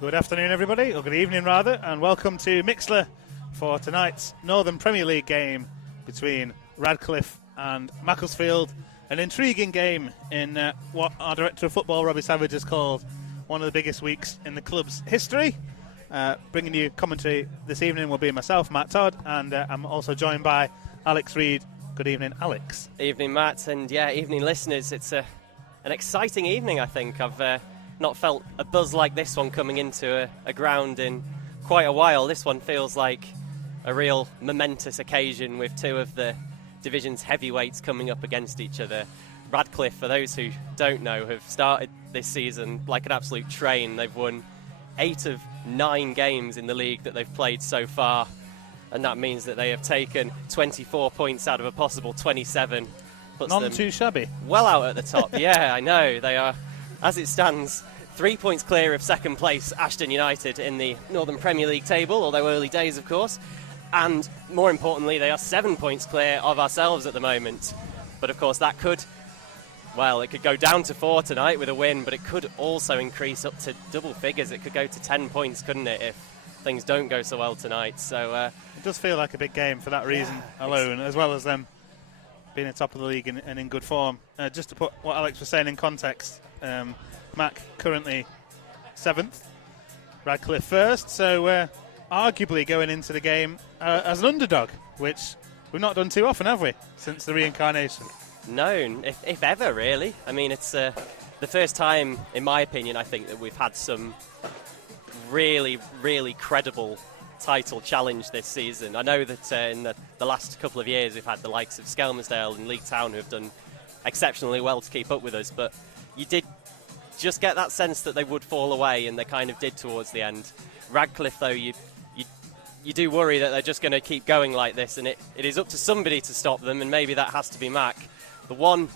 Good afternoon, everybody, or good evening rather, and welcome to Mixler for tonight's Northern Premier League game between Radcliffe and Macclesfield. An intriguing game in what our Director of Football, Robbie Savage, has called one of the biggest weeks in the club's history. Bringing you commentary this evening will be myself, Matt Todd, and I'm also joined by Alex Reid. Good evening, Alex. Evening, Matt, and evening, listeners. It's an exciting evening, I think. I've not felt a buzz like this one coming into a ground in quite a while. This one feels like a real momentous occasion with two of the division's heavyweights coming up against each other. Radcliffe, for those who don't know, have started this season like an absolute train. They've won 8 of 9 games in the league that they've played so far, and that means that they have taken 24 points out of a possible 27. None too shabby. Well out at the top. Yeah, I know. They are, as it stands, 3 points clear of second place Ashton United in the Northern Premier League table, although early days, of course. And more importantly, they are 7 points clear of ourselves at the moment. But of course, that could, well, it could go down to 4 tonight with a win, but it could also increase up to double figures. It could go to 10 points, couldn't it, if things don't go so well tonight. So it does feel like a big game for that reason alone, as well as them being at top of the league and in good form. Just to put what Alex was saying in context, Mac currently 7th, Radcliffe first, so arguably going into the game as an underdog, which we've not done too often, have we, since the reincarnation? No, if ever, really. I mean, it's the first time, in my opinion, I think, that we've had some really, really credible title challenge this season. I know that in the last couple of years we've had the likes of Skelmersdale and League Town who have done exceptionally well to keep up with us, but you did just get that sense that they would fall away, and they kind of did towards the end. Radcliffe, though, you do worry that they're just going to keep going like this, and it is up to somebody to stop them, and maybe that has to be Mac. The one,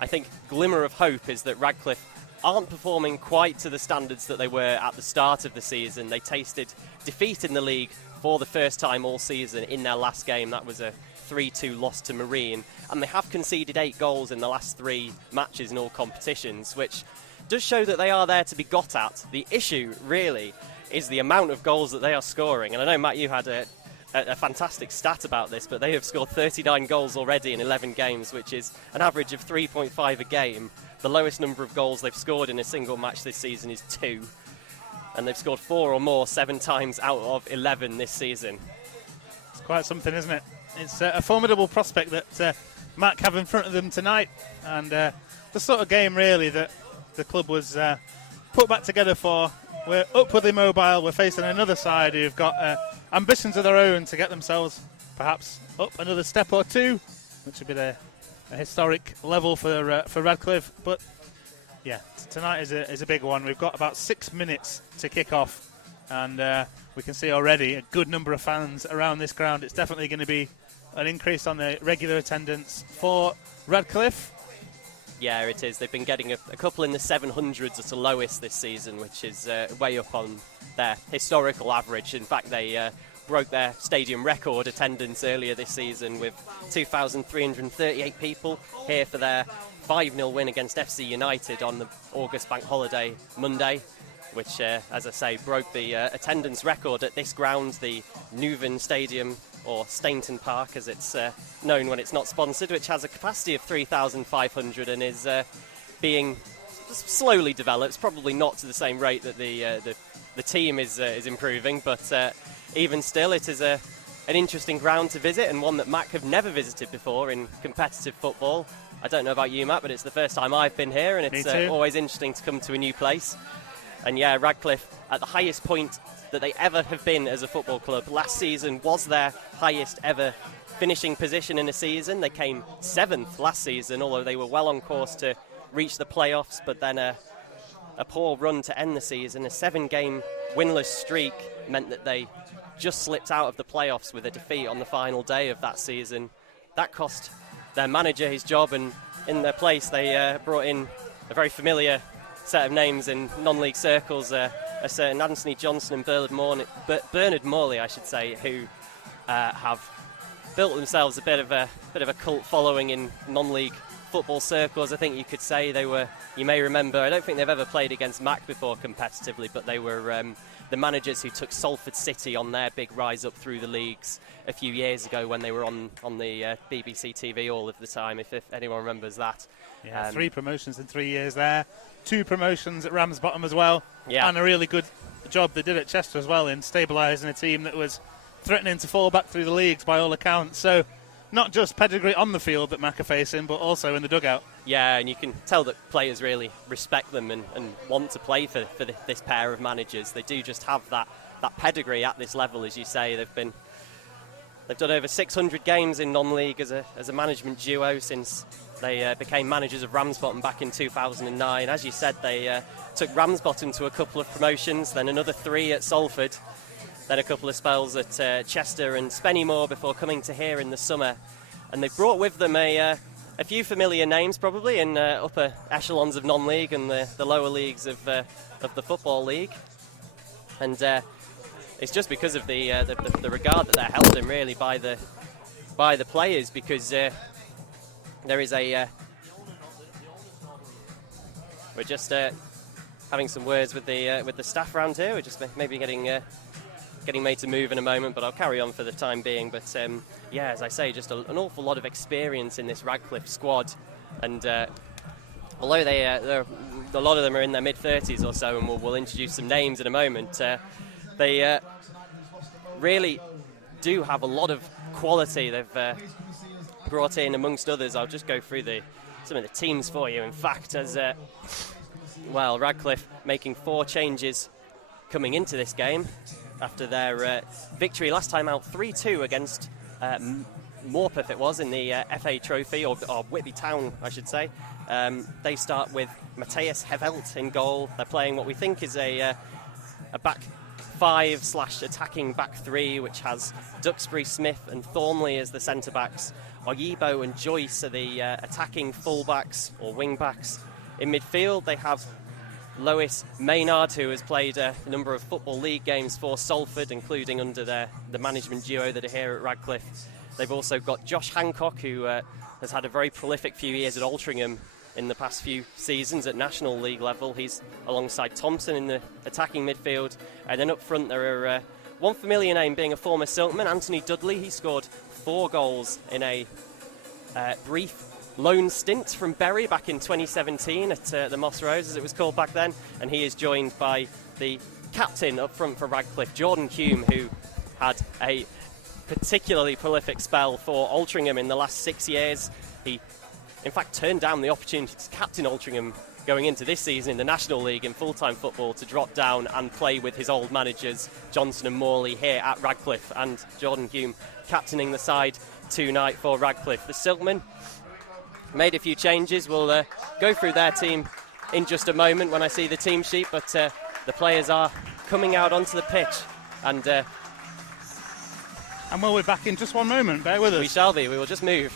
I think, glimmer of hope is that Radcliffe aren't performing quite to the standards that they were at the start of the season. They tasted defeat in the league for the first time all season in their last game. That was a 3-2 loss to Marine, and they have conceded 8 goals in the last 3 matches in all competitions, which does show that they are there to be got at. The issue, really, is the amount of goals that they are scoring. And I know, Matt, you had a fantastic stat about this, but they have scored 39 goals already in 11 games, which is an average of 3.5 a game. The lowest number of goals they've scored in a single match this season is 2. And they've scored 4 or more 7 times out of 11 this season. It's quite something, isn't it? It's a formidable prospect that Mac have in front of them tonight. And the sort of game, really, that the club was put back together for. We're upwardly mobile. We're facing another side who've got ambitions of their own to get themselves perhaps up another step or two, which would be a historic level for Radcliffe. But yeah, tonight is a big one. We've got about 6 minutes to kick off, and we can see already a good number of fans around this ground. It's definitely going to be an increase on the regular attendance for Radcliffe. Yeah, it is. They've been getting a couple in the 700s at the lowest this season, which is way up on their historical average. In fact, they broke their stadium record attendance earlier this season with 2,338 people here for their 5-0 win against FC United on the August bank holiday Monday, which, as I say, broke the attendance record at this ground, the Newven Stadium, or Stainton Park as it's known when it's not sponsored, which has a capacity of 3,500 and is being slowly developed, probably not to the same rate that the team is improving, but even still it is an interesting ground to visit, and one that Mac have never visited before in competitive football. I don't know about you, Matt, but it's the first time I've been here, and it's always interesting to come to a new place. And yeah, Radcliffe at the highest point that they ever have been as a football club. Last season was their highest ever finishing position in a season. They came 7th last season, although they were well on course to reach the playoffs, but then a poor run to end the season. A 7-game winless streak meant that they just slipped out of the playoffs with a defeat on the final day of that season. That cost their manager his job, and in their place they brought in a very familiar set of names in non-league circles, a certain Anthony Johnson and Bernard Morley, I should say, who have built themselves a bit of a cult following in non-league football circles, I think you could say they were, you may remember, I don't think they've ever played against Mac before competitively, but they were the managers who took Salford City on their big rise up through the leagues a few years ago when they were on the BBC TV all of the time, if anyone remembers that. Yeah, 3 promotions in 3 years there, 2 promotions at Ramsbottom as well, and a really good job they did at Chester as well in stabilising a team that was threatening to fall back through the leagues by all accounts. So not just pedigree on the field that Mac are facing, but also in the dugout. Yeah, and you can tell that players really respect them and want to play for this pair of managers. They do just have that pedigree at this level, as you say. They've done over 600 games in non-league as a management duo since they became managers of Ramsbottom back in 2009. As you said, they took Ramsbottom to a couple of promotions, then another 3 at Salford, then a couple of spells at Chester and Spennymoor before coming to here in the summer. And they've brought with them a few familiar names probably in upper echelons of non-league and the lower leagues of the Football League. And it's just because of the regard that they're held in really by the players, because there is a... we're just having some words with the staff around here. We're just maybe getting made to move in a moment, but I'll carry on for the time being. But yeah, as I say, just an awful lot of experience in this Radcliffe squad, and although a lot of them are in their mid-30s or so, and we'll introduce some names in a moment, they really do have a lot of quality. They've brought in, amongst others, I'll just go through some of the teams for you. In fact, as Radcliffe making 4 changes coming into this game after their victory last time out 3-2 against Morpeth, it was, in the FA Trophy, or Whitby Town, I should say. They start with Matthias Hevelt in goal. They're playing what we think is a back 5/attacking back 3, which has Duxbury, Smith and Thornley as the centre-backs. Oyibo and Joyce are the attacking full-backs or wing-backs. In midfield, they have Lois Maynard, who has played a number of Football League games for Salford, including under the management duo that are here at Radcliffe. They've also got Josh Hancock, who has had a very prolific few years at Altrincham in the past few seasons at National League level. He's alongside Thompson in the attacking midfield. And then up front there are one familiar name being a former Siltman, Anthony Dudley. He scored 4 goals in a brief loan stint from Bury back in 2017 at the Moss Rose, as it was called back then. And he is joined by the captain up front for Radcliffe, Jordan Hume, who had a particularly prolific spell for Altrincham in the last 6 years. He, in fact, turned down the opportunity to captain Altrincham going into this season in the National League in full-time football to drop down and play with his old managers, Johnson and Morley, here at Radcliffe, and Jordan Hume captaining the side tonight for Radcliffe. The Siltmen made a few changes. We'll go through their team in just a moment when I see the team sheet, but the players are coming out onto the pitch, and we'll be back in just one moment. Bear with us. We shall be. We will just move.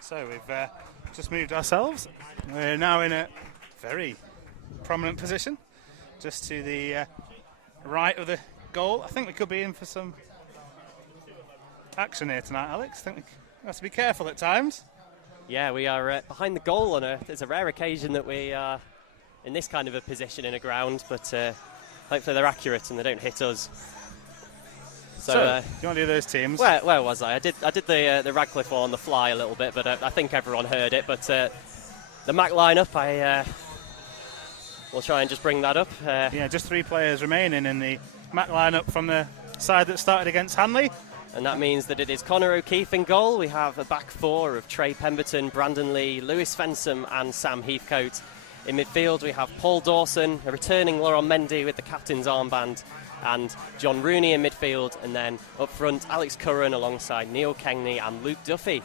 So we've just moved ourselves. We're now in a very prominent position, just to the right of the goal. I think we could be in for some action here tonight, Alex. I think we have to be careful at times. Yeah, we are behind the goal on it's a rare occasion that we are in this kind of a position in a ground, but hopefully they're accurate and they don't hit us. So do you want to do those teams? Where was I? I did the Radcliffe one on the fly a little bit, but I think everyone heard it. But the Mac lineup, we'll try and just bring that up. Just 3 players remaining in the Mac lineup from the side that started against Hanley. And that means that it is Connor O'Keefe in goal. We have a back 4 of Trey Pemberton, Brandon Lee, Lewis Fensom and Sam Heathcote. In midfield, we have Paul Dawson, a returning Laurent Mendy with the captain's armband, and John Rooney in midfield. And then up front, Alex Curran alongside Neil Kengney and Luke Duffy.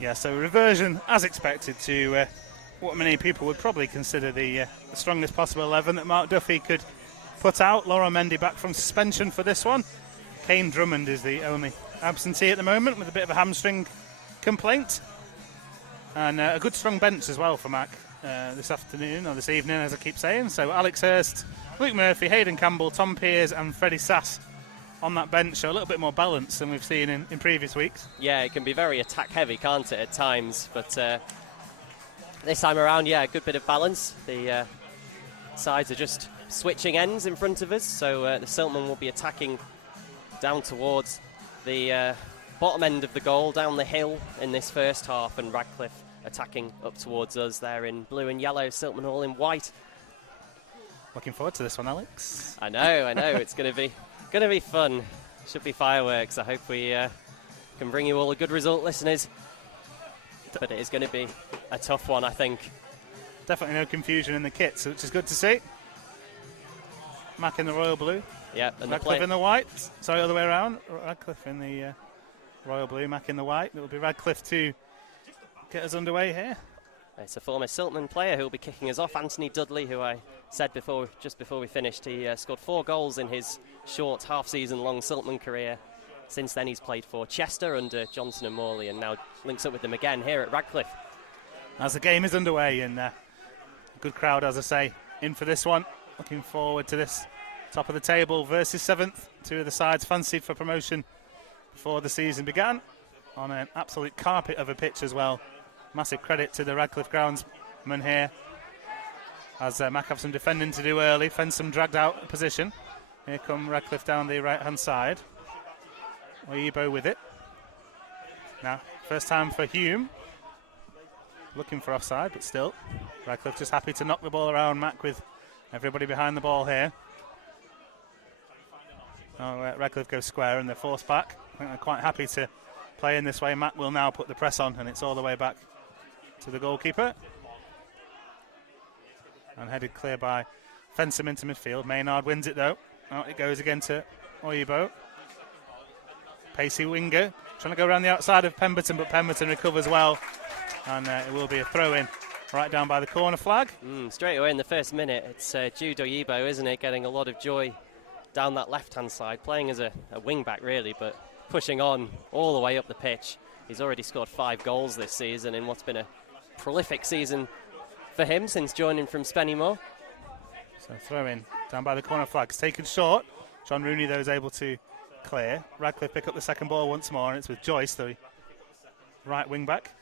Yeah, so reversion, as expected, to what many people would probably consider the strongest possible 11 that Mark Duffy could put out. Laurent Mendy back from suspension for this one. Kane Drummond is the only absentee at the moment with a bit of a hamstring complaint. And a good strong bench as well for Mac this evening, as I keep saying. So Alex Hurst, Luke Murphy, Hayden Campbell, Tom Pears and Freddie Sass on that bench. So a little bit more balance than we've seen in previous weeks. Yeah, it can be very attack heavy, can't it, at times? But this time around, a good bit of balance. The sides are just switching ends in front of us, so the Siltman will be attacking down towards the bottom end of the goal, down the hill in this first half, and Radcliffe attacking up towards us. There in blue and yellow, Siltman all in white. Looking forward to this one, Alex. I know. It's going to be fun. Should be fireworks. I hope we can bring you all a good result, listeners. But it is going to be a tough one, I think. Definitely no confusion in the kits, which is good to see. Mac in the royal blue. Yeah, and Radcliffe in the white. Sorry, other way around. Radcliffe in the royal blue, Mac in the white. It will be Radcliffe to get us underway here. It's a former Siltman player who will be kicking us off, Anthony Dudley, who I said just before we finished, he scored 4 goals in his short half-season-long Siltman career. Since then, he's played for Chester under Johnson and Morley, and now links up with them again here at Radcliffe. As the game is underway, and a good crowd, as I say, in for this one. Looking forward to this top of the table versus 7th. 2 of the sides fancied for promotion before the season began, on an absolute carpet of a pitch as well. Massive credit to the Radcliffe groundsman here, as Mac have some defending to do early. Fensom dragged out a position. Here come Radcliffe down the right-hand side. Oyibo with it. Now, first time for Hume. Looking for offside, but still. Radcliffe just happy to knock the ball around Mac with everybody behind the ball here. Radcliffe goes square and they're forced back. I think they're quite happy to play in this way. Mac will now put the press on, and it's all the way back to the goalkeeper. And headed clear by Fensom into midfield. Maynard wins it though. Out it goes again to Oyibo. Pacey winger trying to go around the outside of Pemberton, but Pemberton recovers well. And it will be a throw-in right down by the corner flag. Straight away in the first minute, it's Jude Oyibo, isn't it? Getting a lot of joy down that left-hand side, playing as a wing-back really, but pushing on all the way up the pitch. He's already scored 5 goals this season in what's been a prolific season for him since joining from Spennymoor. So throw-in down by the corner flag. It's taken short. John Rooney, though, is able to clear. Radcliffe pick up the second ball once more, and it's with Joyce, the right wing-back.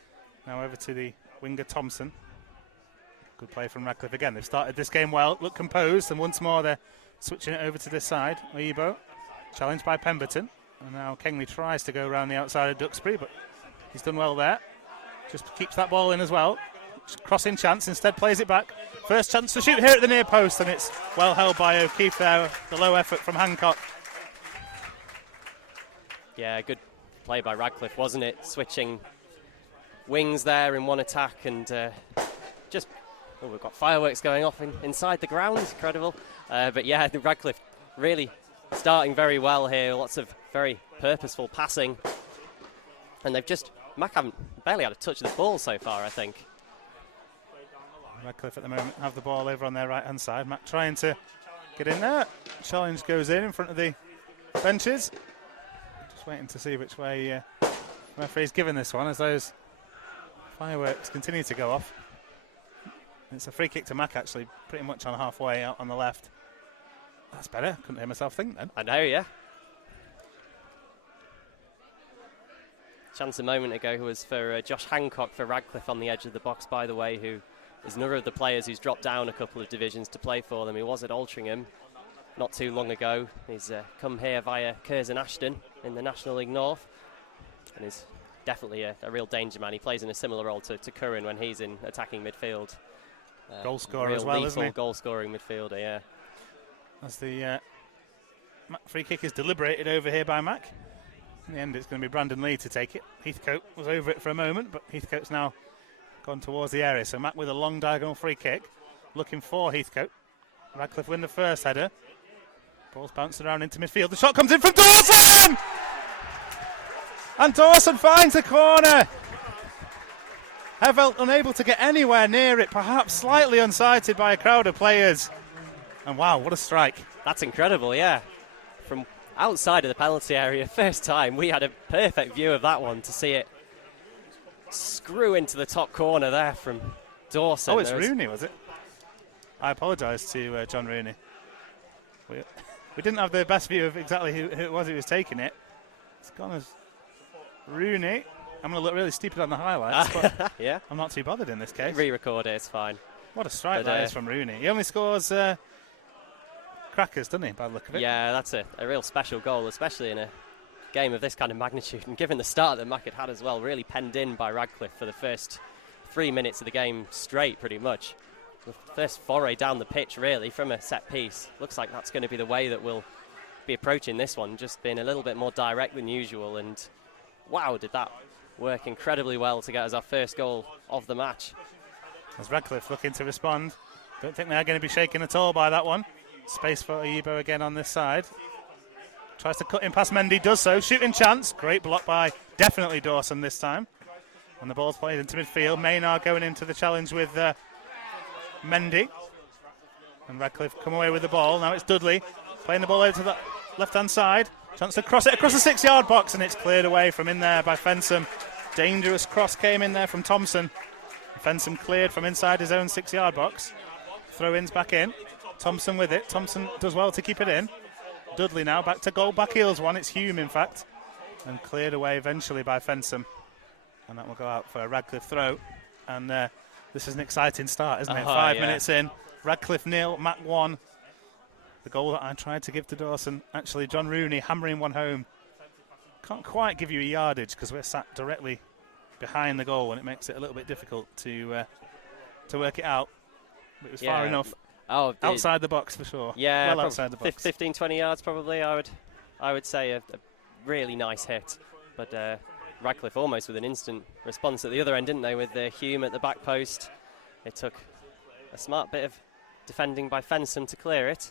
Now over to the winger Thompson. Good play from Radcliffe again. They've started this game well, look composed, and once more they're switching it over to this side. Oyibo, challenged by Pemberton. And now Kengley tries to go around the outside of Duxbury, but he's done well there. Just keeps that ball in as well. Crossing chance, instead plays it back. First chance to shoot here at the near post, and it's well held by O'Keefe there. The low effort from Hancock. Yeah, good play by Radcliffe, wasn't it? Switching wings there in one attack, and we've got fireworks going off inside the ground. Incredible. But yeah, Radcliffe really starting very well here. Lots of very purposeful passing. And Mac haven't barely had a touch of the ball so far, I think. Radcliffe at the moment have the ball over on their right-hand side. Mac trying to get in there. Challenge goes in front of the benches. Just waiting to see which way referee's given this one, as those fireworks continue to go off. It's a free kick to Mac, actually, pretty much on halfway out on the left. That's better. Couldn't hear myself think then. I know, yeah. Chance a moment ago was for Josh Hancock for Radcliffe on the edge of the box, by the way, who is another of the players who's dropped down a couple of divisions to play for them. He was at Altrincham not too long ago. He's come here via Curzon Ashton in the National League North, and is definitely a real danger man. He plays in a similar role to Curran when he's in attacking midfield. Goal scorer real as well, isn't he? Goal scoring midfielder, yeah. As the free kick is deliberated over here by Mac. In the end, it's going to be Brandon Lee to take it. Heathcote was over it for a moment, but Heathcote's now gone towards the area. So Mac with a long diagonal free kick, looking for Heathcote. Radcliffe win the first header. Ball's bounced around into midfield. The shot comes in from Dawson! And Dawson finds the corner. Hevelt unable to get anywhere near it, perhaps slightly unsighted by a crowd of players. And wow, what a strike. That's incredible, yeah. From outside of the penalty area, first time, we had a perfect view of that one to see it screw into the top corner there from Dawson. Oh, it's Rooney, was it? I apologise to John Rooney. We didn't have the best view of exactly who it was who was taking it. It's gone as Rooney. I'm going to look really stupid on the highlights, but yeah. I'm not too bothered in this case. Re-record it, it's fine. What a strike that is from Rooney. He only scores crackers, doesn't he, by the look of it? Yeah, that's a real special goal, especially in a game of this kind of magnitude. And given the start that Mac had as well, really penned in by Radcliffe for the first 3 minutes of the game straight, pretty much. The first foray down the pitch, really, from a set piece. Looks like that's going to be the way that we'll be approaching this one, just being a little bit more direct than usual. And wow, did that work incredibly well to get us our first goal of the match. As Radcliffe looking to respond. Don't think they're going to be shaken at all by that one. Space for Oyibo again on this side. Tries to cut in past Mendy, does so. Shooting chance. Great block by definitely Dawson this time. And the ball's played into midfield. Maynard going into the challenge with Mendy. And Radcliffe come away with the ball. Now it's Dudley playing the ball over to the left-hand side. Chance to cross it across the 6-yard box, and it's cleared away from in there by Fensom. Dangerous cross came in there from Thompson. Fensom cleared from inside his own 6-yard box. Throw-ins back in. Thompson with it. Thompson does well to keep it in. Dudley now back to goal. Back heels one. It's Hume, in fact. And cleared away eventually by Fensom. And that will go out for a Radcliffe throw. And this is an exciting start, isn't it? 5 minutes in. Radcliffe 0, Mac 1. The goal that I tried to give to Dawson. Actually, John Rooney hammering one home. Can't quite give you a yardage because we're sat directly behind the goal, and it makes it a little bit difficult to work it out. But it was far enough. Outside the box for sure. Yeah, well outside the box. 15, 20 yards probably. I would say a really nice hit. But Radcliffe almost with an instant response at the other end, didn't they? With Hume at the back post. It took a smart bit of defending by Fensom to clear it.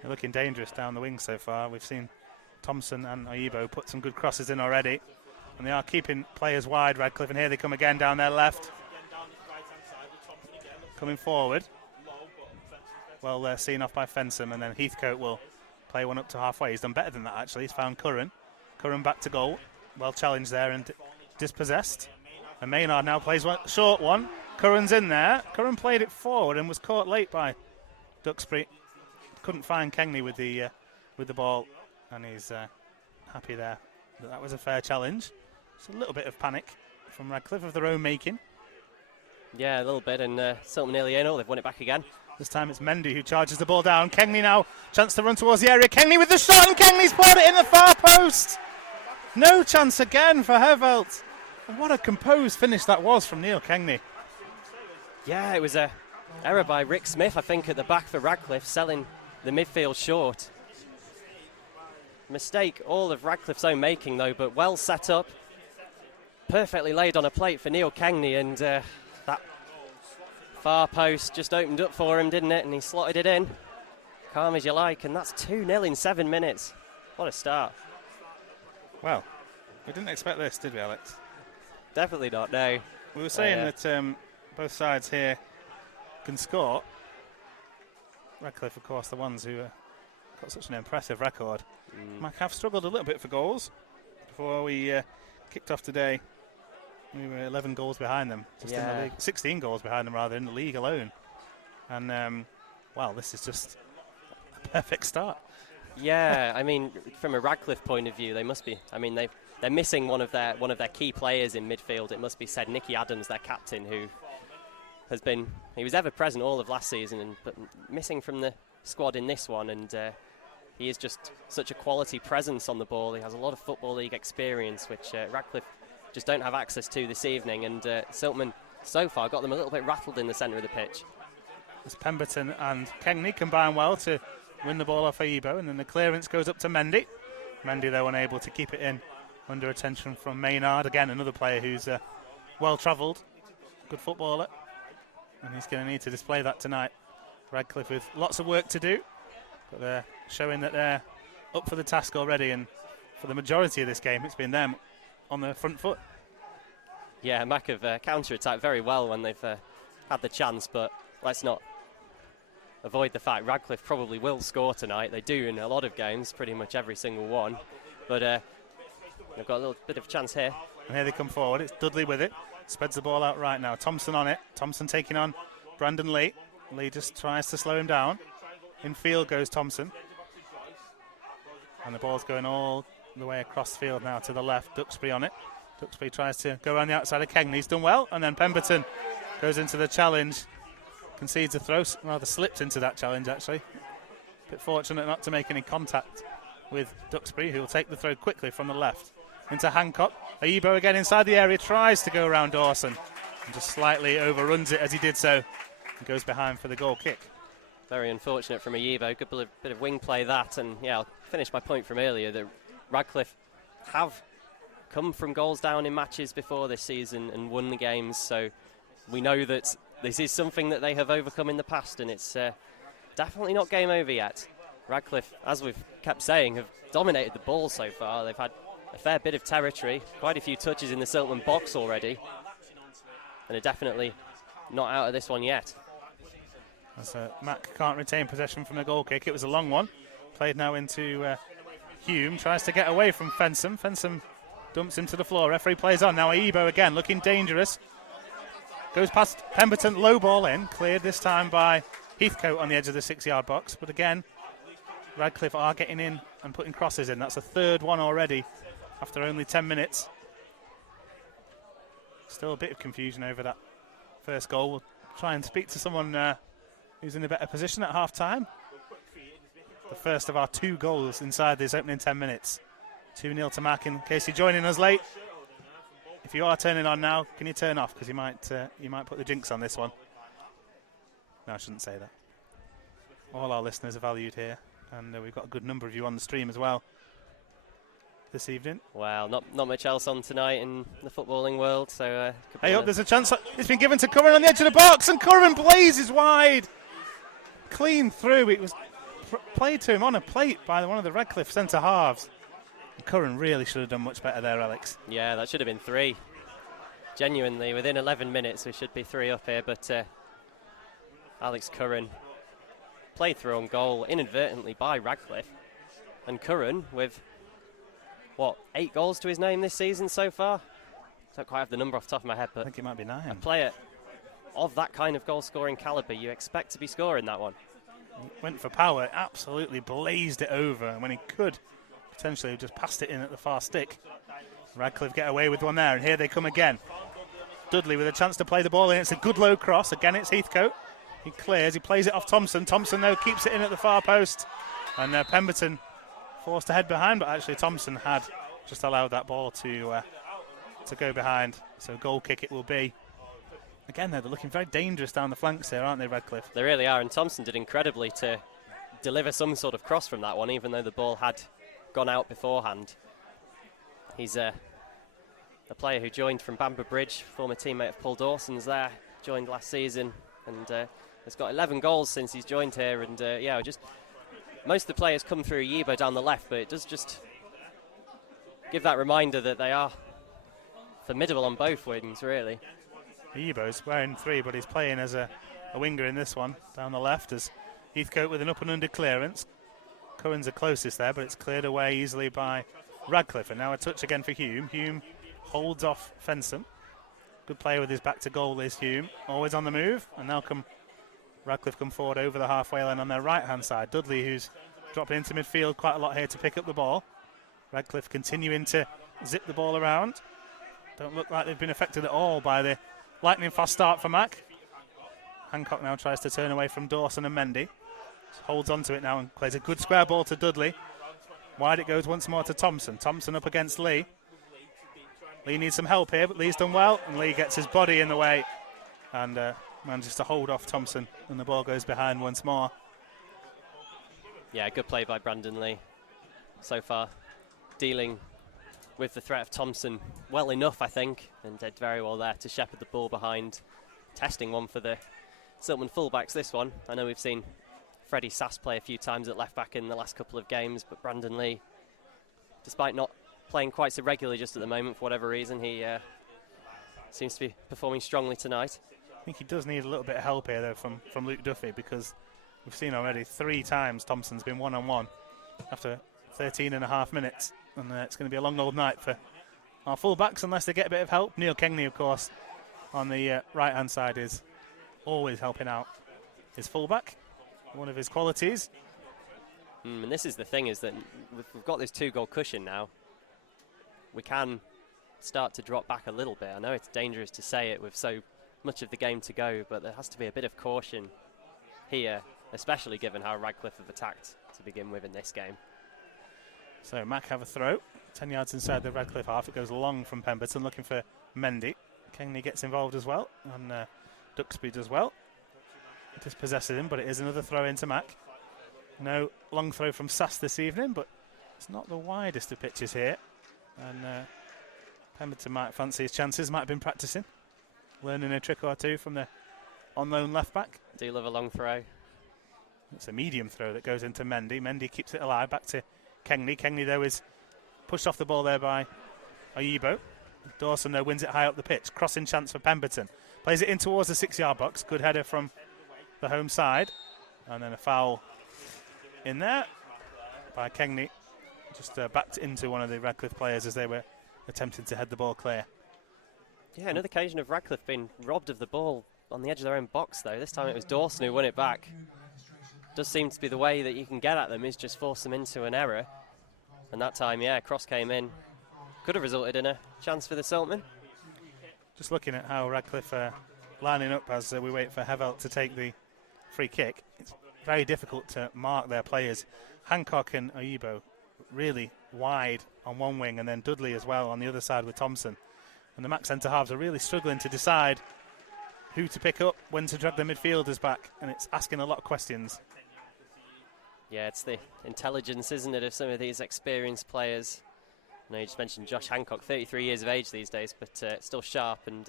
They're looking dangerous down the wing so far. We've seen Thompson and Oyibo put some good crosses in already. And they are keeping players wide, Radcliffe. And here they come again down their left. Coming forward. Well, they're seen off by Fensom. And then Heathcote will play one up to halfway. He's done better than that, actually. He's found Curran. Curran back to goal. Well challenged there and dispossessed. And Maynard now plays one short one. Curran's in there. Curran played it forward and was caught late by Duxbury. Couldn't find Kengley with the ball, and he's happy there that was a fair challenge. It's a little bit of panic from Radcliffe of their own making. Yeah, a little bit, and something nearly in. They've won it back again. This time it's Mendy who charges the ball down. Kengley now, chance to run towards the area. Kengley with the shot, and Kengley's played it in the far post. No chance again for Hervelt. And what a composed finish that was from Neil Kengley. Yeah, it was a error by Rick Smith, I think, at the back for Radcliffe, selling the midfield short. Mistake all of Radcliffe's own making, though, but well set up. Perfectly laid on a plate for Neil Kengley, and that far post just opened up for him, didn't it? And he slotted it in. Calm as you like, and that's 2-0 in 7 minutes. What a start. Well, we didn't expect this, did we, Alex? Definitely not, no. We were saying that both sides here can score. Radcliffe, of course, the ones who got such an impressive record. Mac have struggled a little bit for goals. Before we kicked off today, we were 11 goals behind them. Just in the league. 16 goals behind them, rather, in the league alone. And, well, this is just a perfect start. Yeah, I mean, from a Radcliffe point of view, they must be. I mean, they're missing one of their key players in midfield. It must be said, Nicky Adams, their captain, who he was ever present all of last season, but missing from the squad in this one. And he is just such a quality presence on the ball. He has a lot of Football League experience, which Radcliffe just don't have access to this evening. And Siltman so far got them a little bit rattled in the centre of the pitch. As Pemberton and Kegney combine well to win the ball off Aibo, and then the clearance goes up to Mendy. Mendy, though, unable to keep it in under attention from Maynard. Again, another player who's well-travelled, good footballer, and he's going to need to display that tonight. Radcliffe with lots of work to do, but they're showing that they're up for the task already, and for the majority of this game, it's been them on the front foot. Yeah, Mac have counter-attacked very well when they've had the chance, but let's not avoid the fact Radcliffe probably will score tonight. They do in a lot of games, pretty much every single one. But they've got a little bit of a chance here. And here they come forward. It's Dudley with it. Spreads the ball out right now. Thompson on it. Thompson taking on Brandon Lee. Lee just tries to slow him down. In field goes Thompson. And the ball's going all the way across the field now to the left. Duxbury on it. Duxbury tries to go around the outside of Kegney. He's done well. And then Pemberton goes into the challenge. Concedes a throw, rather slipped into that challenge actually. Bit fortunate not to make any contact with Duxbury, who will take the throw quickly from the left into Hancock. Aibo again inside the area, tries to go around Dawson and just slightly overruns it as he did so and goes behind for the goal kick. Very unfortunate from Aibo. Good bit of wing play that, and yeah, I'll finish my point from earlier that Radcliffe have come from goals down in matches before this season and won the games, so we know that this is something that they have overcome in the past, and it's definitely not game over yet. Radcliffe, as we've kept saying, have dominated the ball so far. They've had a fair bit of territory, quite a few touches in the Siltman box already, and are definitely not out of this one yet. As Mac can't retain possession from the goal kick. It was a long one. Played now into Hume. Tries to get away from Fensom. Fensom dumps him to the floor. Referee plays on. Now Aibo again, looking dangerous. Goes past Pemberton, low ball in, cleared this time by Heathcote on the edge of the 6-yard box. But again, Radcliffe are getting in and putting crosses in. That's the third one already after only 10 minutes. Still a bit of confusion over that first goal. We'll try and speak to someone who's in a better position at half-time. The first of our 2 goals inside this opening 10 minutes. 2-0 to Mac. In case you're joining us late, if you are turning on now, can you turn off? Because you might put the jinx on this one. No, I shouldn't say that. All our listeners are valued here, and we've got a good number of you on the stream as well this evening. Well, not much else on tonight in the footballing world, so... hey up, there's a chance. It's been given to Curran on the edge of the box, and Curran blazes wide. Clean through. It was played to him on a plate by one of the Radcliffe centre-halves. Curran really should have done much better there, Alex. Yeah, that should have been 3. Genuinely, within 11 minutes, we should be 3 up here, but Alex Curran played through on goal inadvertently by Radcliffe. And Curran, with, 8 goals to his name this season so far? Don't quite have the number off the top of my head, but I think it might be 9. A player of that kind of goal-scoring calibre, you expect to be scoring that one. He went for power, absolutely blazed it over, and when he could potentially just passed it in at the far stick. Radcliffe get away with one there, and here they come again. Dudley with a chance to play the ball in. It's a good low cross. Again, it's Heathcote. He clears. He plays it off Thompson. Thompson, though, keeps it in at the far post. And Pemberton forced to head behind, but actually Thompson had just allowed that ball to go behind. So goal kick it will be. Again, they're looking very dangerous down the flanks here, aren't they, Radcliffe? They really are, and Thompson did incredibly to deliver some sort of cross from that one, even though the ball had gone out beforehand. He's a player who joined from Bamber Bridge, former teammate of Paul Dawson's there, joined last season, and has got 11 goals since he's joined here. And just most of the players come through Yibo down the left, but it does just give that reminder that they are formidable on both wings, really. Yibo's wearing 3, but he's playing as a winger in this one down the left, as Heathcote with an up and under clearance. Curran's the closest there, but it's cleared away easily by Radcliffe. And now a touch again for Hume. Hume holds off Fensom. Good player with his back to goal is Hume. Always on the move. And now come Radcliffe come forward over the halfway line on their right-hand side. Dudley, who's dropping into midfield quite a lot here to pick up the ball. Radcliffe continuing to zip the ball around. Don't look like they've been affected at all by the lightning fast start for Mac. Hancock now tries to turn away from Dawson and Mendy. Just holds on to it now and plays a good square ball to Dudley. Wide it goes once more to Thompson. Thompson up against Lee. Lee needs some help here, but Lee's done well, and Lee gets his body in the way and manages to hold off Thompson, and the ball goes behind once more. Yeah, good play by Brandon Lee so far, dealing with the threat of Thompson well enough, I think, and did very well there to shepherd the ball behind. Testing one for the Siltman fullbacks, this one. I know we've seen Freddie Sass play a few times at left back in the last couple of games, but Brandon Lee, despite not playing quite so regularly just at the moment for whatever reason, he seems to be performing strongly tonight. I think he does need a little bit of help here, though, from Luke Duffy, because we've seen already 3 times Thompson's been one-on-one after 13 and a half minutes, and it's going to be a long old night for our full-backs unless they get a bit of help. Neil Kengley, of course, on the right-hand side is always helping out his full-back, one of his qualities. And this is the thing, is that we've got this 2-goal cushion now. We can start to drop back a little bit. I know it's dangerous to say it with so much of the game to go, but there has to be a bit of caution here, especially given how Radcliffe have attacked to begin with in this game. So Mac have a throw, 10 yards inside the Radcliffe half. It goes long from Pemberton, looking for Mendy. Kengley gets involved as well, and Duxby does well. Dispossesses him, but it is another throw into Mac. No long throw from Sass this evening, but it's not the widest of pitches here. And Pemberton might fancy his chances, might have been practising, learning a trick or two from the on-loan left-back. Do love a long throw. It's a medium throw that goes into Mendy. Mendy keeps it alive, back to Kengley. Kengley, though, is pushed off the ball there by Oyibo. Dawson, though, wins it high up the pitch. Crossing chance for Pemberton. Plays it in towards the 6-yard box. Good header from the home side. And then a foul in there by Kengley. Just backed into one of the Radcliffe players as they were attempting to head the ball clear. Yeah, another occasion of Radcliffe being robbed of the ball on the edge of their own box, though. This time it was Dawson who won it back. Does seem to be the way that you can get at them, is just force them into an error. And that time, yeah, cross came in. Could have resulted in a chance for the Siltman. Just looking at how Radcliffe are lining up as we wait for Hevelt to take the free kick. It's very difficult to mark their players. Hancock and Oyibo really wide on one wing, and then Dudley as well on the other side with Thompson. And the Mac centre-halves are really struggling to decide who to pick up, when to drag the midfielders back, and it's asking a lot of questions. Yeah, it's the intelligence, isn't it, of some of these experienced players. I know you just mentioned Josh Hancock, 33 years of age these days, but still sharp, and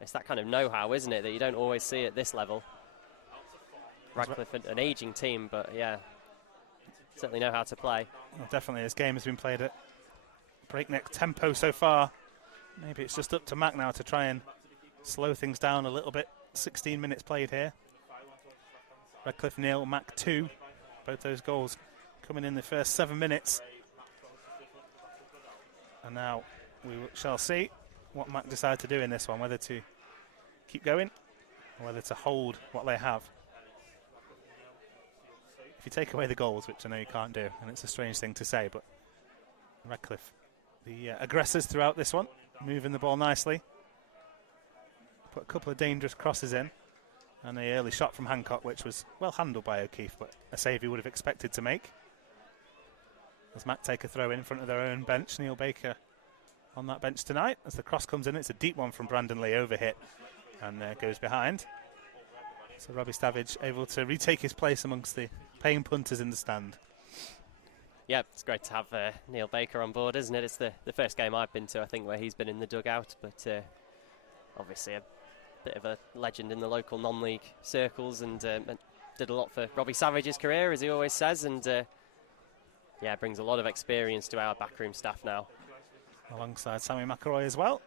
it's that kind of know-how, isn't it, that you don't always see at this level. Radcliffe, an ageing team, but yeah, certainly know how to play. Well, definitely, this game has been played at breakneck tempo so far. Maybe it's just up to Mac now to try and slow things down a little bit. 16 minutes played here. Radcliffe 0, Mac 2. Both those goals coming in the first 7 minutes. And now we shall see what Mac decide to do in this one, whether to keep going or whether to hold what they have. If you take away the goals, which I know you can't do, and it's a strange thing to say, but Radcliffe, the aggressors throughout this one, moving the ball nicely. Put a couple of dangerous crosses in, and the early shot from Hancock, which was well handled by O'Keefe, but a save he would have expected to make. As Mac take a throw in front of their own bench, Neil Baker on that bench tonight. As the cross comes in, it's a deep one from Brandon Lee, overhit, and goes behind. So Robbie Stavage able to retake his place amongst the paying punters in the stand. Yeah, it's great to have Neil Baker on board, isn't it? It's the first game I've been to, I think, where he's been in the dugout, but obviously a bit of a legend in the local non-league circles, and did a lot for Robbie Savage's career, as he always says, and yeah, brings a lot of experience to our backroom staff now. Alongside Sammy McElroy as well,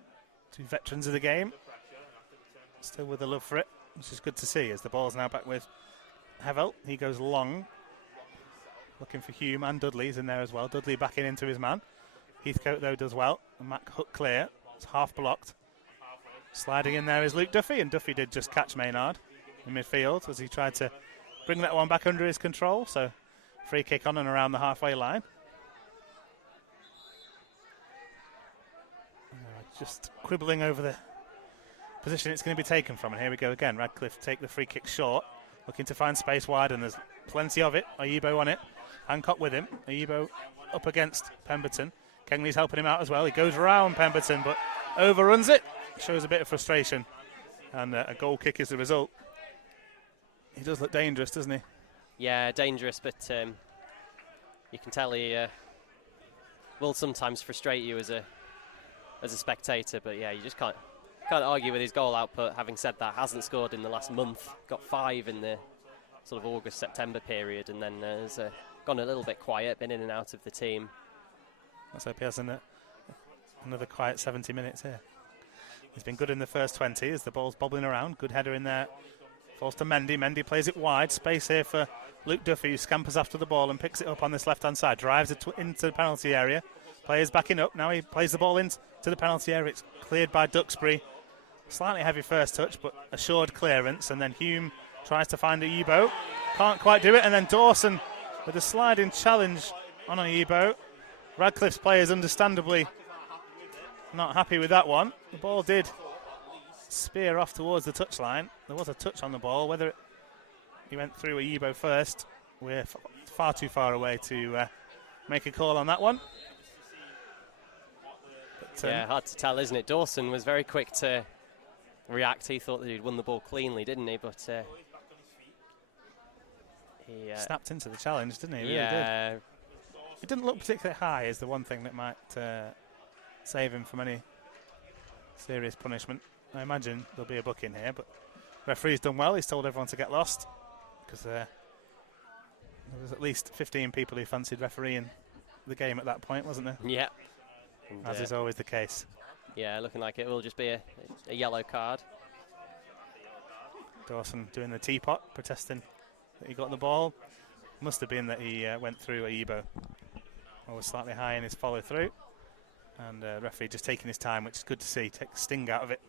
2 veterans of the game, still with a love for it, which is good to see, as the ball's now back with Hevelt. He goes long, looking for Hume, and Dudley's in there as well. Dudley backing into his man. Heathcote, though, does well. And Mac hook clear. It's half blocked. Sliding in there is Luke Duffy, and Duffy did just catch Maynard. in midfield as he tried to bring that one back under his control. So free kick on and around the halfway line. Just quibbling over the position it's going to be taken from. And here we go again. Radcliffe take the free kick short, looking to find space wide, and there's plenty of it. Ayibo on it. Hancock with him. Ayibo up against Pemberton. Kengley's helping him out as well. He goes around Pemberton, but overruns it. Shows a bit of frustration. And a goal kick is the result. He does look dangerous, doesn't he? Yeah, dangerous, but you can tell he will sometimes frustrate you as a spectator. But yeah, you just can't argue with his goal output. Having said that, hasn't scored in the last month. Got 5 in the sort of August-September period, and then has gone a little bit quiet, been in and out of the team. Let's hope he has another quiet 70 minutes here. He's been good in the first 20 as the ball's bobbling around. Good header in there. Falls to Mendy. Mendy plays it wide. Space here for Luke Duffy, who scampers after the ball and picks it up on this left-hand side. Drives it into the penalty area. Players backing up. Now he plays the ball into the penalty area. It's cleared by Duxbury. Slightly heavy first touch, but assured clearance. And then Hume tries to find Ayibo. Can't quite do it. And then Dawson with a sliding challenge on Ayibo. Radcliffe's players understandably not happy with that one. The ball did spear off towards the touchline. There was a touch on the ball. Whether he went through Ayibo first, we're far too far away to make a call on that one. But, yeah, hard to tell, isn't it? Dawson was very quick to react. He thought that he'd won the ball cleanly, didn't he? But he snapped into the challenge, didn't he? He yeah. Really did. It didn't look particularly high, is the one thing that might save him from any serious punishment. I imagine there'll be a booking here, but the referee's done well. He's told everyone to get lost because there was at least 15 people who fancied refereeing the game at that point, wasn't there? Yeah. As is always the case. Yeah, looking like it will just be a yellow card. Dawson doing the teapot, protesting that he got the ball. Must have been that he went through Ayibo, or was slightly high in his follow through. And referee just taking his time, which is good to see. Take the sting out of it.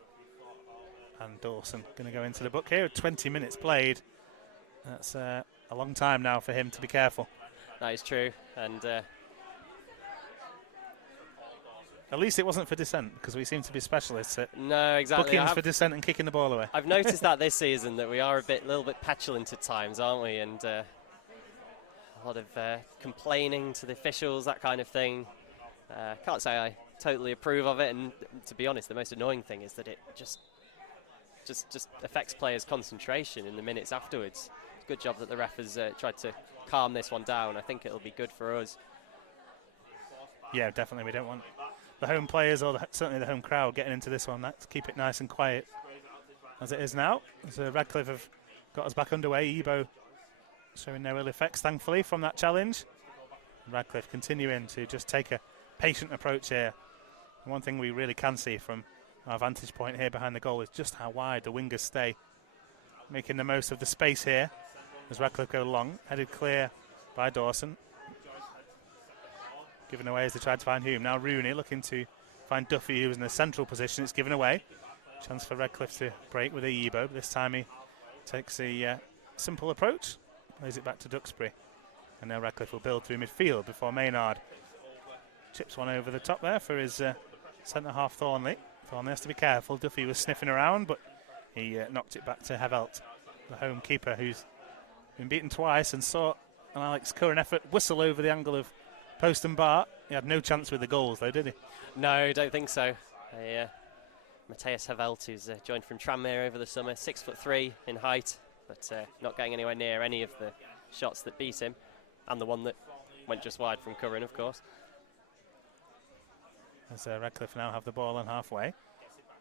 And Dawson going to go into the book here. 20 minutes played. That's a long time now for him to be careful. That is true. And at least it wasn't for dissent, because we seem to be specialists at no, exactly. bookings for dissent and kicking the ball away. I've noticed that this season that we are a little bit petulant at times, aren't we? And a lot of complaining to the officials, that kind of thing. Can't say I totally approve of it, and to be honest, the most annoying thing is that it just affects players' concentration in the minutes afterwards. It's a good job that the ref has tried to calm this one down. I think it'll be good for us. Yeah, definitely. We don't want the home players or certainly the home crowd getting into this one. Let's keep it nice and quiet as it is now. So Radcliffe have got us back underway. Ebo showing no ill effects, thankfully, from that challenge. Radcliffe continuing to just take a patient approach here. And one thing we really can see from our vantage point here behind the goal is just how wide the wingers stay, making the most of the space here as Radcliffe go long, headed clear by Dawson, given away as they tried to find Hume. Now Rooney looking to find Duffy, who was in a central position. It's given away. Chance for Radcliffe to break with Ayibo, but this time he takes a simple approach, plays it back to Duxbury, and now Radcliffe will build through midfield before Maynard chips one over the top there for his centre-half Thornley. Thornley has to be careful. Duffy was sniffing around, but he knocked it back to Havelt, the home keeper, who's been beaten twice and saw an Alex Curran effort whistle over the angle of post and bar. He had no chance with the goals, though, did he? No, don't think so. Matthias Havelt, who's joined from Tranmere over the summer, 6'3" in height, but not getting anywhere near any of the shots that beat him, and the one that went just wide from Curran, of course. As Radcliffe now have the ball on halfway.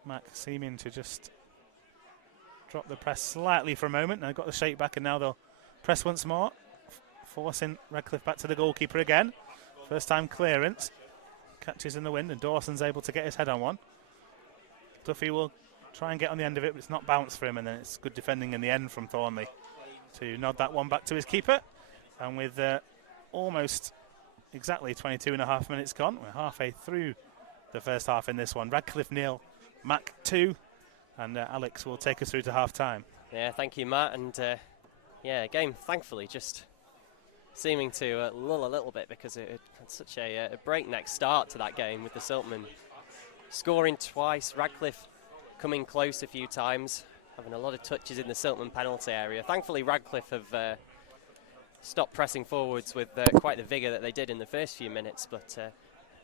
Mac seeming to just drop the press slightly for a moment. Now got the shake back, and now they'll press once more, forcing Radcliffe back to the goalkeeper again. First time clearance. Catches in the wind, and Dawson's able to get his head on one. Duffy will try and get on the end of it, but it's not bounced for him, and then it's good defending in the end from Thornley to nod that one back to his keeper. And with almost exactly 22 and a half minutes gone, we're halfway through the first half in this one. Radcliffe 0, Mac 2, and Alex will take us through to half time. Yeah, thank you, Matt. And game thankfully just seeming to lull a little bit because it had such a breakneck start to that game with the Siltmen scoring twice. Radcliffe coming close a few times, having a lot of touches in the Siltman penalty area. Thankfully, Radcliffe have stopped pressing forwards with quite the vigour that they did in the first few minutes, but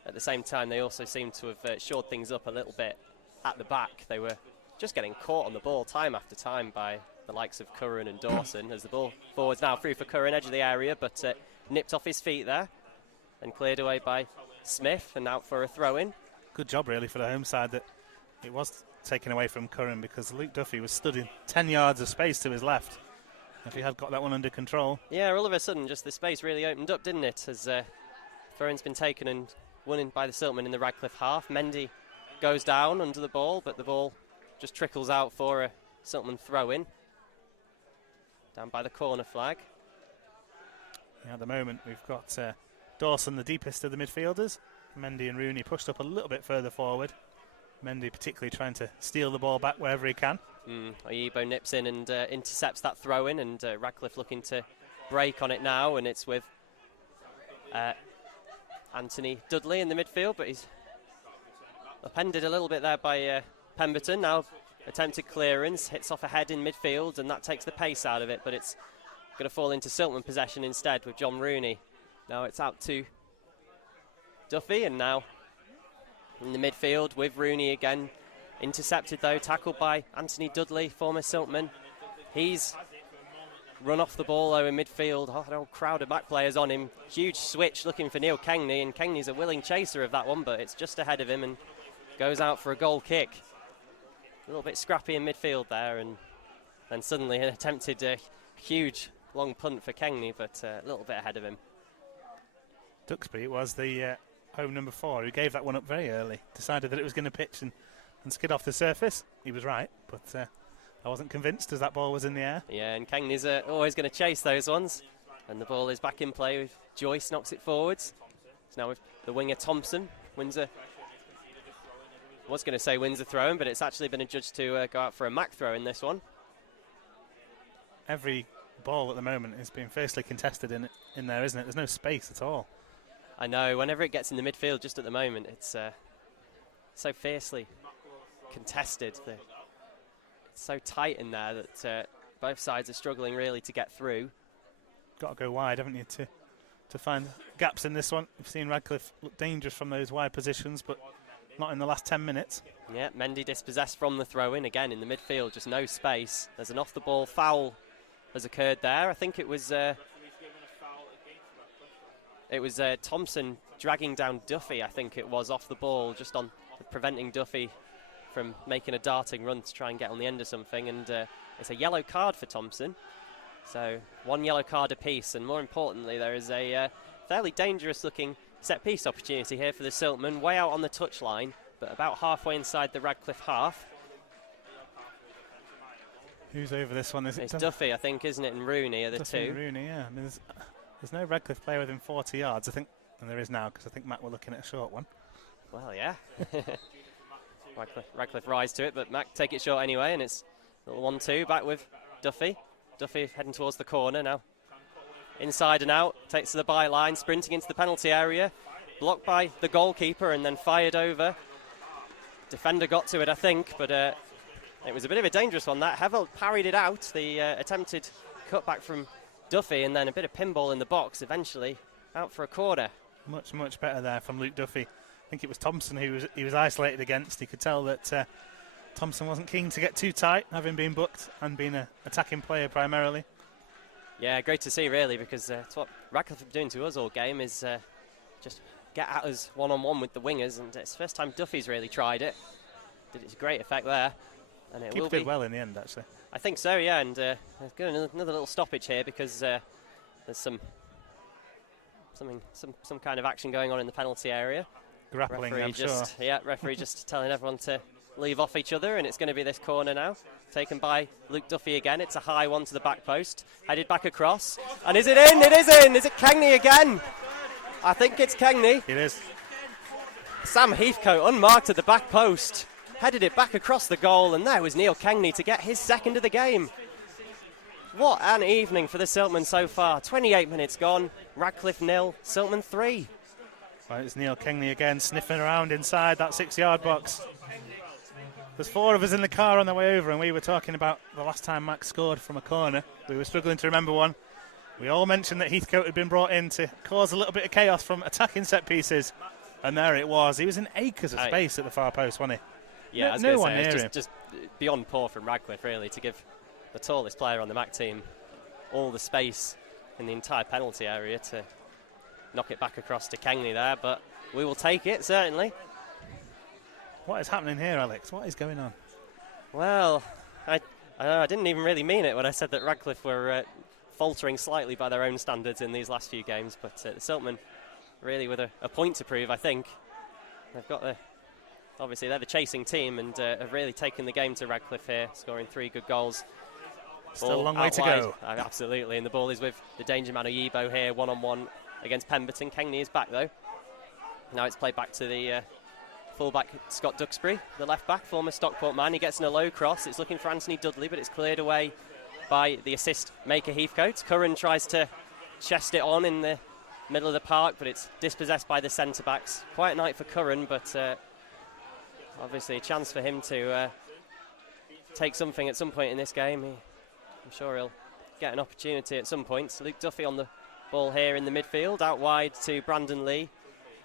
at the same time, they also seem to have shored things up a little bit at the back. They were just getting caught on the ball time after time by the likes of Curran and Dawson, as the ball forwards now through for Curran, edge of the area, but nipped off his feet there and cleared away by Smith and out for a throw-in. Good job, really, for the home side that it was taken away from Curran, because Luke Duffy was stood in 10 yards of space to his left. If he had got that one under control. Yeah, all of a sudden, just the space really opened up, didn't it? As throw-in's been taken and won in by the Siltmen in the Radcliffe half. Mendy goes down under the ball, but the ball just trickles out for a Siltman throw-in. Down by the corner flag. Yeah, at the moment, we've got Dawson, the deepest of the midfielders. Mendy and Rooney pushed up a little bit further forward. Mendy particularly trying to steal the ball back wherever he can. Oyibo nips in and intercepts that throw-in, and Radcliffe looking to break on it now, and it's with Anthony Dudley in the midfield, but he's upended a little bit there by Pemberton. Now attempted clearance, hits off a head in midfield, and that takes the pace out of it, but it's going to fall into Siltman possession instead with John Rooney. Now it's out to Duffy, and now in the midfield with Rooney again. Intercepted though, tackled by Anthony Dudley, former Siltman. He's run off the ball though in midfield. Oh, an old crowd of back players on him. Huge switch looking for Neil Kengney, and Kengney's a willing chaser of that one, but it's just ahead of him and goes out for a goal kick. A little bit scrappy in midfield there, and then suddenly an attempted huge long punt for Kengney, but a little bit ahead of him. Duxbury was the home number 4 who gave that one up very early. Decided that it was going to pitch and skid off the surface. He was right, but I wasn't convinced as that ball was in the air. Yeah, and Kengney's always going to chase those ones. And the ball is back in play with Joyce, knocks it forwards. So now with the winger Thompson. Windsor, was going to say Windsor throw-in, but it's actually been adjudged to go out for a Mac throw in this one. Every ball at the moment is being fiercely contested in there, isn't it? There's no space at all. I know, whenever it gets in the midfield just at the moment, it's so fiercely contested. It's so tight in there that both sides are struggling really to get through. Got to go wide, haven't you, to find gaps in this one. We've seen Radcliffe look dangerous from those wide positions, but not in the last 10 minutes. Yeah, Mendy dispossessed from the throw-in again in the midfield, just no space. There's an off-the-ball foul has occurred there. I think it was Thompson dragging down Duffy, I think it was, off the ball, just on preventing Duffy from making a darting run to try and get on the end of something, and it's a yellow card for Thompson. So 1 yellow card apiece, and more importantly, there is a fairly dangerous-looking set-piece opportunity here for the Siltmen, way out on the touchline, but about halfway inside the Radcliffe half. Who's over this one? It's Duffy, I think, isn't it, and Rooney are the Duffy two. And Rooney, yeah. I mean, there's no Radcliffe player within 40 yards, I think, and there is now, because I think Matt were looking at a short one. Well, yeah. Radcliffe rise to it, but Mac take it short anyway, and it's a little 1-2 back with Duffy. Duffy heading towards the corner now. Inside and out, takes to the byline, sprinting into the penalty area. Blocked by the goalkeeper and then fired over. Defender got to it, I think, but it was a bit of a dangerous one. That Hevel parried it out, the attempted cutback from Duffy, and then a bit of pinball in the box, eventually out for a corner. Much, much better there from Luke Duffy. I think it was Thompson who he was isolated against. He could tell that Thompson wasn't keen to get too tight, having been booked and being an attacking player primarily. Yeah, great to see, really, because it's what Radcliffe have been doing to us all game is just get at us one-on-one with the wingers, and it's the first time Duffy's really tried it. Did it to great effect there. And it Keeper did well in the end, actually. I think so, yeah, and there's going another little stoppage here because there's some kind of action going on in the penalty area. Grappling, referee I'm sure. Yeah, referee just telling everyone to leave off each other, and it's going to be this corner now, taken by Luke Duffy again. It's a high one to the back post, headed back across, and is it in? It is in! Is it Kengney again? I think it's Kengney. It is. Sam Heathcote unmarked at the back post, headed it back across the goal, and there was Neil Kengney to get his second of the game. What an evening for the Siltman so far. 28 minutes gone. Radcliffe 0, Siltman 3. Right, it's Neil Kengley again, sniffing around inside that 6-yard box. There's 4 of us in the car on the way over, and we were talking about the last time Mac scored from a corner. We were struggling to remember one. We all mentioned that Heathcote had been brought in to cause a little bit of chaos from attacking set pieces. And there it was. He was in acres of space at the far post, wasn't he? Yeah, no one near him. Just beyond poor from Radcliffe, really, to give the tallest player on the Mac team all the space in the entire penalty area to knock it back across to Kengley there. But we will take it, certainly. What is happening here, Alex? What is going on? Well, I didn't even really mean it when I said that Radcliffe were faltering slightly by their own standards in these last few games. But the Siltman really with a point to prove, I think. They've got obviously they're the chasing team and have really taken the game to Radcliffe here, scoring 3 good goals. Still a long way to go. Absolutely, and the ball is with the danger man Oyibo here, one-on-one against Pemberton. Kengley is back though. Now it's played back to the full-back Scott Duxbury, the left-back, former Stockport man. He gets in a low cross. It's looking for Anthony Dudley, but it's cleared away by the assist maker Heathcote. Curran tries to chest it on in the middle of the park, but it's dispossessed by the centre-backs. Quiet night for Curran, but obviously a chance for him to take something at some point in this game. I'm sure he'll get an opportunity at some point. So Luke Duffy on the ball here in the midfield, out wide to Brandon Lee,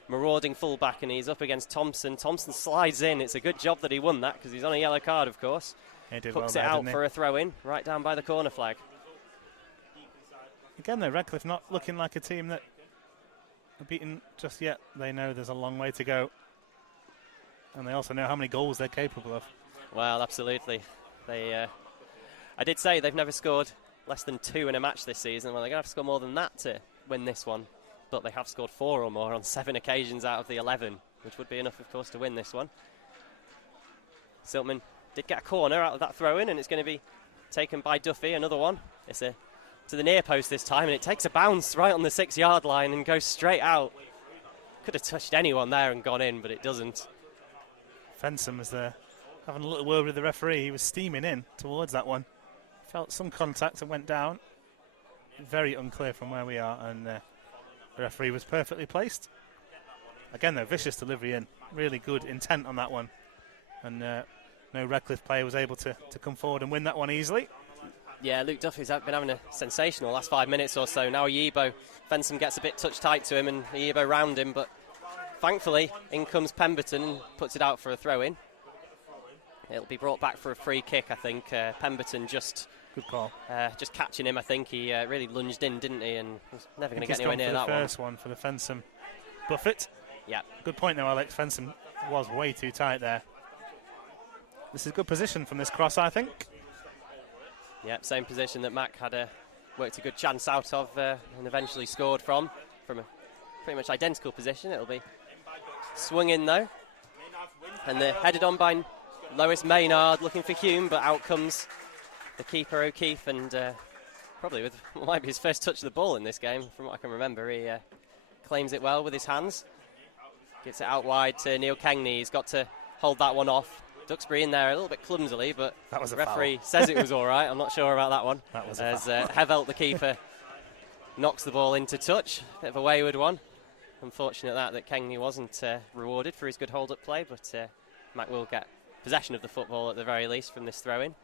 marauding full-back, and he's up against Thompson. Thompson slides in. It's a good job that he won that, because he's on a yellow card, of course. He did Hooks well it there, out for a throw-in, right down by the corner flag. Again, though, Radcliffe not looking like a team that are beaten just yet. They know there's a long way to go, and they also know how many goals they're capable of. Well, absolutely. I did say they've never scored less than 2 in a match this season. Well, they're going to have to score more than that to win this one, but they have scored 4 or more on 7 occasions out of the 11, which would be enough, of course, to win this one. Siltman did get a corner out of that throw-in, and it's going to be taken by Duffy, another one. It's to the near post this time, and it takes a bounce right on the 6-yard line and goes straight out. Could have touched anyone there and gone in, but it doesn't. Fensom was there having a little word with the referee. He was steaming in towards that one. Felt some contact and went down. Very unclear from where we are, and the referee was perfectly placed. Again, though, vicious delivery in. Really good intent on that one. And no Radcliffe player was able to come forward and win that one easily. Yeah, Luke Duffy's been having a sensational last 5 minutes or so. Now Oyibo, Fensom gets a bit touch tight to him, and Oyibo round him, but thankfully in comes Pemberton and puts it out for a throw-in. It'll be brought back for a free kick, I think. Pemberton just... Good call. Just catching him, I think. He really lunged in, didn't he? And was never going to get anywhere near that one. The first one for the Fensom Buffett. Yeah. Good point, though, Alex. Fensom was way too tight there. This is good position from this cross, I think. Yeah, same position that Mac had worked a good chance out of and eventually scored from a pretty much identical position. It'll be swung in, though. And they're headed on by Lois Maynard, looking for Hume, but out comes the keeper O'Keefe, and probably with what might be his first touch of the ball in this game, from what I can remember. He claims it well with his hands. Gets it out wide to Neil Kengley. He's got to hold that one off. Duxbury in there a little bit clumsily, but that was the referee says it was all right. I'm not sure about that one. That was as Hevelt, the keeper, knocks the ball into touch. Bit of a wayward one. Unfortunate that Kengley wasn't rewarded for his good hold-up play, but Mac will get possession of the football at the very least from this throw-in.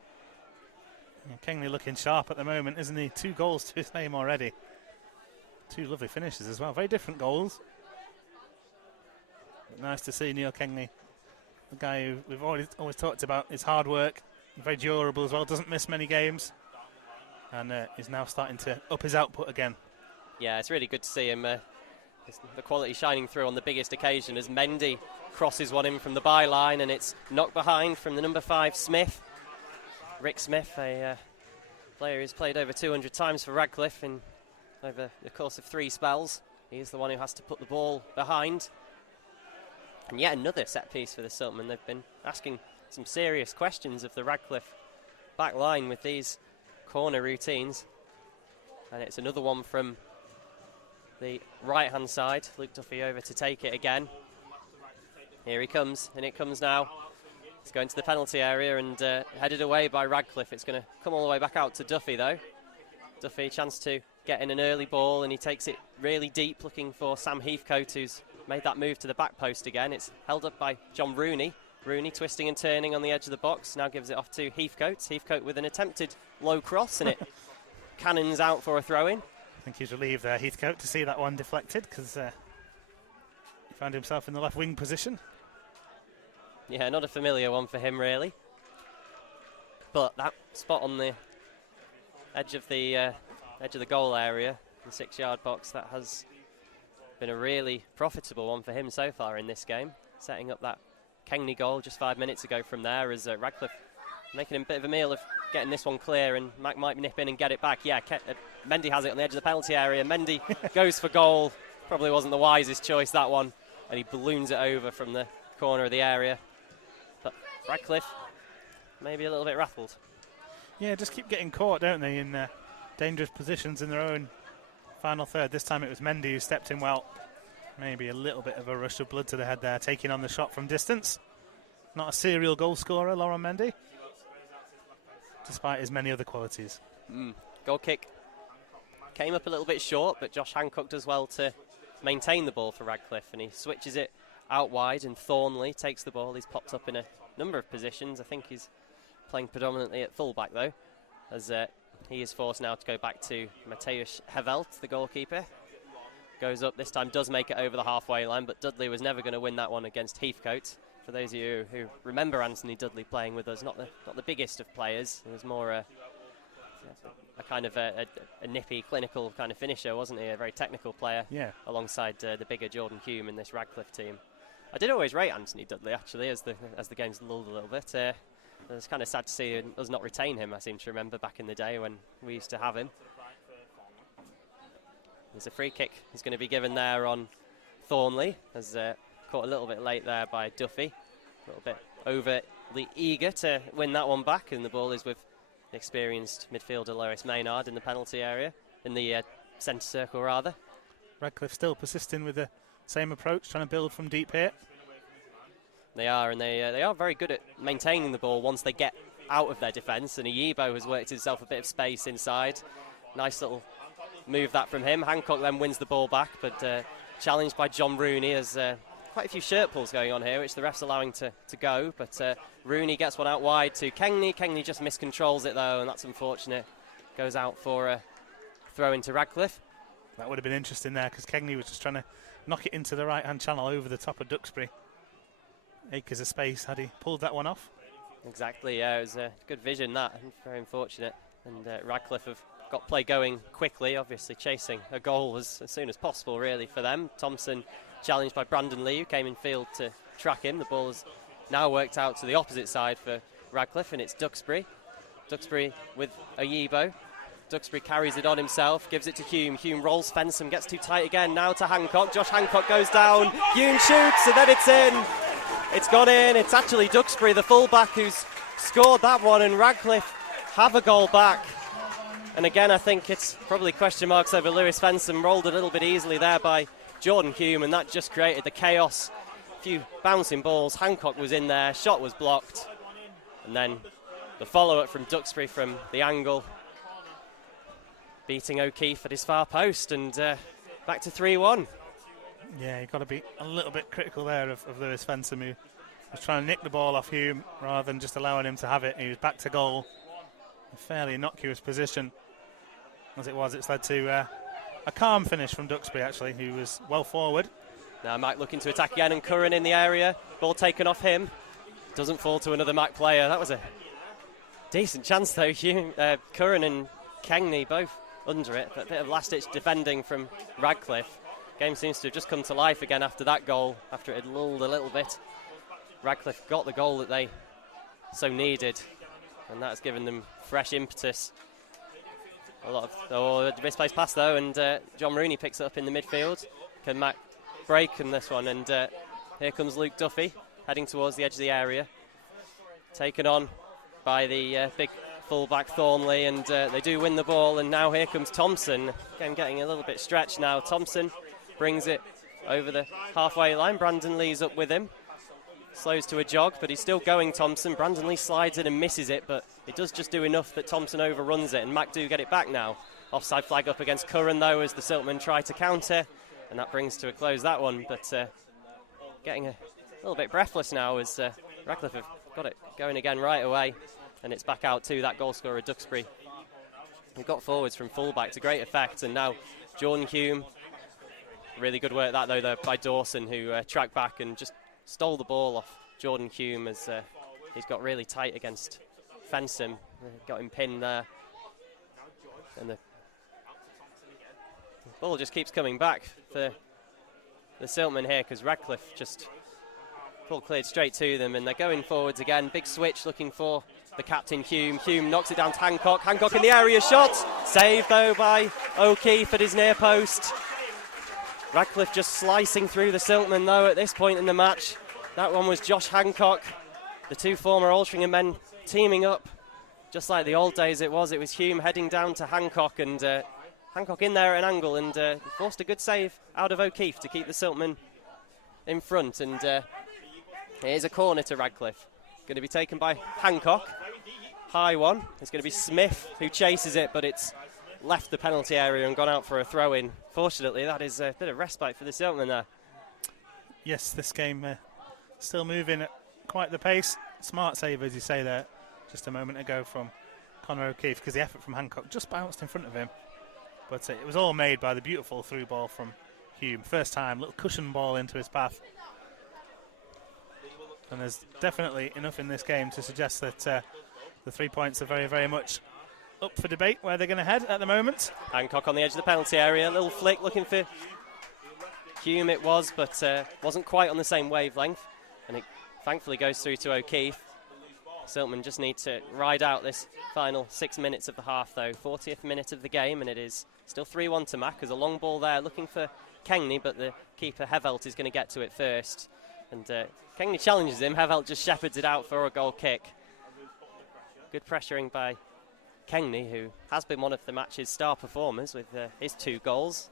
Yeah, Kengley looking sharp at the moment, isn't he? 2 goals to his name already. 2 lovely finishes as well. Very different goals. But nice to see Neil Kengley, the guy who we've always talked about his hard work, very durable as well, doesn't miss many games, and is now starting to up his output again. Yeah, it's really good to see him. The quality shining through on the biggest occasion as Mendy crosses one in from the byline, and it's knocked behind from the number 5 Smith. Rick Smith, a player who's played over 200 times for Radcliffe in over the course of 3 spells. He's the one who has to put the ball behind. And yet another set piece for the Siltman. They've been asking some serious questions of the Radcliffe back line with these corner routines. And it's another one from the right-hand side. Luke Duffy over to take it again. Here he comes, and it comes now. It's going to the penalty area and headed away by Radcliffe. It's going to come all the way back out to Duffy, though. Duffy, chance to get in an early ball, and he takes it really deep, looking for Sam Heathcote, who's made that move to the back post again. It's held up by John Rooney. Rooney twisting and turning on the edge of the box, now gives it off to Heathcote. Heathcote with an attempted low cross, and it cannons out for a throw-in. I think he's relieved there, Heathcote, to see that one deflected, because he found himself in the left wing position. Yeah, not a familiar one for him, really. But that spot on the edge of the goal area, the 6-yard box, that has been a really profitable one for him so far in this game, setting up that Kengney goal just 5 minutes ago from there, as Radcliffe making him a bit of a meal of getting this one clear, and Mac might nip in and get it back. Yeah, Mendy has it on the edge of the penalty area. Mendy goes for goal. Probably wasn't the wisest choice, that one, and he balloons it over from the corner of the area. But Radcliffe maybe a little bit rattled. Yeah, just keep getting caught, don't they, in dangerous positions in their own final third. This time it was Mendy who stepped in well. Maybe a little bit of a rush of blood to the head there, taking on the shot from distance. Not a serial goal scorer, Laurent Mendy, despite his many other qualities. Goal kick came up a little bit short, but Josh Hancock does well to maintain the ball for Radcliffe, and he switches it out wide, and Thornley takes the ball. He's popped up in a number of positions. I think he's playing predominantly at full-back, though, as he is forced now to go back to Mateusz Hevelt, the goalkeeper. Goes up this time, does make it over the halfway line, but Dudley was never going to win that one against Heathcote. For those of you who remember Anthony Dudley playing with us, not the biggest of players. He was more a kind of a nippy, clinical kind of finisher, wasn't he? A very technical player, yeah, alongside the bigger Jordan Hume in this Radcliffe team. I did always rate Anthony Dudley, actually, as the game's lulled a little bit. It's kind of sad to see us not retain him. I seem to remember back in the day when we used to have him. There's a free kick he's going to be given there on Thornley, as caught a little bit late there by Duffy. A little bit overly eager to win that one back, and the ball is with the experienced midfielder Loris Maynard in the penalty area, in the centre circle rather. Radcliffe still persisting with the same approach, trying to build from deep here. They are, and they are very good at maintaining the ball once they get out of their defence, and Ayibo has worked himself a bit of space inside. Nice little move that from him. Hancock then wins the ball back, but challenged by John Rooney, as quite a few shirt pulls going on here, which the ref's allowing to go, but Rooney gets one out wide to Kengney. Kengney just miscontrols it, though, and that's unfortunate. Goes out for a throw into Radcliffe. That would have been interesting there, because Kengney was just trying to knock it into the right-hand channel over the top of Duxbury. Acres of space had he pulled that one off. Exactly, yeah, it was a good vision, that, and very unfortunate. And Radcliffe have got play going quickly, obviously chasing a goal as soon as possible, really, for them. Thompson challenged by Brandon Lee, who came in field to track him. The ball has now worked out to the opposite side for Radcliffe, and it's Duxbury. Duxbury with Ayibo. Duxbury carries it on himself, gives it to Hume. Hume rolls Fensom, gets too tight again, now to Hancock. Josh Hancock goes down, Hume shoots, and then it's in. It's gone in. It's actually Duxbury, the fullback, who's scored that one, and Radcliffe have a goal back. And again, I think it's probably question marks over Lewis Fensom, rolled a little bit easily there by Jordan Hume, and that just created the chaos. A few bouncing balls. Hancock was in there, shot was blocked, and then the follow-up from Duxbury from the angle, beating O'Keefe at his far post, and back to 3-1. Yeah, you've got to be a little bit critical there of Lewis Fensom, who was trying to nick the ball off Hume rather than just allowing him to have it. He was back to goal, a fairly innocuous position as it was. It's led to a calm finish from Duxbury, actually, who was well forward. Now Mac looking to attack again, and Curran in the area. Ball taken off him. Doesn't fall to another Mac player. That was a decent chance, though. Curran and Kengney both under it. But a bit of last-ditch defending from Radcliffe. Game seems to have just come to life again after that goal, after it had lulled a little bit. Radcliffe got the goal that they so needed, and that's given them fresh impetus. A lot of misplaced pass, though, and John Rooney picks it up in the midfield. Can Mac break in this one? And here comes Luke Duffy, heading towards the edge of the area. Taken on by the big full-back Thornley, and they do win the ball, and now here comes Thompson. Again, getting a little bit stretched now. Thompson brings it over the halfway line. Brandon Lee's up with him. Slows to a jog, but he's still going, Thompson. Brandon Lee slides it and misses it, but it does just do enough that Thompson overruns it, and Mac do get it back now Offside flag up against Curran, though, as the Siltmen try to counter, and that brings to a close that one. But getting a little bit breathless now as Radcliffe have got it going again right away, and it's back out to that goal scorer, Duxbury. We've got forwards from fullback to great effect, and now Jordan Hume. Really good work that, though, by Dawson, who tracked back and just stole the ball off Jordan Hume as he's got really tight against Fensham. Got him pinned there. And the ball just keeps coming back for the Siltmen here, because Radcliffe just ball cleared straight to them, and they're going forwards again. Big switch looking for the captain, Hume. Hume knocks it down to Hancock. Hancock in the area, shot. Saved, though, by O'Keefe at his near post. Radcliffe just slicing through the Siltmen, though, at this point in the match. That one was Josh Hancock. The two former Altrincham men teaming up, just like the old days it was. It was Hume heading down to Hancock, and Hancock in there at an angle, and forced a good save out of O'Keefe to keep the Siltmen in front. And here's a corner to Radcliffe. Going to be taken by Hancock. High one. It's going to be Smith who chases it, but it's left the penalty area and gone out for a throw-in. Fortunately, that is a bit of respite for the Siltmen there. Yes, this game still moving at quite the pace. Smart save, as you say there, just a moment ago from Conor O'Keefe, because the effort from Hancock just bounced in front of him. But it was all made by the beautiful through ball from Hume. First time, little cushion ball into his path. And there's definitely enough in this game to suggest that the 3 points are very, very much up for debate where they're going to head at the moment. Hancock on the edge of the penalty area. A little flick looking for Hume it was, but wasn't quite on the same wavelength. And it thankfully goes through to O'Keefe. Siltmen just need to ride out this final 6 minutes of the half, though. 40th minute of the game, and it is still 3-1 to Mac. There's a long ball there looking for Kengney, but the keeper, Hevelt, is going to get to it first. And Kengney challenges him. Hevelt just shepherds it out for a goal kick. Good pressuring by Kengney, who has been one of the match's star performers with his 2 goals.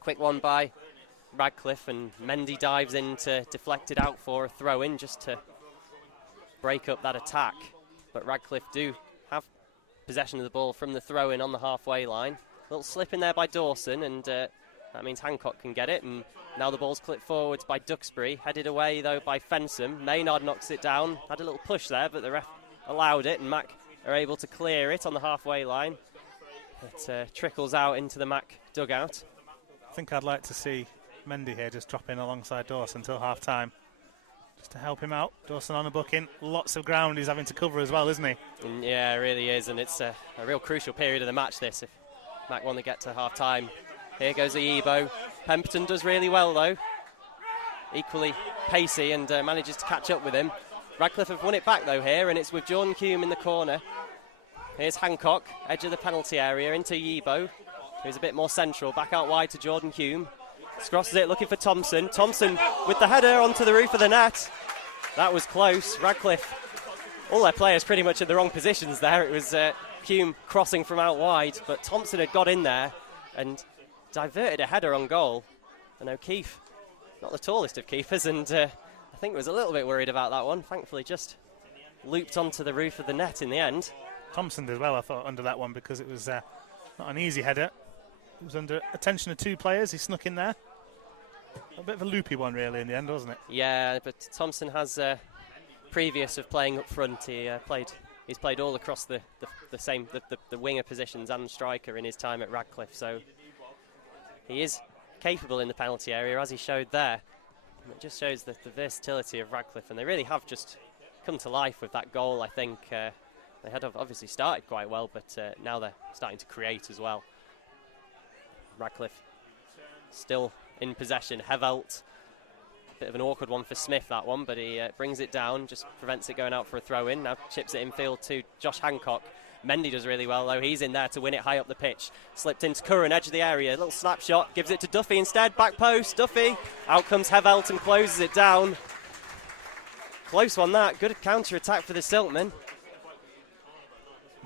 Quick one by Radcliffe, and Mendy dives in to deflect it out for a throw-in just to break up that attack. But Radcliffe do have possession of the ball from the throw-in on the halfway line. A little slip in there by Dawson, and that means Hancock can get it. And now the ball's clipped forwards by Duxbury, headed away though by Fensham. Maynard knocks it down, had a little push there, but the ref allowed it, and Mac are able to clear it on the halfway line. It trickles out into the Mac dugout. I think I'd like to see Mendy here just drop in alongside Dawson until half-time, just to help him out. Dawson on a booking, lots of ground he's having to cover as well, isn't he? Yeah, it really is, and it's a real crucial period of the match, this, if Mac want to get to half-time. Here goes the Ebo. Pemberton does really well, though. Equally pacey, and manages to catch up with him. Radcliffe have won it back, though, here, and it's with Jordan Hume in the corner. Here's Hancock, edge of the penalty area, into Yebo, who's a bit more central. Back out wide to Jordan Hume. Crosses it, looking for Thompson. Thompson with the header onto the roof of the net. That was close. Radcliffe, all their players pretty much in the wrong positions there. It was Hume crossing from out wide, but Thompson had got in there and diverted a header on goal. And O'Keefe, not the tallest of keepers, and I think was a little bit worried about that one. Thankfully just looped onto the roof of the net in the end. Thompson did well, I thought, under that one, because it was not an easy header. It was under attention of 2 players. He snuck in there. A bit of a loopy one, really, in the end, wasn't it? Yeah, but Thompson has previous of playing up front. He's played all across the winger positions and striker in his time at Radcliffe, so he is capable in the penalty area, as he showed there. It just shows the versatility of Radcliffe, and they really have just come to life with that goal. I think they had obviously started quite well, but now they're starting to create as well. Radcliffe still in possession. Hevelt, bit of an awkward one for Smith, that one, but he brings it down, just prevents it going out for a throw-in. Now chips it infield to Josh Hancock. Mendy does really well, though. He's in there to win it high up the pitch. Slipped into Curran, edge of the area. Little snap shot, gives it to Duffy instead. Back post, Duffy. Out comes Hevelt and closes it down. Close one, that. Good counter-attack for the Siltmen.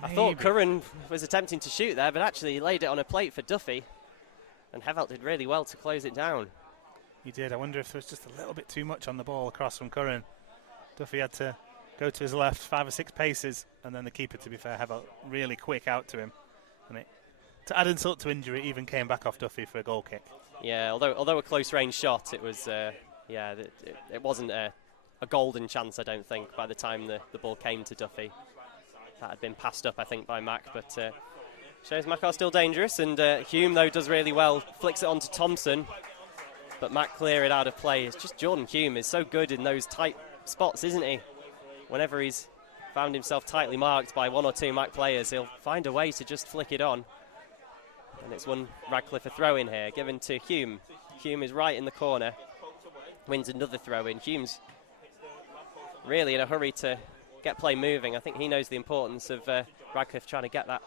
I thought Curran was attempting to shoot there, but actually he laid it on a plate for Duffy. And Hevelt did really well to close it down. He did. I wonder if there was just a little bit too much on the ball across from Curran. Duffy had to go to his left 5 or 6 paces, and then the keeper, to be fair, Hevelt really quick out to him. And it, to add insult to injury, it even came back off Duffy for a goal kick. Yeah, although a close-range shot, it was, it wasn't a golden chance, I don't think, by the time the ball came to Duffy. That had been passed up, I think, by Mac, but shows Mac are still dangerous, and Hume, though, does really well, flicks it on to Thompson, but Mac clear it out of play. It's just Jordan Hume is so good in those tight spots, isn't he? Whenever he's found himself tightly marked by one or two Mac players, he'll find a way to just flick it on. And it's won Radcliffe a throw-in here, given to Hume. Hume is right in the corner, wins another throw-in. Hume's really in a hurry to get play moving. I think he knows the importance of Radcliffe trying to get that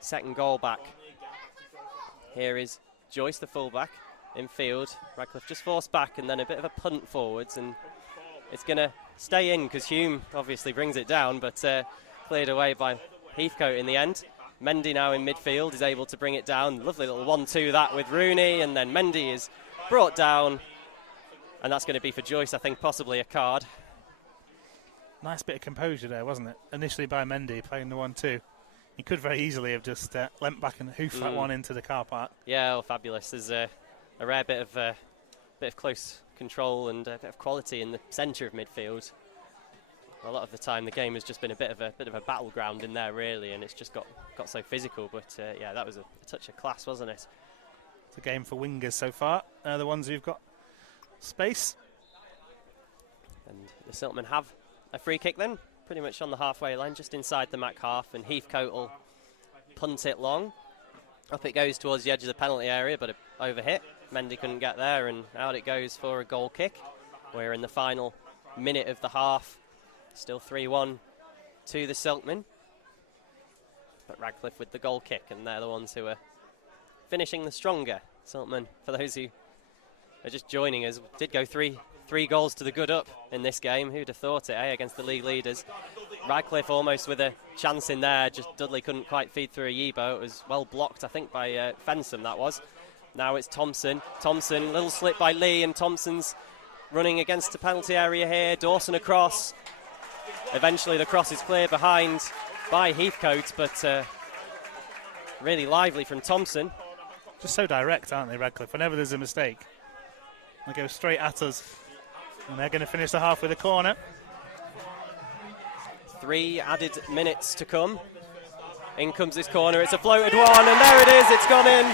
second goal back. Here is Joyce, the fullback, in field. Radcliffe just forced back and then a bit of a punt forwards, and it's going to stay in because Hume obviously brings it down, but cleared away by Heathcote in the end. Mendy now in midfield is able to bring it down. Lovely little 1-2 that with Rooney, and then Mendy is brought down, and that's going to be for Joyce, I think, possibly a card. Nice bit of composure there, wasn't it? Initially by Mendy playing the 1-2. He could very easily have just leant back and hoofed that one into the car park. Yeah, oh, fabulous. There's a rare bit of close control and a bit of quality in the centre of midfield. A lot of the time the game has just been a bit of a battleground in there, really, and it's just got so physical. But yeah, that was a touch of class, wasn't it? It's a game for wingers so far. The ones who've got space. And the Siltmen have a free kick then, pretty much on the halfway line, just inside the Mac half, and Heathcote will punt it long. Up it goes towards the edge of the penalty area, but it overhit. Mendy couldn't get there, and out it goes for a goal kick. We're in the final minute of the half. Still 3-1 to the Siltmen. But Radcliffe with the goal kick, and they're the ones who are finishing the stronger. Siltmen, for those who are just joining us, did go three goals to the good up in this game. Who'd have thought it, against the league leaders. Radcliffe almost with a chance in there, just Dudley couldn't quite feed through a Yibo. It was well blocked, I think, by Fensom, that was. Now it's Thompson. Thompson, little slip by Lee, and Thompson's running against the penalty area here. Dawson across. Eventually the cross is cleared behind by Heathcote, but really lively from Thompson. Just so direct, aren't they, Radcliffe? Whenever there's a mistake, they go straight at us. And they're going to finish the half with a corner. 3 added minutes to come. In comes this corner. It's a floated one, and there it is. It's gone in.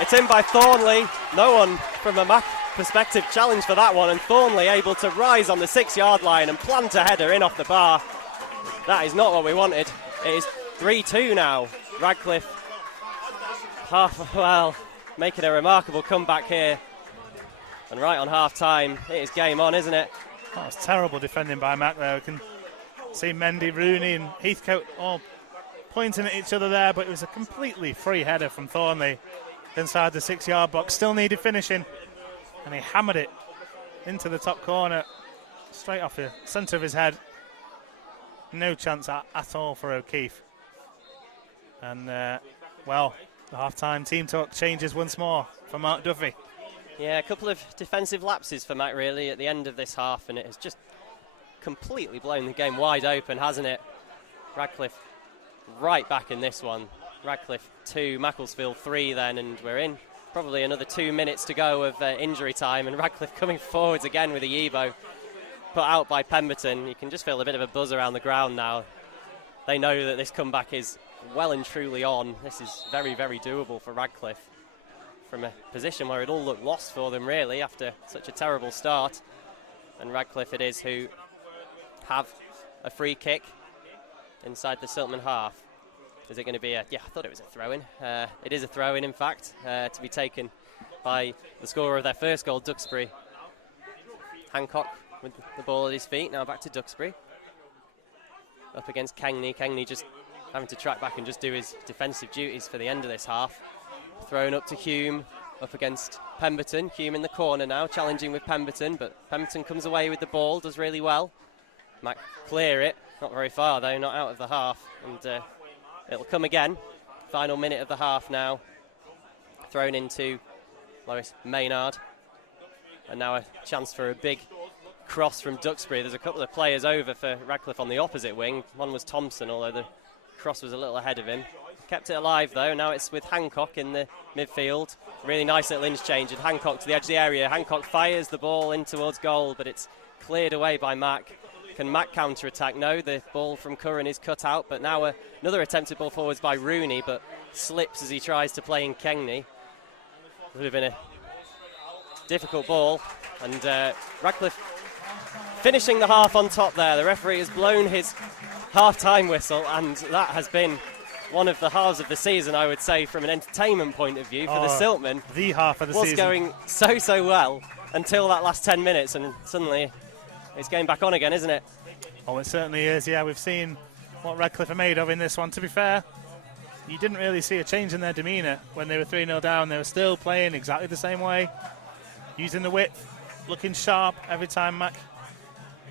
It's in by Thornley. No one from a Mac perspective challenge for that one, and Thornley able to rise on the 6-yard line and plant a header in off the bar. That is not what we wanted. It is 3-2 now. Radcliffe, making a remarkable comeback here. And right on half-time, it is game on, isn't it? That was terrible defending by Mac there. We can see Mendy, Rooney and Heathcote all pointing at each other there, but it was a completely free header from Thornley inside the 6-yard box. Still needed finishing, and he hammered it into the top corner, straight off the centre of his head. No chance at all for O'Keefe. And, the half-time team talk changes once more for Mark Duffy. Yeah, a couple of defensive lapses for Mac, really, at the end of this half, and it has just completely blown the game wide open, hasn't it? Radcliffe right back in this one. Radcliffe 2, Macclesfield 3 then, and we're in probably another 2 minutes to go of injury time, and Radcliffe coming forwards again with a Yibo put out by Pemberton. You can just feel a bit of a buzz around the ground now. They know that this comeback is well and truly on. This is very, very doable for Radcliffe from a position where it all looked lost for them, really, after such a terrible start. And Radcliffe it is who have a free kick inside the Siltman half. Is it going to be a... Yeah, I thought it was a throw-in. It is a throw-in, in fact, to be taken by the scorer of their first goal, Duxbury. Hancock with the ball at his feet. Now back to Duxbury. Up against Kengney. Kengney just having to track back and just do his defensive duties for the end of this half. Thrown up to Hume, up against Pemberton. Hume in the corner now, challenging with Pemberton, but Pemberton comes away with the ball, does really well. Mac clear it, not very far though, not out of the half, and it'll come again. Final minute of the half now. Thrown into Lois Maynard, and now a chance for a big cross from Duxbury. There's a couple of players over for Radcliffe on the opposite wing. One was Thompson, although the cross was a little ahead of him. kept it alive though. Now it's with Hancock in the midfield. Really nice little interchange, and Hancock to the edge of the area. Hancock fires the ball in towards goal, but it's cleared away by Mac. Can Mac counter-attack? No, the ball from Curran is cut out, but now another attempted ball forwards by Rooney, but slips as he tries to play in Kengney. Would have been a difficult ball, and Radcliffe finishing the half on top there. The referee has blown his half-time whistle, and that has been one of the halves of the season, I would say, from an entertainment point of view for the Siltmen. The half of the season was going so well until that last 10 minutes, and suddenly it's going back on again, isn't it? Oh, it certainly is, yeah. We've seen what Radcliffe are made of in this one. To be fair, you didn't really see a change in their demeanour when they were 3-0 down. They were still playing exactly the same way, using the width, looking sharp every time Mac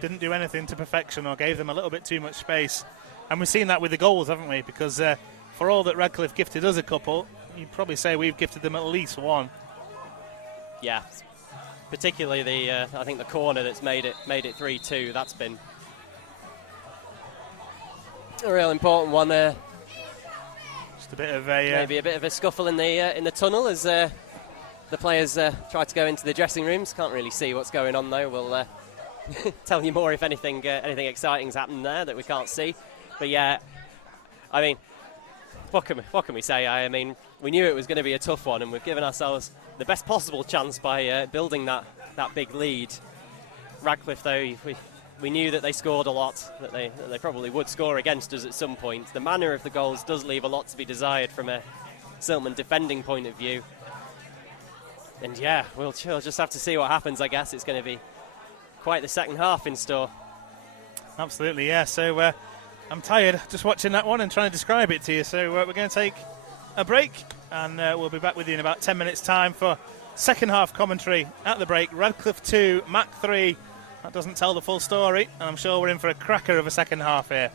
didn't do anything to perfection or gave them a little bit too much space. And we've seen that with the goals, haven't we? Because for all that Radcliffe gifted us a couple, you'd probably say we've gifted them at least one. Yeah, particularly the I think the corner that's made it 3-2. That's been a real important one there. Just a bit of a maybe a bit of a scuffle in the tunnel as the players try to go into the dressing rooms. Can't really see what's going on though. We'll tell you more if anything exciting's happened there that we can't see. But yeah, I mean, what can we say? I mean, we knew it was going to be a tough one, and we've given ourselves the best possible chance by building that big lead. Radcliffe, though, we knew that they scored a lot, that they probably would score against us at some point. The manner of the goals does leave a lot to be desired from a Siltman defending point of view. And yeah, we'll just have to see what happens, I guess. It's going to be quite the second half in store. Absolutely, yeah. So I'm tired just watching that one and trying to describe it to you. So we're going to take a break, and we'll be back with you in about 10 minutes' time for second half commentary at the break. Radcliffe 2, Mac 3. That doesn't tell the full story, and I'm sure we're in for a cracker of a second half here.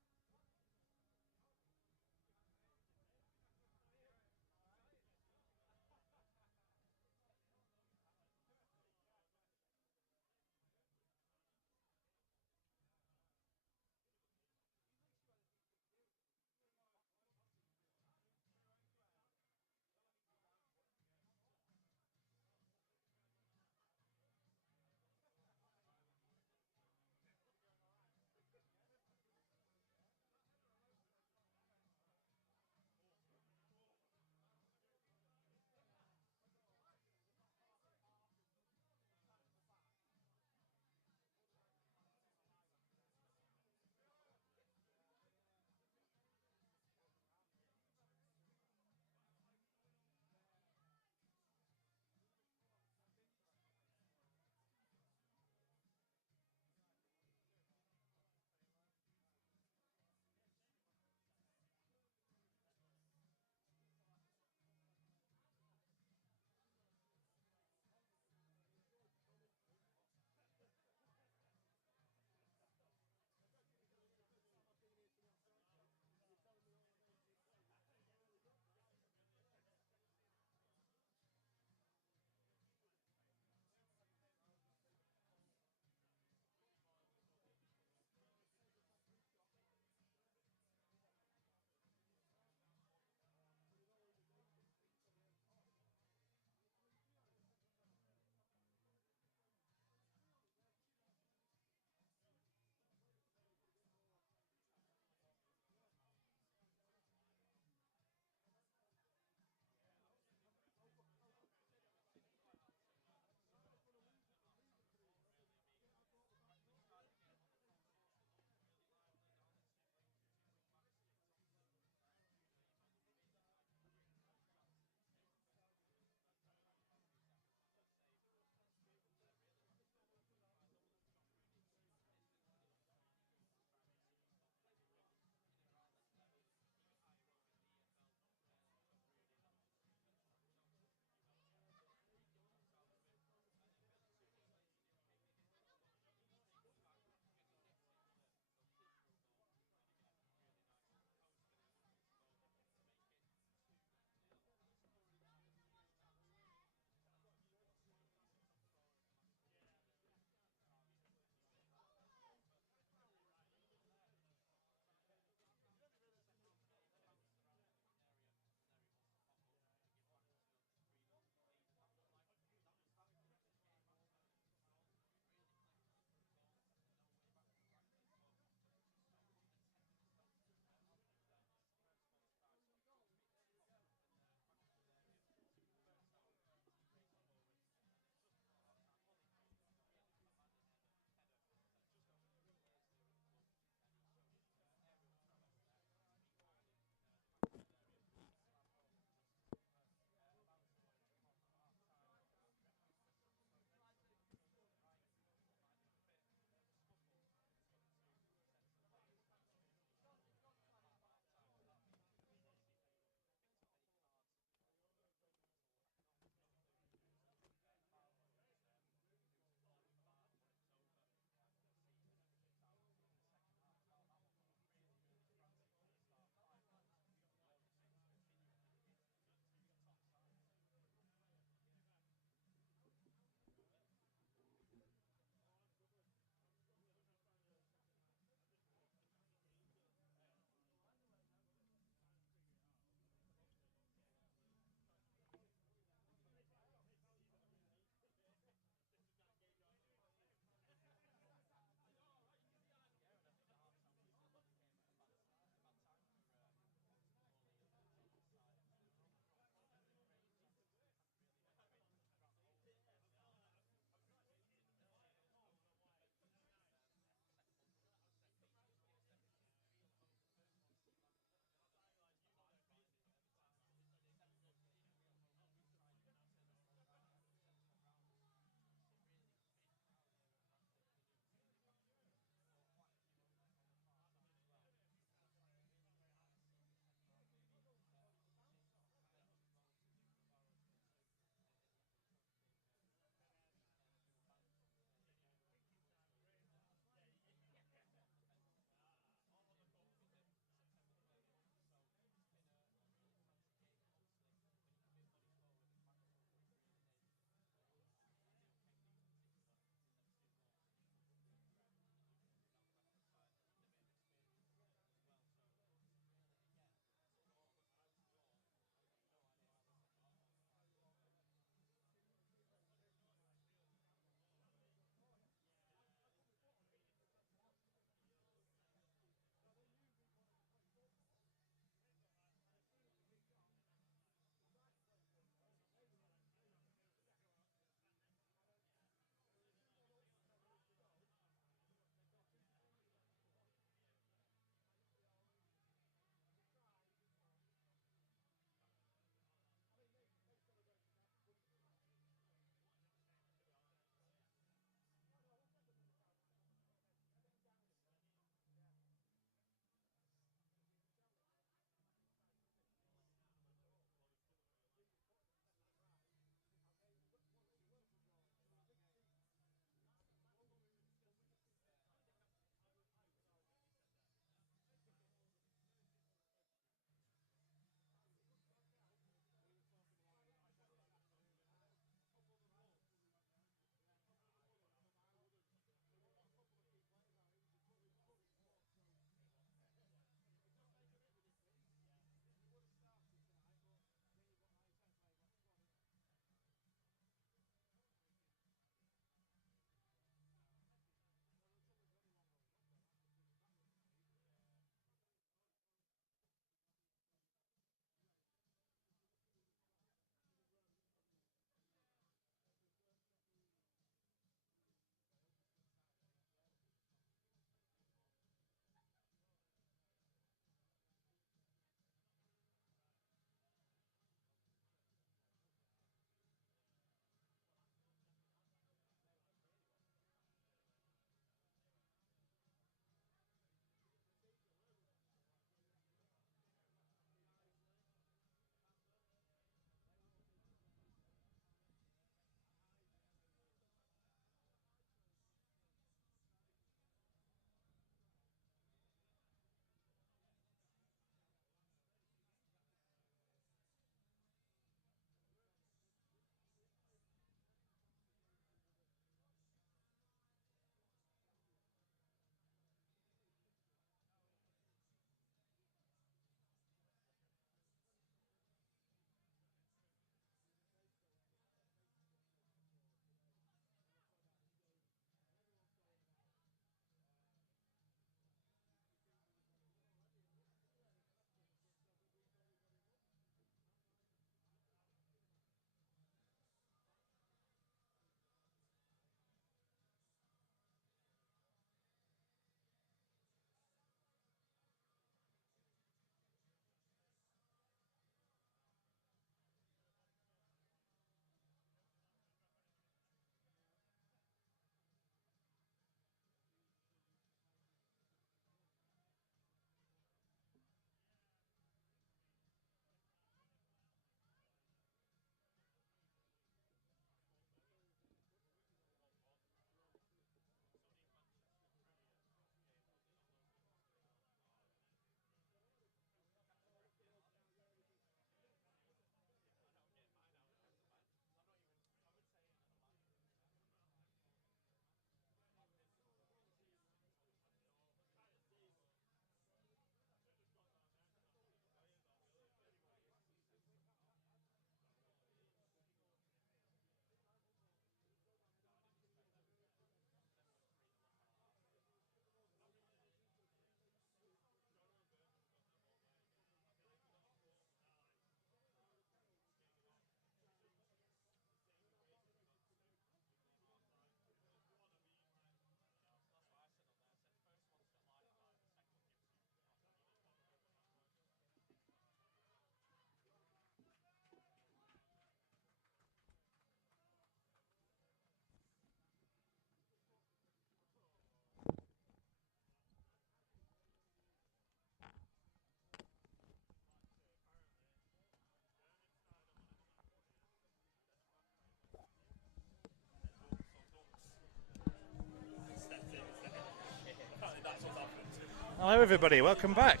Hello everybody, welcome back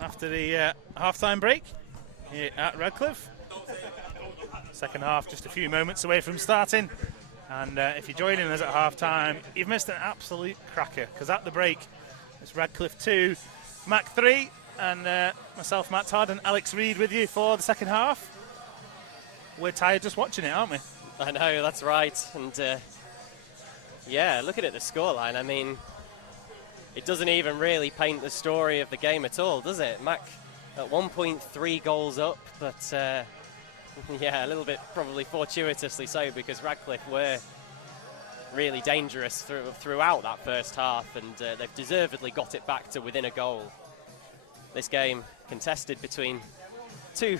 after the half-time break here at Radcliffe. Second half just a few moments away from starting, and if you're joining us at half-time, you've missed an absolute cracker, because at the break it's Radcliffe 2, Mac 3, and myself, Matt Todd, and Alex Reid with you for the second half. We're tired just watching it, aren't we? I know, that's right. And yeah, looking at the scoreline, I mean, it doesn't even really paint the story of the game at all, does it? Mac at 1.3 goals up, but yeah, a little bit probably fortuitously so, because Radcliffe were really dangerous throughout that first half, and they've deservedly got it back to within a goal. This game contested between two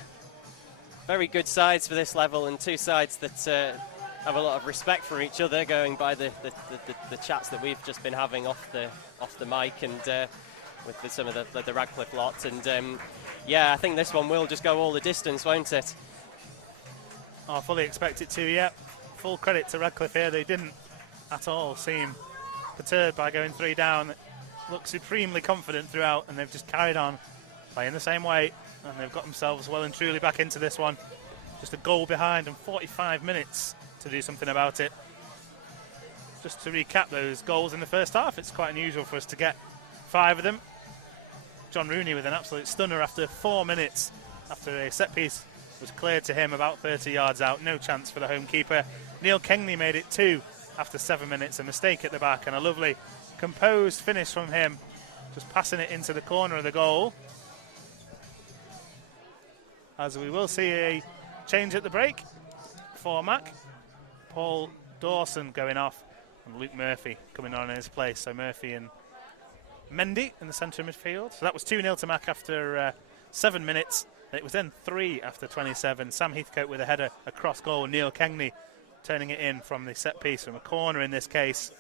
very good sides for this level, and two sides that have a lot of respect for each other, going by the chats that we've just been having off the mic and with some of the Radcliffe lot. And yeah, I think this one will just go all the distance, won't it? I fully expect it to, yeah. Full credit to Radcliffe here. They didn't at all seem perturbed by going 3 down. Looked supremely confident throughout, and they've just carried on playing the same way, and they've got themselves well and truly back into this one. Just a goal behind and 45 minutes to do something about it. Just to recap those goals in the first half, it's quite unusual for us to get 5 of them. John Rooney with an absolute stunner after 4 minutes, after a set piece was cleared to him about 30 yards out. No chance for the home keeper. Neil Kengley made it 2 after 7 minutes. A mistake at the back and a lovely composed finish from him, just passing it into the corner of the goal. As we will see a change at the break for Mac. Paul Dawson going off and Luke Murphy coming on in his place. So Murphy and Mendy in the centre of midfield. So that was 2-0 to Mac after 7 minutes. It was then 3 after 27. Sam Heathcote with a header across goal. Neil Kengley turning it in from the set piece, from a corner in this case.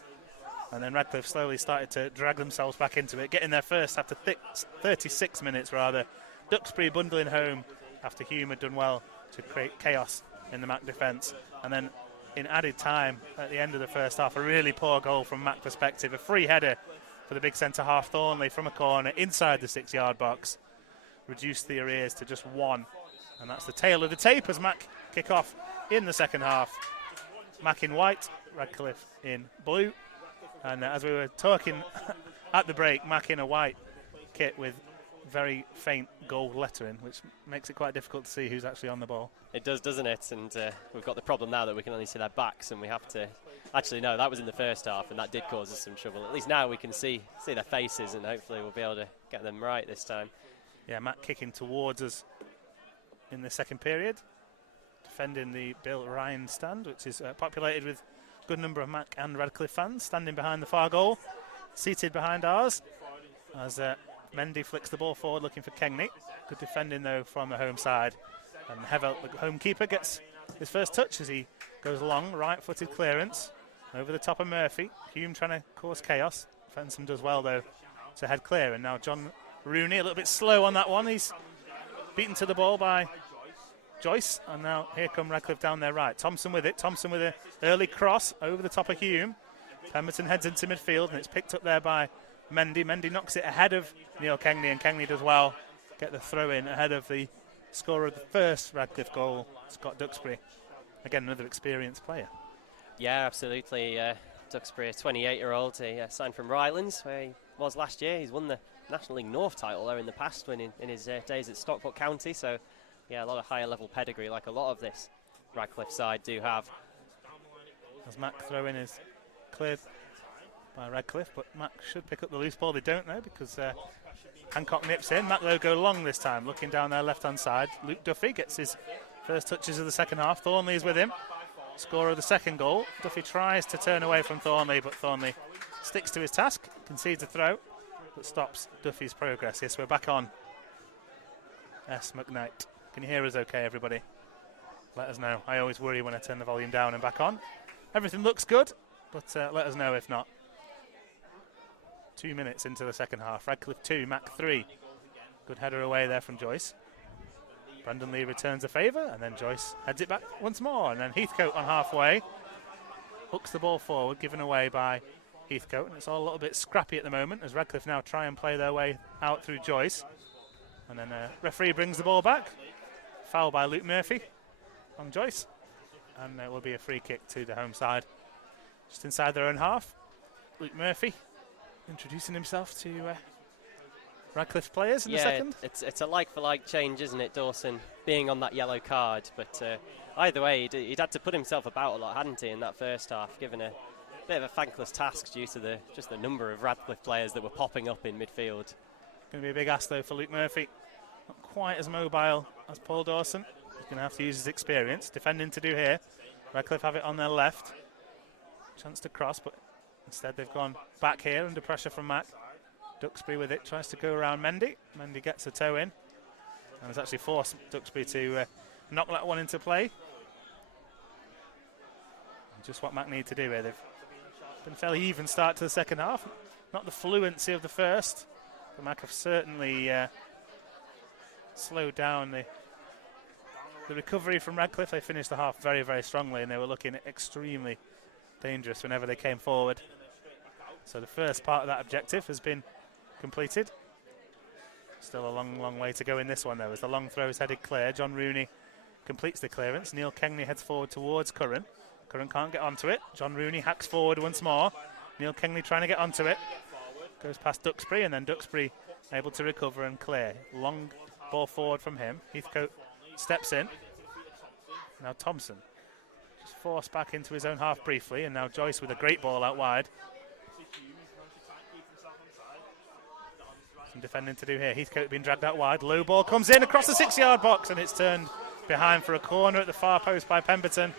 And then Radcliffe slowly started to drag themselves back into it, getting their first after 36 minutes rather. Duxbury bundling home after Hume had done well to create chaos in the Mac defence. And then in added time at the end of the first half, a really poor goal from Mac perspective. A free header for the big centre-half Thornley from a corner inside the 6-yard box. Reduced the arrears to just 1. And that's the tail of the tape as Mac kick off in the second half. Mac in white, Radcliffe in blue. And as we were talking at the break, Mac in a white kit with very faint gold lettering, which makes it quite difficult to see who's actually on the ball. It does, doesn't it? And we've got the problem now that we can only see their backs, and we have to... Actually, no, that was in the first half, and that did cause us some trouble. At least now we can see their faces, and hopefully we'll be able to get them right this time. Yeah, Matt kicking towards us in the second period, defending the Bill Ryan stand, which is populated with a good number of Mac and Radcliffe fans, standing behind the far goal, seated behind ours, as Mendy flicks the ball forward looking for Kengley. Good defending though from the home side, and Hevelt, the home keeper, gets his first touch as he goes long, right-footed clearance over the top of Murphy. Hume trying to cause chaos. Fenson does well though to head clear, and now John Rooney a little bit slow on that one. He's beaten to the ball by Joyce, and now here come Radcliffe down their right. Thompson with it. Thompson with an early cross over the top of Hume. Pemberton heads into midfield, and it's picked up there by Mendy. Mendy knocks it ahead of Neil Kengley, and Kengley does well get the throw in ahead of the scorer of the first Radcliffe goal, Scott Duxbury. Again, another experienced player. Yeah, absolutely. Duxbury, a 28-year-old, he signed from Rylands, where he was last year. He's won the National League North title there in the past when in his days at Stockport County. So, yeah, a lot of higher level pedigree, like a lot of this Radcliffe side do have. As Mac throw in is cleared by Radcliffe, but Mac should pick up the loose ball. They don't though, because Hancock nips in. Mac though go long this time, looking down their left-hand side. Luke Duffy gets his first touches of the second half. Thornley is with him, scorer of the second goal. Duffy tries to turn away from Thornley, but Thornley sticks to his task, concedes a throw, but stops Duffy's progress. Yes, we're back on. S. McKnight. Can you hear us okay, everybody? Let us know. I always worry when I turn the volume down and back on. Everything looks good, but let us know if not. 2 minutes into the second half. Radcliffe 2, Mac 3. Good header away there from Joyce. Brandon Lee returns a favour, and then Joyce heads it back once more. And then Heathcote on halfway hooks the ball forward, given away by Heathcote, and it's all a little bit scrappy at the moment as Radcliffe now try and play their way out through Joyce. And then referee brings the ball back. Foul by Luke Murphy on Joyce. And it will be a free kick to the home side. Just inside their own half. Luke Murphy introducing himself to Radcliffe players in a second. It's a like-for-like change, isn't it, Dawson, being on that yellow card. But either way, he'd had to put himself about a lot, hadn't he, in that first half, given a bit of a thankless task due to the number of Radcliffe players that were popping up in midfield. Going to be a big ask, though, for Luke Murphy. Not quite as mobile as Paul Dawson. He's going to have to use his experience. Defending to do here. Radcliffe have it on their left. Chance to cross, but instead they've gone back here under pressure from Mac. Duxbury with it, tries to go around Mendy. Mendy gets a toe in and has actually forced Duxbury to knock that one into play. And just what Mac need to do here. They've been a fairly even start to the second half. Not the fluency of the first, but Mac have certainly slowed down the recovery from Radcliffe. They finished the half very, very strongly, and they were looking extremely dangerous whenever they came forward. So the first part of that objective has been completed. Still a long, long way to go in this one, though, as the long throw is headed clear. John Rooney completes the clearance. Neil Kengley heads forward towards Curran. Curran can't get onto it. John Rooney hacks forward once more. Neil Kengley trying to get onto it. Goes past Duxbury, and then Duxbury able to recover and clear. Long ball forward from him. Heathcote steps in. Now Thompson just forced back into his own half briefly, and now Joyce with a great ball out wide. Some defending to do here. Heathcote being dragged out wide. Low ball comes in across the 6-yard box, and it's turned behind for a corner at the far post by Pemberton.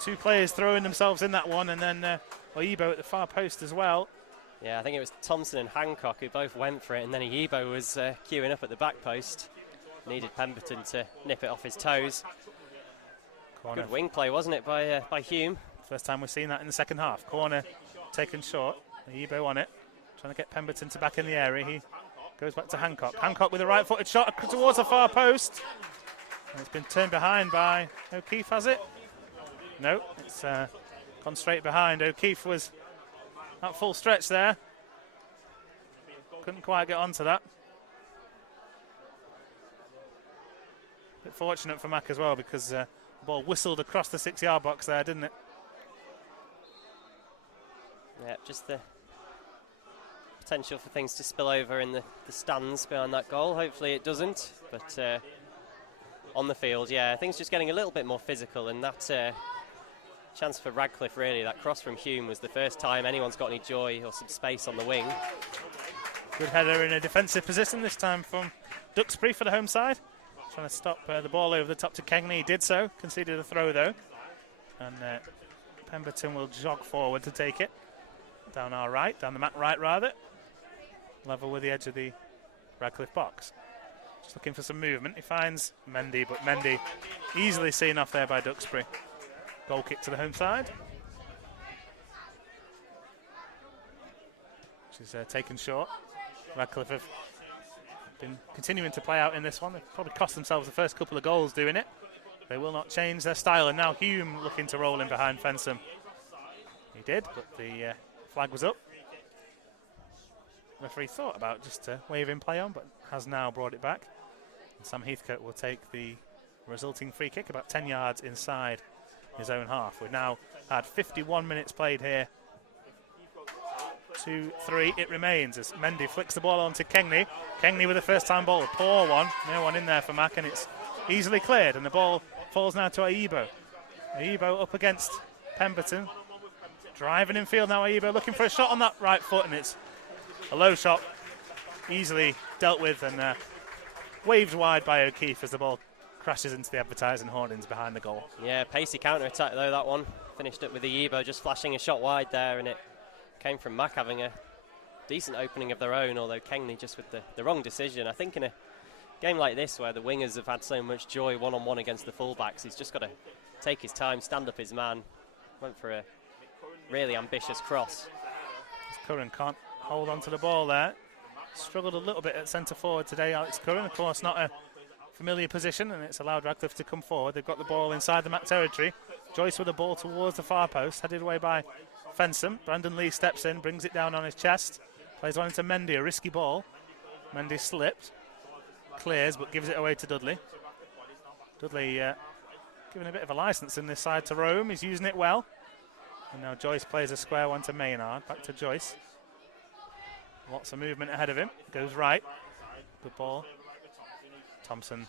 Two players throwing themselves in that one, and then Oyibo at the far post as well. Yeah, I think it was Thompson and Hancock who both went for it, and then Oyibo was queuing up at the back post. Needed Pemberton to nip it off his toes. Corner. Good wing play, wasn't it, by Hume? First time we've seen that in the second half. Corner taken short. Oyibo on it. Trying to get Pemberton to back in the area. He goes back to Hancock. Hancock with a right-footed shot towards the far post. And it's been turned behind by O'Keefe, has it? No, it's gone straight behind. O'Keefe was at full stretch there. Couldn't quite get onto that. Bit fortunate for Mac as well, because the ball whistled across the 6-yard box there, didn't it? Yeah, just the potential for things to spill over in the stands behind that goal. Hopefully it doesn't, but on the field, yeah, things just getting a little bit more physical, and that chance for Radcliffe, really, that cross from Hume was the first time anyone's got any joy or some space on the wing. Good header in a defensive position, this time from Duxbury for the home side. Trying to stop the ball over the top to Kengley. He did so, conceded a throw though. And Pemberton will jog forward to take it. Down our right, down the mat right rather. Level with the edge of the Radcliffe box. Just looking for some movement. He finds Mendy, but Mendy easily seen off there by Duxbury. Goal kick to the home side. Which is taken short. Radcliffe have been continuing to play out in this one. They've probably cost themselves the first couple of goals doing it. They will not change their style, and now Hume looking to roll in behind Fensham. He did, but the flag was up. Referee thought about just waving play on, but has now brought it back. And Sam Heathcote will take the resulting free kick about 10 yards inside his own half. We've now had 51 minutes played here. 2-3 it remains as Mendy flicks the ball on to Kengley. Kengley with a first time ball, a poor one. No one in there for Mac, and it's easily cleared, and the ball falls now to Oyibo. Oyibo up against Pemberton. Driving in field now, Oyibo looking for a shot on that right foot, and it's a low shot, easily dealt with and waved wide by O'Keefe as the ball crashes into the advertising hoardings behind the goal. Yeah, pacey counter-attack though, that one. Finished up with Oyibo just flashing a shot wide there, and it came from Mac having a decent opening of their own, although Kengley just with the wrong decision. I think in a game like this where the wingers have had so much joy one-on-one against the fullbacks, he's just got to take his time, stand up his man. Went for a really ambitious cross. Curran can't hold on to the ball there. Struggled a little bit at centre forward today, Alex Curran. Of course, not a familiar position, and it's allowed Radcliffe to come forward. They've got the ball inside the Mac territory. Joyce with the ball towards the far post, headed away by Fensom. Brandon Lee steps in, brings it down on his chest. Plays one into Mendy, a risky ball. Mendy slipped. Clears, but gives it away to Dudley. Dudley giving a bit of a licence in this side to roam. He's using it well. And now Joyce plays a square one to Maynard. Back to Joyce. Lots of movement ahead of him. Goes right. Good ball. Thompson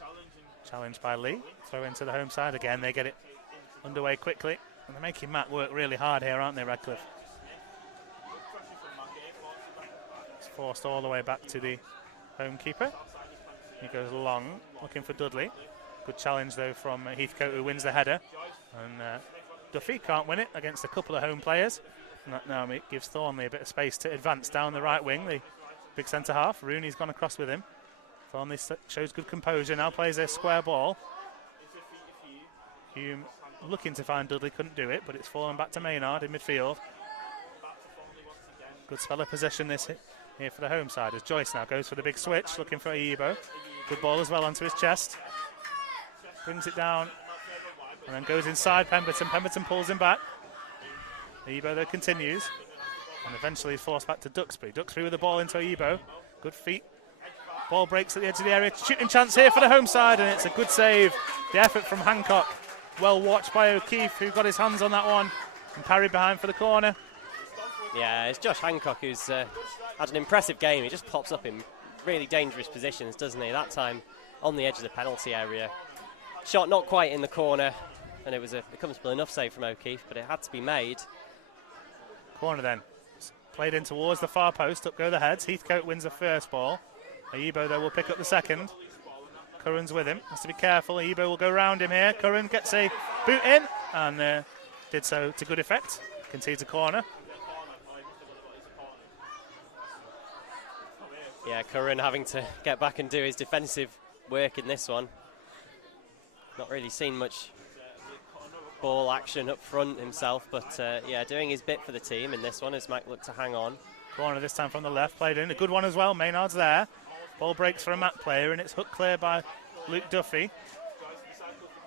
challenged by Lee. Throw into the home side again. They get it underway quickly. And they're making Matt work really hard here, aren't they, Radcliffe? It's forced all the way back to the home keeper. He goes long, looking for Dudley. Good challenge, though, from Heathcote, who wins the header. And Duffy can't win it against a couple of home players. And that now gives Thornley a bit of space to advance down the right wing, the big centre-half. Rooney's gone across with him. Thornley shows good composure, now plays a square ball. Hume looking to find Dudley, couldn't do it, but it's fallen back to Maynard in midfield. Good spell of possession this here for the home side as Joyce now goes for the big switch, looking for Aibo. Good ball as well onto his chest. Brings it down and then goes inside Pemberton. Pemberton pulls him back. Aibo though continues and eventually forced back to Duxbury. Duxbury with the ball into Aibo. Good feet. Ball breaks at the edge of the area. Shooting chance here for the home side, and it's a good save. The effort from Hancock. Well watched by O'Keefe, who got his hands on that one and parried behind for the corner. Yeah, it's Josh Hancock who's had an impressive game. He just pops up in really dangerous positions, doesn't he? That time on the edge of the penalty area. Shot not quite in the corner, and it was a comfortable enough save from O'Keefe, but it had to be made. Corner then. Played in towards the far post. Up go the heads. Heathcote wins the first ball. Aibo, though, will pick up the second. Curran's with him. Has to be careful. Aibo will go round him here. Curran gets a boot in and did so to good effect. Concedes a corner. Yeah, Curran having to get back and do his defensive work in this one. Not really seen much ball action up front himself, but yeah, doing his bit for the team in this one as Mac looked to hang on. Corner this time from the left, played in. A good one as well. Maynard's there. Ball breaks for a Mac player, and it's hooked clear by Luke Duffy.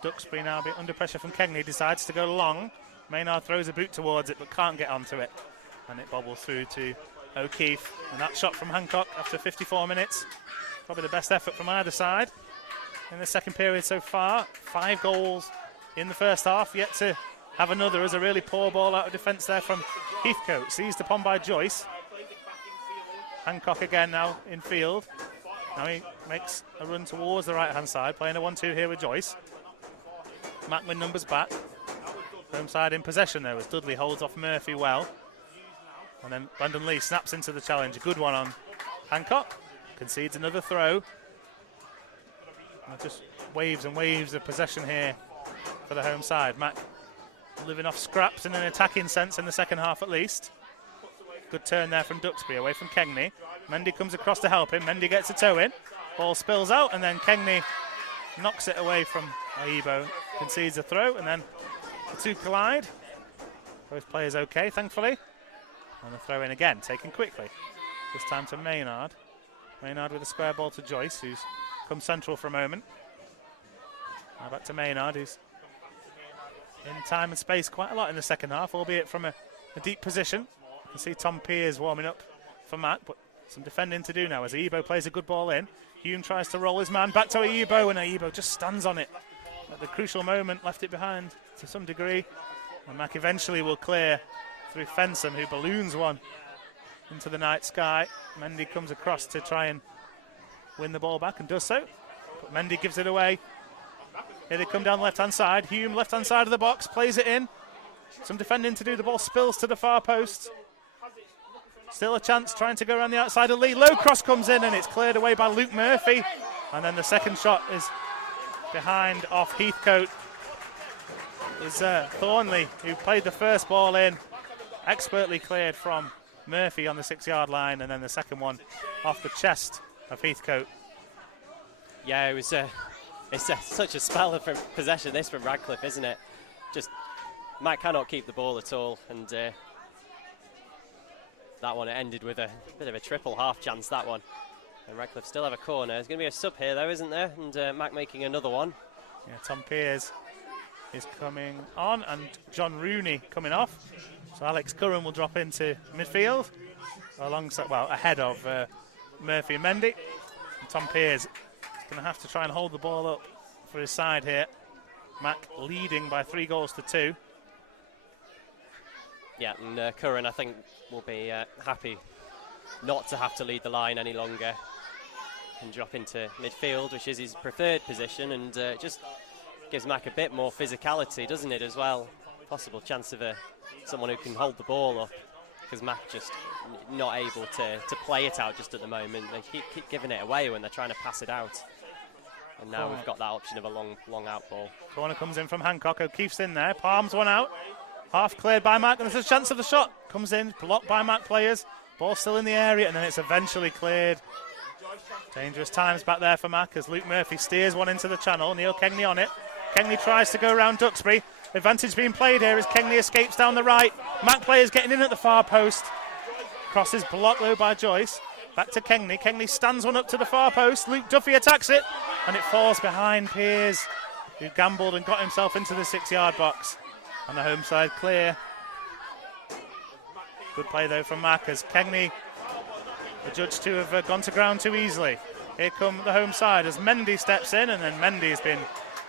Duxbury now a bit under pressure from Kegney, decides to go long. Maynard throws a boot towards it, but can't get onto it. And it bobbles through to O'Keefe. And that shot from Hancock after 54 minutes. Probably the best effort from either side in the second period so far. 5 goals in the first half, yet to have another as a really poor ball out of defence there from Heathcote. Seized upon by Joyce. Hancock again now in field. Now he makes a run towards the right-hand side, playing a 1-2 here with Joyce. Macklin numbers back. Home side in possession though, as Dudley holds off Murphy well. And then Brandon Lee snaps into the challenge. A good one on Hancock. Concedes another throw. And just waves and waves of possession here for the home side. Mac living off scraps in an attacking sense in the second half at least. Good turn there from Duxbury away from Kegney. Mendy comes across to help him. Mendy gets a toe in. Ball spills out and then Kegney knocks it away from Aibo. Concedes a throw and then the two collide. Both players okay, thankfully. And the throw in again, taken quickly. This time to Maynard. Maynard with a square ball to Joyce, who's come central for a moment. Now back to Maynard, who's in time and space quite a lot in the second half, albeit from a deep position. You can see Tom Pears warming up for Matt, but some defending to do now as Aibo plays a good ball in. Hume tries to roll his man back to Aibo, and Aibo just stands on it at the crucial moment, left it behind to some degree. And Mac eventually will clear through Fensom, who balloons one into the night sky. Mendy comes across to try and win the ball back and does so. But Mendy gives it away. Here they come down the left-hand side. Hume, left-hand side of the box, plays it in. Some defending to do. The ball spills to the far post. Still a chance trying to go around the outside of Lee. Low cross comes in and it's cleared away by Luke Murphy. And then the second shot is behind off Heathcote. Is Thornley, who played the first ball in. Expertly cleared from Murphy on the 6-yard line, and then the second one off the chest of Heathcote. Yeah, it was it's such a spell of possession this from Radcliffe, isn't it? Just Matt cannot keep the ball at all, and that one ended with a bit of a triple half chance, that one. And Radcliffe still have a corner. There's going to be a sub here though, isn't there? And Mac making another one. Yeah, Tom Pears is coming on, and John Rooney coming off. So Alex Curran will drop into midfield, alongside, well, ahead of Murphy and Mendy. And Tom Pearce is going to have to try and hold the ball up for his side here. Mac leading by 3-2. Yeah, and Curran, I think, will be happy not to have to lead the line any longer and drop into midfield, which is his preferred position, and just gives Mac a bit more physicality, doesn't it, as well? Possible chance of someone who can hold the ball up, because Mac just not able to play it out just at the moment. They keep giving it away when they're trying to pass it out. And now we've got that option of a long out ball. Corner comes in from Hancock. O'Keefe's in there, palms one out. Half cleared by Mac, and there's a chance of the shot. Comes in, blocked by Mac players. Ball still in the area, and then it's eventually cleared. Dangerous times back there for Mac as Luke Murphy steers one into the channel. Neil Kengley on it. Kengley tries to go around Duxbury. Advantage being played here as Kengley escapes down the right. Mac players getting in at the far post. Crosses blocked low by Joyce. Back to Kengley. Kengley stands one up to the far post. Luke Duffy attacks it, and it falls behind Pearce, who gambled and got himself into the 6-yard box. On the home side clear. Good play though from Mac as Kengley adjudged to have gone to ground too easily. Here come the home side as Mendy steps in, and then Mendy has been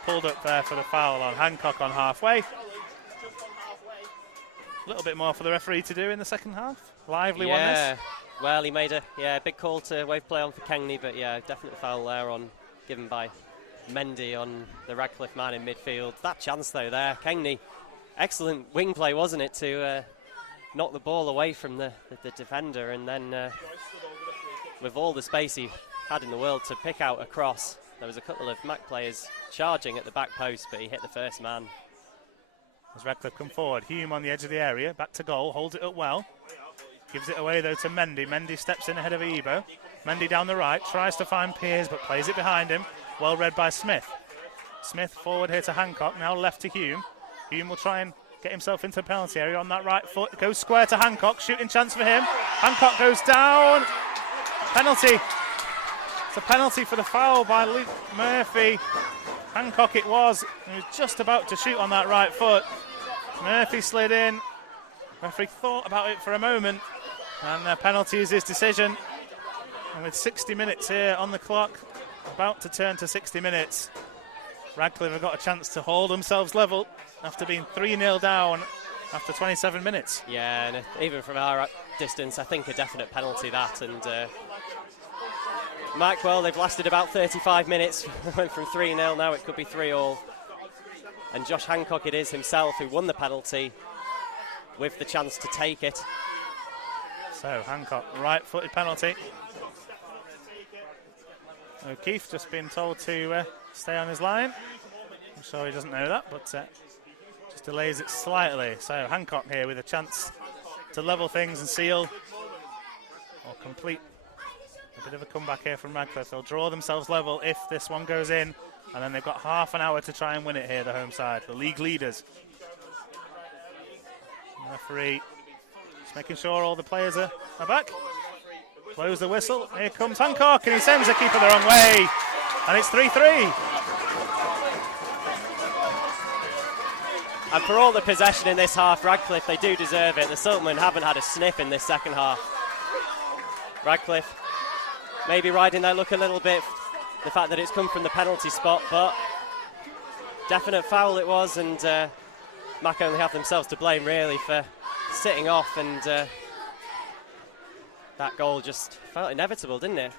pulled up there for the foul on Hancock on halfway. A little bit more for the referee to do in the second half. Lively one this. Well, he made a big call to wave play on for Kengley, but definite foul there given by Mendy on the Radcliffe man in midfield. That chance though there, Kengley, excellent wing play, wasn't it, to knock the ball away from the defender, and then with all the space he had in the world to pick out a cross. There was a couple of Mac players charging at the back post, but he hit the first man. As Radcliffe come forward, Hume on the edge of the area, back to goal, holds it up well. Gives it away though to Mendy. Mendy steps in ahead of Ebo. Mendy down the right, tries to find Pearce, but plays it behind him. Well read by Smith. Smith forward here to Hancock, now left to Hume. Hume will try and get himself into the penalty area on that right foot. Goes square to Hancock, shooting chance for him. Hancock goes down. Penalty. It's a penalty for the foul by Luke Murphy. Hancock it was. He was just about to shoot on that right foot. Murphy slid in. Referee thought about it for a moment, and the penalty is his decision. And with 60 minutes here on the clock, about to turn to 60 minutes, Radcliffe have got a chance to hold themselves level after being 3-0 down after 27 minutes. Yeah, and even from our distance, I think a definite penalty that. And Mac, well, they've lasted about 35 minutes. Went from 3-0, now it could be 3-all. And Josh Hancock it is himself who won the penalty with the chance to take it. So Hancock, right-footed penalty. O'Keefe just been told to stay on his line. I'm sure he doesn't know that, but just delays it slightly. So Hancock here with a chance to level things and seal or complete a bit of a comeback here from Radcliffe. They'll draw themselves level if this one goes in, and then they've got half an hour to try and win it here, the home side, the league leaders. Referee just making sure all the players are back. Blows the whistle. Here comes Hancock, and he sends the keeper the wrong way. And it's 3-3. And for all the possession in this half, Radcliffe, they do deserve it. The Sultanmen haven't had a sniff in this second half. Radcliffe maybe riding their luck a little bit, the fact that it's come from the penalty spot, but definite foul it was, and Mac only have themselves to blame really for sitting off, and that goal just felt inevitable, didn't it?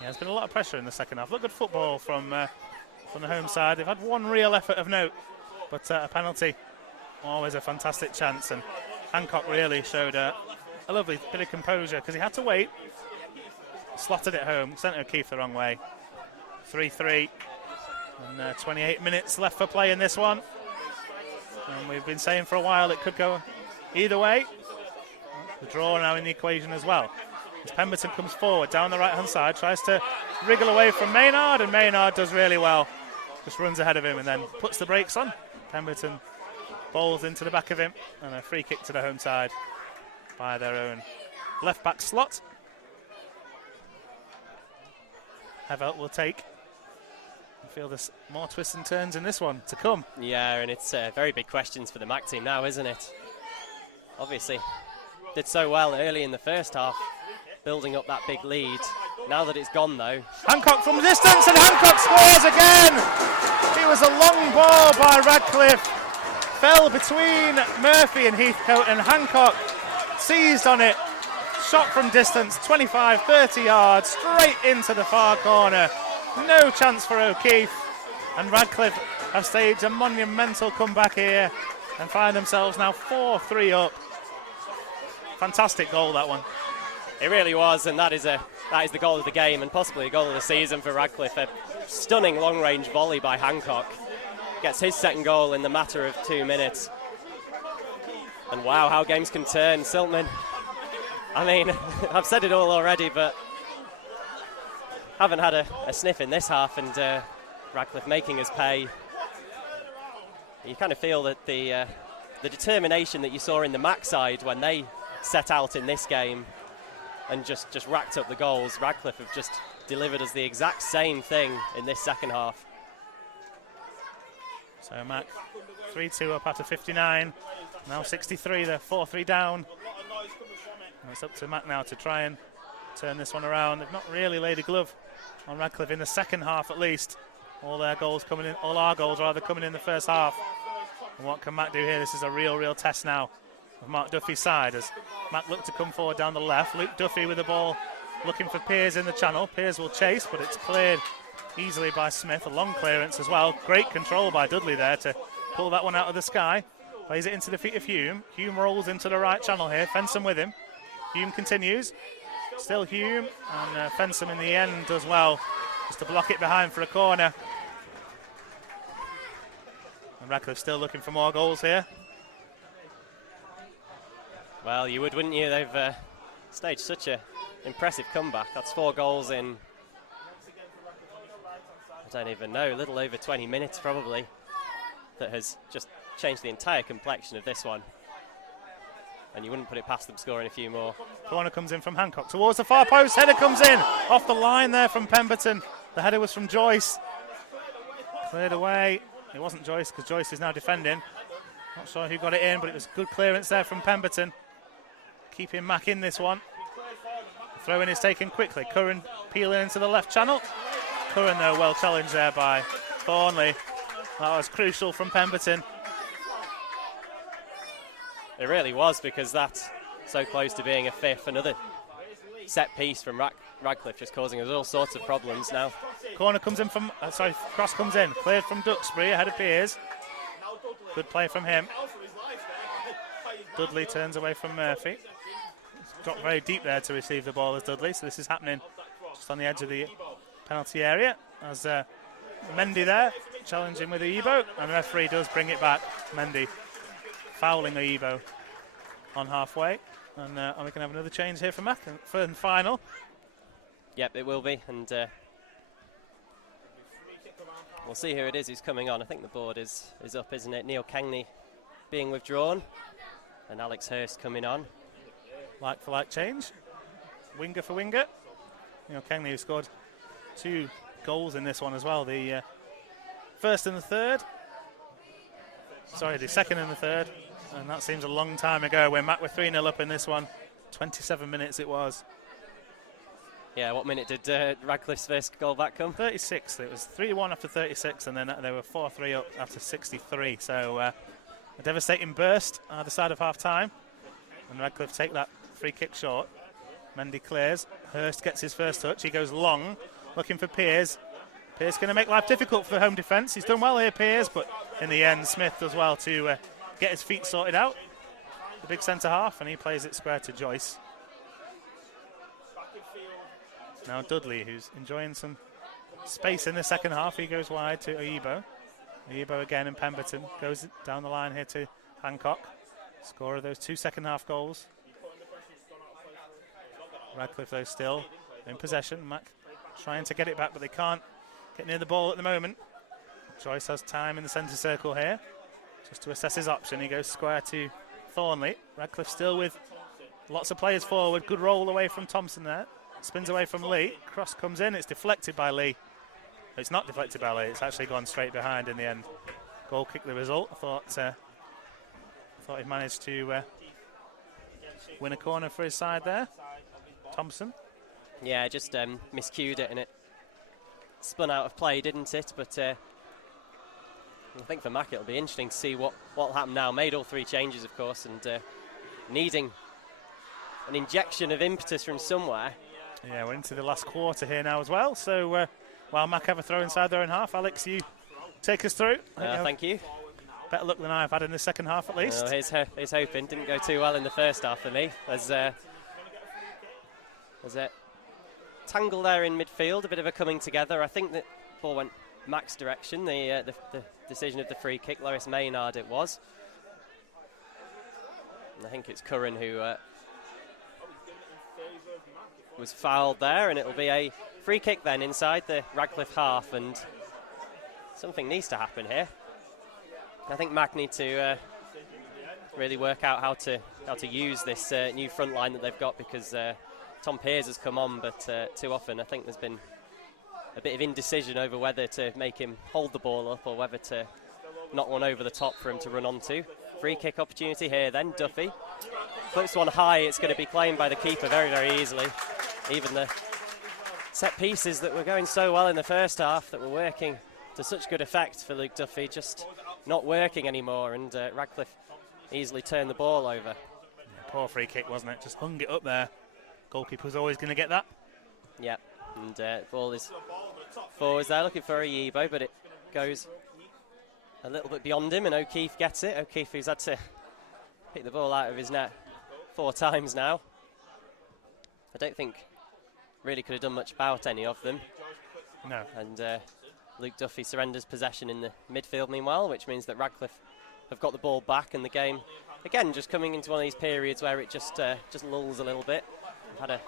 Yeah, there's been a lot of pressure in the second half. Look, good football from the home side. They've had one real effort of note, but a penalty, always a fantastic chance, and Hancock really showed a lovely bit of composure because he had to wait, slotted it home, sent O'Keefe the wrong way. 3-3, and 28 minutes left for play in this one. And we've been saying for a while it could go either way. The draw now in the equation as well. As Pemberton comes forward down the right-hand side, tries to wriggle away from Maynard, and Maynard does really well. Just runs ahead of him and then puts the brakes on. Pemberton bowls into the back of him, and a free kick to the home side by their own left-back slot. Hevelt will take. feel there's more twists and turns in this one to come. Yeah, and it's very big questions for the Mac team now, isn't it? Obviously, did so well early in the first half, building up that big lead. Now that it's gone, though. Hancock from distance, and Hancock scores again! It was a long ball by Radcliffe. Fell between Murphy and Heathcote, and Hancock seized on it. Shot from distance, 25, 30 yards, straight into the far corner. No chance for O'Keefe. And Radcliffe have staged a monumental comeback here and find themselves now 4-3 up. Fantastic goal, that one. It really was, and that is the goal of the game and possibly a goal of the season for Radcliffe. A stunning long-range volley by Hancock. Gets his second goal in the matter of 2 minutes. And wow, how games can turn. Siltman, I mean, I've said it all already, but haven't had a sniff in this half, and Radcliffe making us pay. You kind of feel that the determination that you saw in the Mac side when they set out in this game and just racked up the goals, Radcliffe have just delivered us the exact same thing in this second half. So Mac 3-2 up after 59, now 63, they're 4-3 down. And it's up to Mac now to try and turn this one around. They've not really laid a glove on Radcliffe in the second half, at least. All our goals coming in the first half. And what can Mac do here? This is a real test now of Mark Duffy's side as Mac look to come forward down the left. Luke Duffy with the ball looking for Pears in the channel. Pears will chase, but it's cleared easily by Smith. A long clearance as well. Great control by Dudley there to pull that one out of the sky. Plays it into the feet of Hume. Hume rolls into the right channel here. Fensom with him. Hume continues. Still Hume, and Fensom in the end does well just to block it behind for a corner. And Radcliffe still looking for more goals here. Well, you would, wouldn't you? They've staged such an impressive comeback. That's 4 goals in, I don't even know, a little over 20 minutes probably, that has just changed the entire complexion of this one. And you wouldn't put it past them scoring a few more. Corner comes in from Hancock towards the far post. Header comes in off the line there from Pemberton. The header was from Joyce. Cleared away. It wasn't Joyce because Joyce is now defending. Not sure who got it in, but it was good clearance there from Pemberton. Keeping Mac in this one. Throw in is taken quickly. Curran peeling into the left channel. Curran, though, well challenged there by Thornley. That was crucial from Pemberton. It really was, because that's so close to being a fifth. Another set piece from Radcliffe just causing us all sorts of problems now. Corner comes in from, cross comes in. Cleared from Duxbury ahead of Pears. Good play from him. Dudley turns away from Murphy. Got very deep there to receive the ball as Dudley, so this is happening just on the edge of the penalty area. As Mendy there, challenging with Ebo, and the referee does bring it back. Mendy fouling Ebo on halfway, and we can have another change here for Mac for the final. Yep, it will be, and we'll see who it is who's coming on. I think the board is up, isn't it? Neil Kengley being withdrawn, and Alex Hurst coming on. Like for like change. Winger for winger. Neil Kengley, who scored 2 goals in this one as well. The first and the third. Sorry, the second and the third. And that seems a long time ago when Mac were 3-0 up in this one. 27 minutes it was. Yeah, what minute did Radcliffe's first goal back come? 36. It was 3-1 after 36, and then they were 4-3 up after 63. So a devastating burst either side of half-time. And Radcliffe take that free kick short. Mendy clears. Hurst gets his first touch. He goes long, looking for Pears. Pears going to make life difficult for the home defence. He's done well here, Pears, but in the end, Smith does well to get his feet sorted out. The big centre half, and he plays it square to Joyce. Now Dudley, who's enjoying some space in the second half, he goes wide to Oyibo. Oyibo again, and Pemberton goes down the line here to Hancock. Scorer of those 2 second half goals. Radcliffe, though, still in possession. Mac trying to get it back, but they can't get near the ball at the moment. Joyce has time in the centre circle here just to assess his option. He goes square to Thornley. Radcliffe still with lots of players forward. Good roll away from Thompson there. Spins away from Lee. Cross comes in. It's deflected by Lee. It's not deflected by Lee, it's actually gone straight behind in the end. Goal kick the result. I thought he managed to win a corner for his side there. Thompson. Yeah, just miscued it and it spun out of play, didn't it? But I think for Mac it'll be interesting to see what'll happen now. Made all 3 changes, of course, and needing an injection of impetus from somewhere. Yeah, we're into the last quarter here now as well. So while Mac have a throw inside their own half, Alex, you take us through. Thank you. Better luck than I've had in the second half at least. Here's hoping. Didn't go too well in the first half for me. There's a tangle there in midfield, a bit of a coming together. I think that ball went Mac's direction. The decision of the free kick, Lois Maynard it was. And I think it's Curran who was fouled there, and it'll be a free kick then inside the Radcliffe half, and something needs to happen here. I think Mac need to really work out how to use this new front line that they've got, because Tom Pears has come on, but too often I think there's been a bit of indecision over whether to make him hold the ball up or whether to knock one over the top for him to run onto. Free kick opportunity here then, Duffy. Flips one high, it's going to be claimed by the keeper very, very easily. Even the set pieces that were going so well in the first half, that were working to such good effect for Luke Duffy, just not working anymore, and Radcliffe easily turned the ball over. Yeah, poor free kick, wasn't it? Just hung it up there. Goalkeeper was always going to get that. Yeah, and ball is forwards there, looking for a Yebo, but it goes a little bit beyond him, and O'Keefe gets it. O'Keefe, who's had to pick the ball out of his net 4 times now. I don't think really could have done much about any of them. No. And Luke Duffy surrenders possession in the midfield meanwhile, which means that Radcliffe have got the ball back, and the game, again, just coming into one of these periods where it just lulls a little bit. We've had a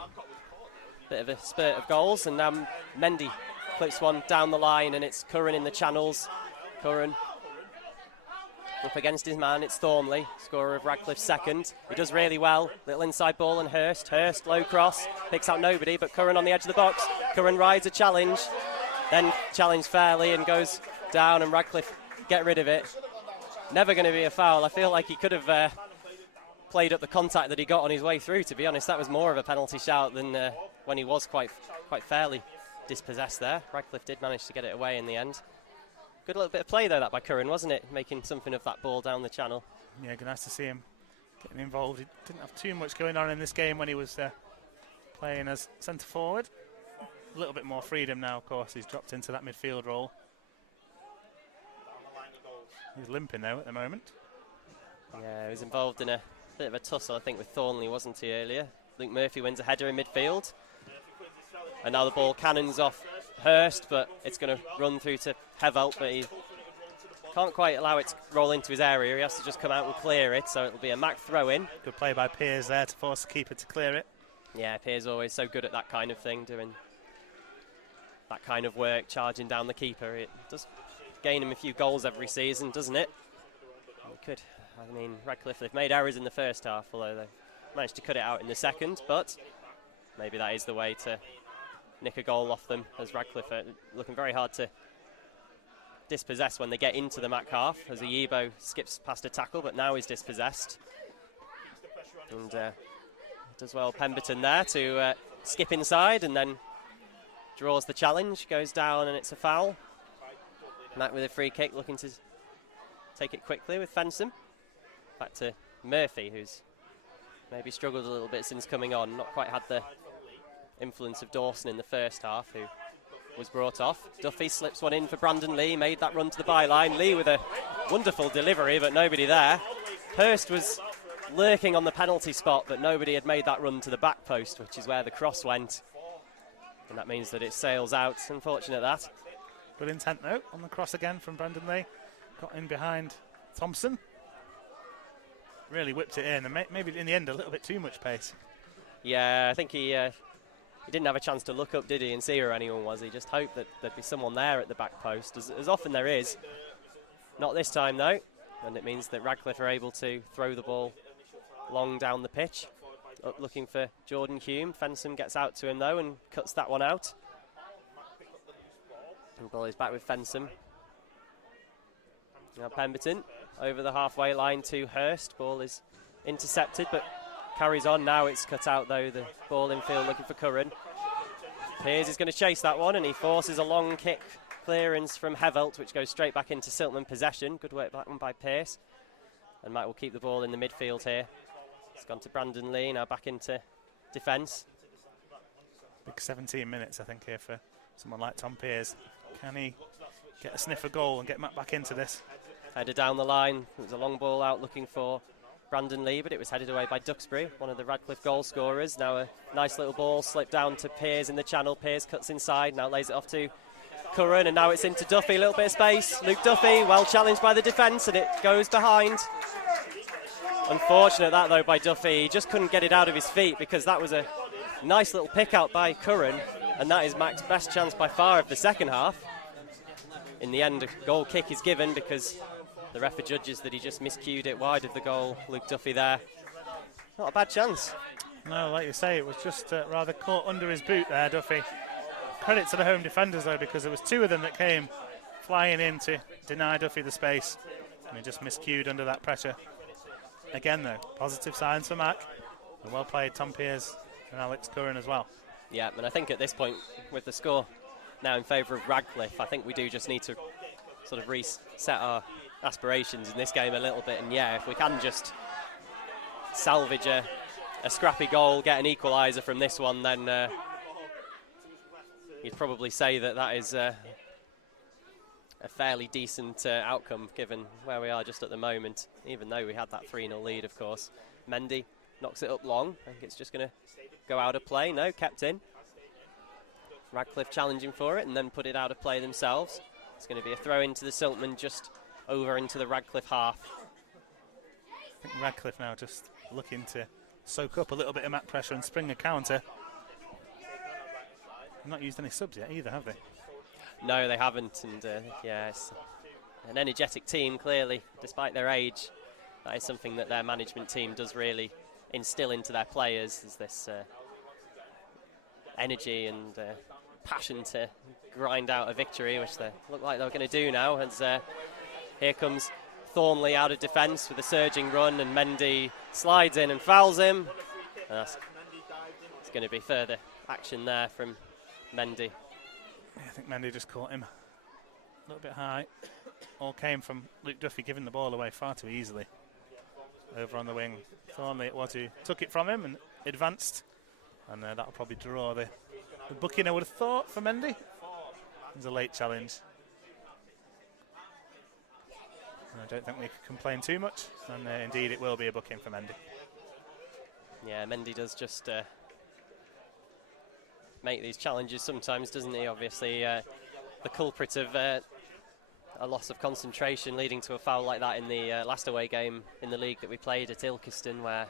bit of a spurt of goals, and now Mendy clips one down the line, and it's Curran in the channels. Curran up against his man, it's Thornley, scorer of Radcliffe's second. He does really well, little inside ball, and Hurst, low cross, picks out nobody, but Curran on the edge of the box. Curran rides a challenge, then challenged fairly and goes down, and Radcliffe get rid of it. Never going to be a foul. I feel like he could have played up the contact that he got on his way through, to be honest. That was more of a penalty shout than when he was quite fairly dispossessed there. Radcliffe did manage to get it away in the end. Good little bit of play though, that by Curran, wasn't it? Making something of that ball down the channel. Yeah, nice to see him getting involved. He didn't have too much going on in this game when he was playing as centre forward. A little bit more freedom now, of course. He's dropped into that midfield role. He's limping though at the moment. Yeah, he was involved in a bit of a tussle, I think, with Thornley, wasn't he, earlier? Luke Murphy wins a header in midfield. And now the ball cannons off Hurst, but it's going to run through to Hevelt, but he can't quite allow it to roll into his area. He has to just come out and clear it, so it'll be a Mac throw-in. Good play by Pears there to force the keeper to clear it. Yeah, Pears always so good at that kind of thing, doing that kind of work, charging down the keeper. It does gain him a few goals every season, doesn't it? Radcliffe, they've made errors in the first half, although they managed to cut it out in the second, but maybe that is the way to nick a goal off them, as Radcliffe are looking very hard to dispossess when they get into the Mac half, as Yebo skips past a tackle, but now he's dispossessed. And does well Pemberton there to skip inside, and then draws the challenge, goes down, and it's a foul. Mac with a free kick, looking to take it quickly with Fensom. Back to Murphy, who's maybe struggled a little bit since coming on, not quite had the influence of Dawson in the first half, who was brought off. Duffy slips one in for Brandon Lee, made that run to the byline. Lee with a wonderful delivery, but nobody there. Hurst was lurking on the penalty spot, but nobody had made that run to the back post, which is where the cross went. And that means that it sails out. Unfortunate that. Good intent though on the cross again from Brandon Lee. Got in behind Thompson. Really whipped it in, and maybe in the end a little bit too much pace. Yeah, I think he didn't have a chance to look up, did he, and see where anyone was. He just hoped that there'd be someone there at the back post, as often there is. Not this time though, and it means that Radcliffe are able to throw the ball long down the pitch. Up looking for Jordan Hume. Fensom gets out to him though and cuts that one out. The ball is back with Fensham. Now Pemberton over the halfway line to Hurst. Ball is intercepted but carries on. Now it's cut out though, the ball in field looking for Curran. Pears is going to chase that one and he forces a long kick clearance from Hevelt, which goes straight back into Siltman possession. Good work that one by Pearce. And Matt will keep the ball in the midfield here. It's gone to Brandon Lee, now back into defence. Big 17 minutes, I think, here for someone like Tom Pears. Can he get a sniff of goal and get Matt back into this? Header down the line. It was a long ball out looking for Brandon Lee, but it was headed away by Duxbury, one of the Radcliffe goal scorers. Now a nice little ball slipped down to Pears in the channel. Pears cuts inside, now lays it off to Curran, and now it's into Duffy. A little bit of space. Luke Duffy, well challenged by the defence, and it goes behind. Unfortunate that though by Duffy. He just couldn't get it out of his feet because that was a nice little pick out by Curran, and that is Mac's best chance by far of the second half. In the end, a goal kick is given because the ref judges that he just miscued it wide of the goal. Luke Duffy there. Not a bad chance. No, like you say, it was just rather caught under his boot there, Duffy. Credit to the home defenders though, because there was two of them that came flying in to deny Duffy the space, and he just miscued under that pressure. Again though, positive signs for Mac. And well played Tom Pears and Alex Curran as well. Yeah, and I think at this point, with the score now in favour of Radcliffe, I think we do just need to sort of reset our aspirations in this game a little bit. And yeah, if we can just salvage a scrappy goal, get an equaliser from this one, then you'd probably say that that is a fairly decent outcome given where we are just at the moment, even though we had that 3-0 lead, of course. Mendy knocks it up long. I think it's just going to go out of play. No, kept in. Radcliffe challenging for it and then put it out of play themselves. It's going to be a throw into the Siltman, just over into the Radcliffe half. I think Radcliffe now just looking to soak up a little bit of Mac pressure and spring a counter. They've not used any subs yet either, have they? No, they haven't, and yeah, it's an energetic team, clearly, despite their age. That is something that their management team does really instill into their players, is this energy and passion to grind out a victory, which they look like they're going to do now, as here comes Thornley out of defence with a surging run, and Mendy slides in and fouls him. And it's going to be further action there from Mendy. Yeah, I think Mendy just caught him a little bit high. All came from Luke Duffy giving the ball away far too easily. Over on the wing, Thornley it was who took it from him and advanced. And that'll probably draw the booking, I would have thought, for Mendy. It was a late challenge. I don't think we could complain too much, and indeed it will be a booking for Mendy. Yeah, Mendy does just make these challenges sometimes, doesn't he? Obviously, the culprit of a loss of concentration leading to a foul like that in the last away game in the league that we played at Ilkeston, where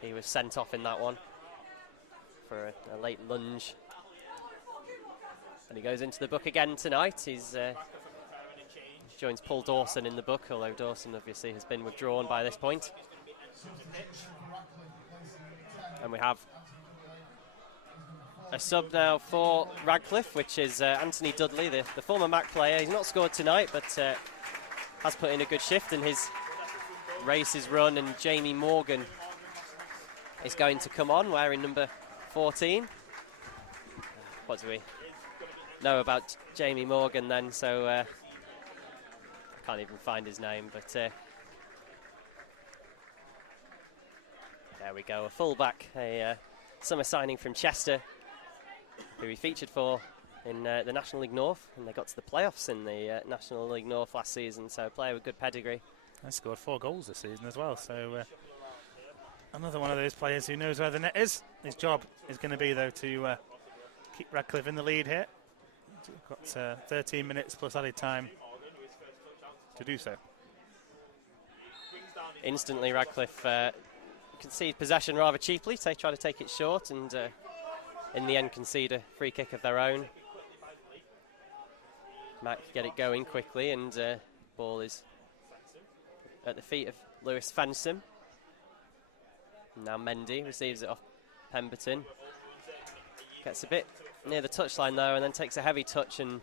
he was sent off in that one for a late lunge. And he goes into the book again tonight. He's joins Paul Dawson in the book, although Dawson obviously has been withdrawn by this point. And we have a sub now for Radcliffe, which is Anthony Dudley, the former Mac player. He's not scored tonight, but has put in a good shift in his races run. And Jamie Morgan is going to come on, wearing number 14. What do we know about Jamie Morgan then? So I can't even find his name, but there we go, a fullback, a summer signing from Chester, who he featured for in the National League North, and they got to the playoffs in the National League North last season, so a player with good pedigree. And scored 4 goals this season as well, so another one of those players who knows where the net is. His job is going to be, though, to keep Radcliffe in the lead here. We've got 13 minutes plus added time to do so. Instantly, Radcliffe concede possession rather cheaply. They try to take it short and in the end concede a free kick of their own. Mac get it going quickly, and ball is at the feet of Lewis Fensham. Now Mendy receives it off Pemberton. Gets a bit near the touchline though, and then takes a heavy touch and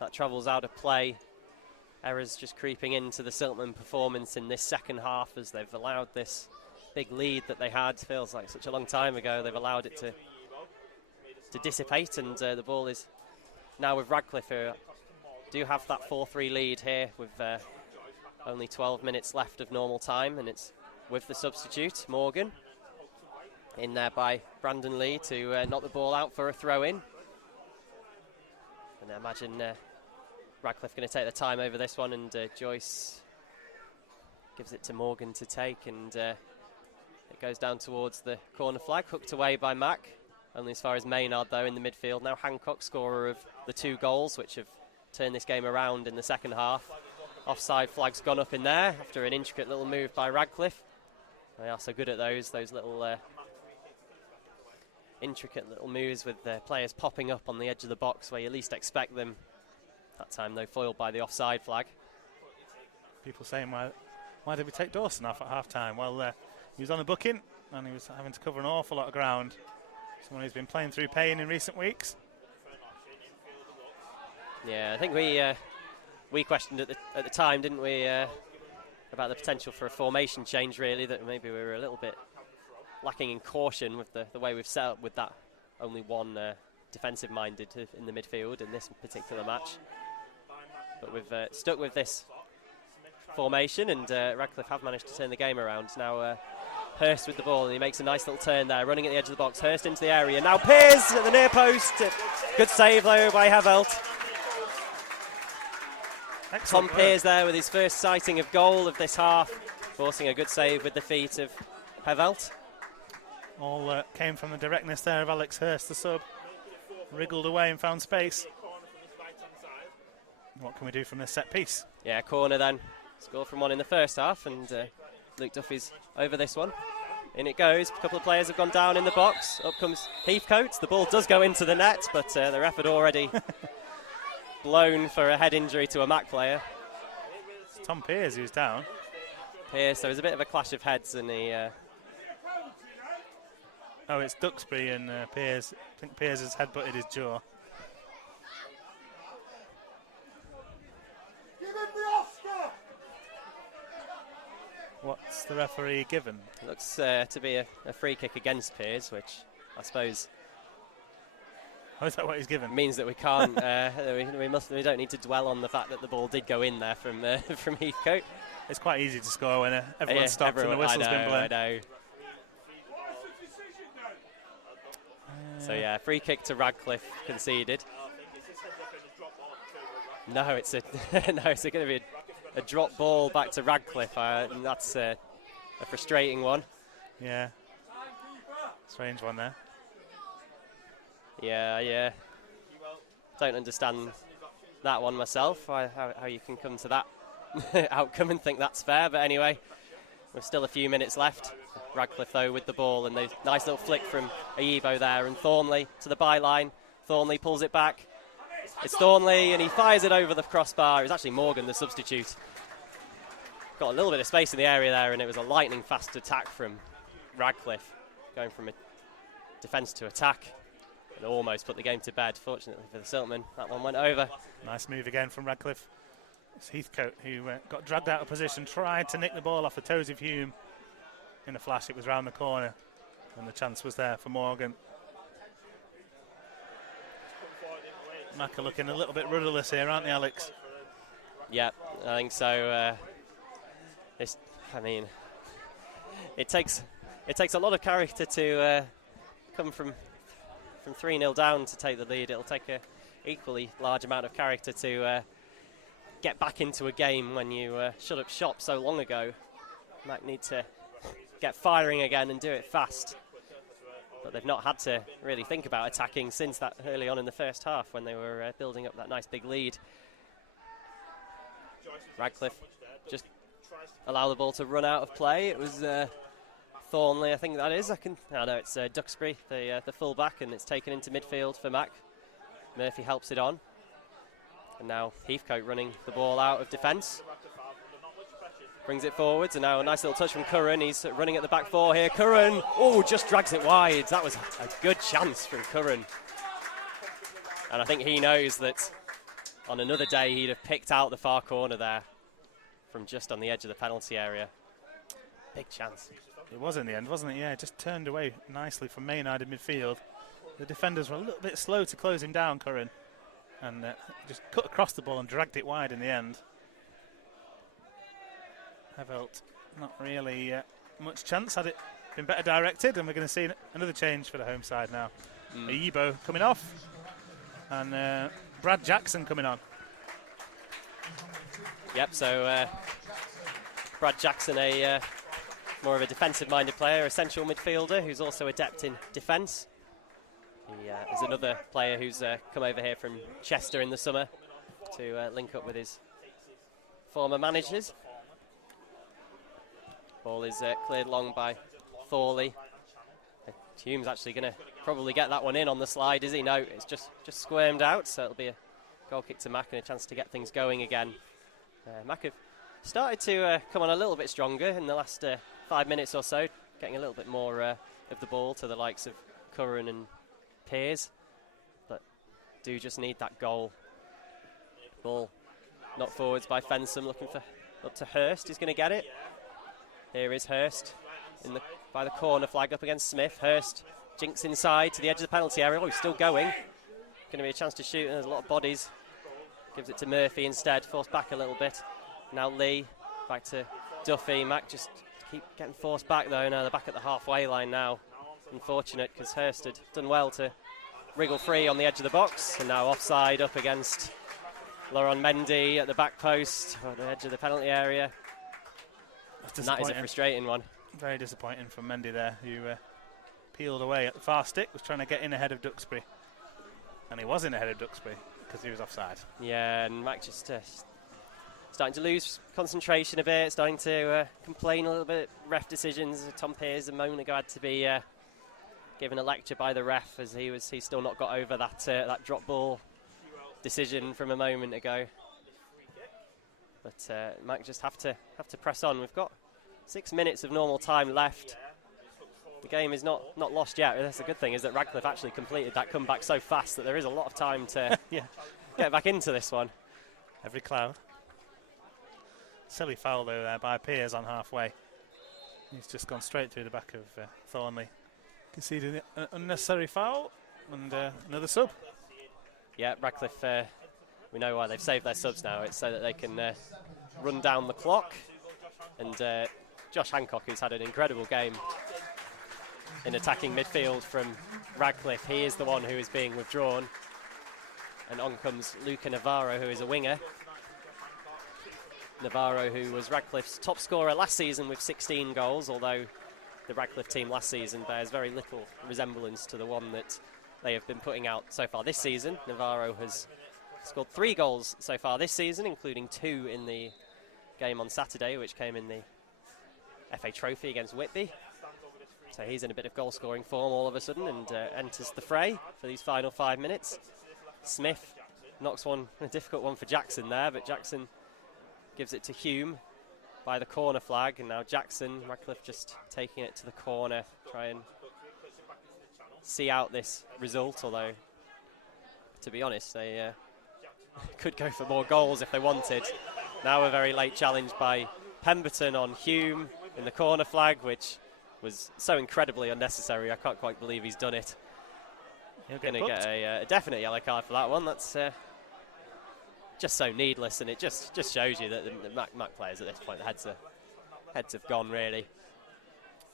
That travels out of play. Errors just creeping into the Siltman performance in this second half as they've allowed this big lead that they had. Feels like such a long time ago. They've allowed it to dissipate, and the ball is now with Radcliffe, who do have that 4-3 lead here with only 12 minutes left of normal time, and it's with the substitute, Morgan, in there by Brandon Lee to knock the ball out for a throw-in. And I imagine Radcliffe going to take the time over this one, and Joyce gives it to Morgan to take, and it goes down towards the corner flag, hooked away by Mac. Only as far as Maynard, though, in the midfield. Now Hancock, scorer of the 2 goals, which have turned this game around in the second half. Offside flag's gone up in there after an intricate little move by Radcliffe. They are so good at those little intricate little moves with the players popping up on the edge of the box where you least expect them. That time, though, foiled by the offside flag. People saying, why did we take Dawson off at half-time? Well, he was on the booking, and he was having to cover an awful lot of ground. Someone who's been playing through pain in recent weeks. Yeah, I think we questioned at the time, didn't we, about the potential for a formation change, really, that maybe we were a little bit lacking in caution with the way we've set up with that only one defensive-minded in the midfield in this particular match. But we've stuck with this formation, and Radcliffe have managed to turn the game around. Now Hurst with the ball, and he makes a nice little turn there, running at the edge of the box. Hurst into the area. Now Pears at the near post. Good save, though, by Havelt. Tom Pears there with his first sighting of goal of this half, forcing a good save with the feet of Havelt. All came from the directness there of Alex Hurst, the sub. Wriggled away and found space. What can we do from this set piece? Yeah, corner then. Scored from one in the first half, and Luke Duffy's over this one. In it goes. A couple of players have gone down in the box. Up comes Heathcote. The ball does go into the net, but the ref had already blown for a head injury to a Mac player. It's Tom Pears who's down. Pears, so it was a bit of a clash of heads, and he... Oh, it's Duxbury and Pears. I think Pears has headbutted his jaw. Give him the Oscar! What's the referee given? It looks to be a free kick against Pears, which I suppose... Oh, is that what he's given? Means that we can't. We don't need to dwell on the fact that the ball did go in there from Heathcote. It's quite easy to score when everyone's stopped and the whistle's been blown. I know. So yeah, free kick to Radcliffe conceded. No, it's going to be a drop ball back to Radcliffe. And that's a frustrating one. Yeah, strange one there. Yeah. Don't understand that one myself. How you can come to that outcome and think that's fair. But anyway, we've still a few minutes left. Radcliffe, though, with the ball, and the nice little flick from Ayibo there, and Thornley to the byline. Thornley pulls it back. It's Thornley, and he fires it over the crossbar. It was actually Morgan, the substitute. Got a little bit of space in the area there, and it was a lightning-fast attack from Radcliffe, going from a defence to attack, and almost put the game to bed. Fortunately for the Siltman, that one went over. Nice move again from Radcliffe. It's Heathcote who got dragged out of position, tried to nick the ball off the toes of Hume. In a flash, it was round the corner, and the chance was there for Morgan. Mac are looking a little bit rudderless here, aren't they, Alex? Yeah, I think so. It takes a lot of character to come from 3-0 down to take the lead. It'll take an equally large amount of character to get back into a game when you shut up shop so long ago. Mac need to get firing again and do it fast. But they've not had to really think about attacking since that early on in the first half when they were building up that nice big lead. Radcliffe just allow the ball to run out of play. It was Thornley, I think that is. It's Duxbury, the full-back, and it's taken into midfield for Mac. Murphy helps it on. And now Heathcote running the ball out of defence. Brings it forwards, and now a nice little touch from Curran. He's running at the back four here. Curran, just drags it wide. That was a good chance from Curran. And I think he knows that On another day, he'd have picked out the far corner there from just on the edge of the penalty area. Big chance. It was in the end, wasn't it? Yeah, it just turned away nicely from Man United midfield. The defenders were a little bit slow to close him down, Curran, and just cut across the ball and dragged it wide in the end. Hevelt, not really much chance. Had it been better directed, and we're going to see another change for the home side now. Ayibo coming off, and Brad Jackson coming on. Yep, so Brad Jackson, more of a defensive-minded player, a central midfielder who's also adept in defence. He is another player who's come over here from Chester in the summer to link up with his former managers. Ball is cleared long by Thorley. Hume's actually going to probably get that one in on the slide, is he? No, it's just squirmed out, so it'll be a goal kick to Mac and a chance to get things going again. Mac have started to come on a little bit stronger in the last 5 minutes or so, getting a little bit more of the ball to the likes of Curran and Pears, but do just need that goal. Ball knocked forwards by Fensom, looking for up to Hurst. He's going to get it. Here is Hurst by the corner flag up against Smith. Hurst jinks inside to the edge of the penalty area. Oh, he's still going. Going to be a chance to shoot, and there's a lot of bodies. Gives it to Murphy instead, forced back a little bit. Now Lee, back to Duffy. Mac just keep getting forced back though. Now they're back at the halfway line now. Unfortunate, because Hurst had done well to wriggle free on the edge of the box, and now offside up against Laurent Mendy at the back post, at the edge of the penalty area. And that is a frustrating one. Very disappointing from Mendy there, who peeled away at the far stick, was trying to get in ahead of Duxbury. And he was in ahead of Duxbury because he was offside. Yeah, and Mac just starting to lose concentration a bit, starting to complain a little bit. Ref decisions. Tom Pears a moment ago had to be given a lecture by the ref, as he's still not got over that drop ball decision from a moment ago. But Mac just have to press on. We've got 6 minutes of normal time left. The game is not lost yet. That's a good thing, is that Radcliffe actually completed that comeback so fast that there is a lot of time to get back into this one. Every cloud. Silly foul though there by Pears on halfway. He's just gone straight through the back of Thornley. Conceded an unnecessary foul, and another sub. Yeah, Radcliffe, we know why they've saved their subs now. It's so that they can run down the clock. And Josh Hancock, who's had an incredible game in attacking midfield from Radcliffe, he is the one who is being withdrawn. And on comes Luca Navarro, who is a winger. Navarro, who was Radcliffe's top scorer last season with 16 goals, although the Radcliffe team last season bears very little resemblance to the one that they have been putting out so far this season. Navarro has scored 3 goals so far this season, including 2 in the game on Saturday, which came in the FA Trophy against Whitby. So he's in a bit of goal-scoring form all of a sudden, and enters the fray for these final 5 minutes. Smith knocks a difficult one for Jackson there, but Jackson gives it to Hume by the corner flag, and now Jackson, Radcliffe just taking it to the corner, try and see out this result, although, to be honest, they could go for more goals if they wanted. Now a very late challenge by Pemberton on Hume in the corner flag, which was so incredibly unnecessary. I can't quite believe he's done it. He'll going to get a definite yellow card for that one. That's just so needless, and it just shows you that the Mac players at this point, the heads have gone, really.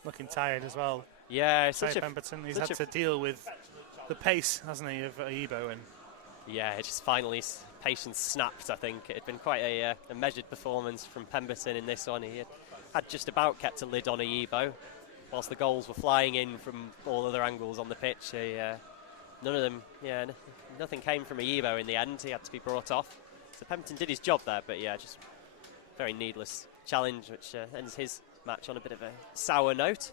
Looking tired as well. Yeah, such Pemberton. He's had to deal with the pace, hasn't he, of Ayibo, and yeah, it just finally patience snapped. I think it had been quite a measured performance from Pemberton in this one. He had just about kept a lid on Ayibo, whilst the goals were flying in from all other angles on the pitch. None of them, nothing came from Ayibo in the end. He had to be brought off. So Pemberton did his job there, but yeah, just very needless challenge, which ends his match on a bit of a sour note.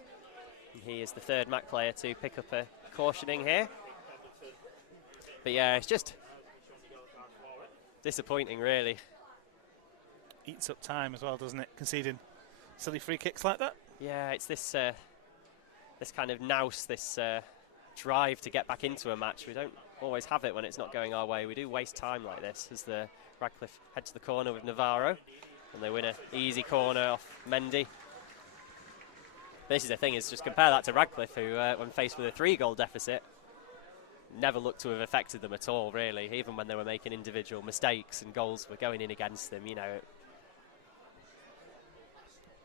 And he is the third Mac player to pick up a cautioning here. But yeah, it's just disappointing, really. Eats up time as well, doesn't it? Conceding silly free kicks like that. Yeah, it's this kind of nous, this drive to get back into a match. We don't always have it when it's not going our way. We do waste time like this as the Radcliffe head to the corner with Navarro, and they win an easy corner off Mendy. This is the thing, is just compare that to Radcliffe, who, when faced with a 3-goal deficit, never looked to have affected them at all, really, even when they were making individual mistakes and goals were going in against them. You know,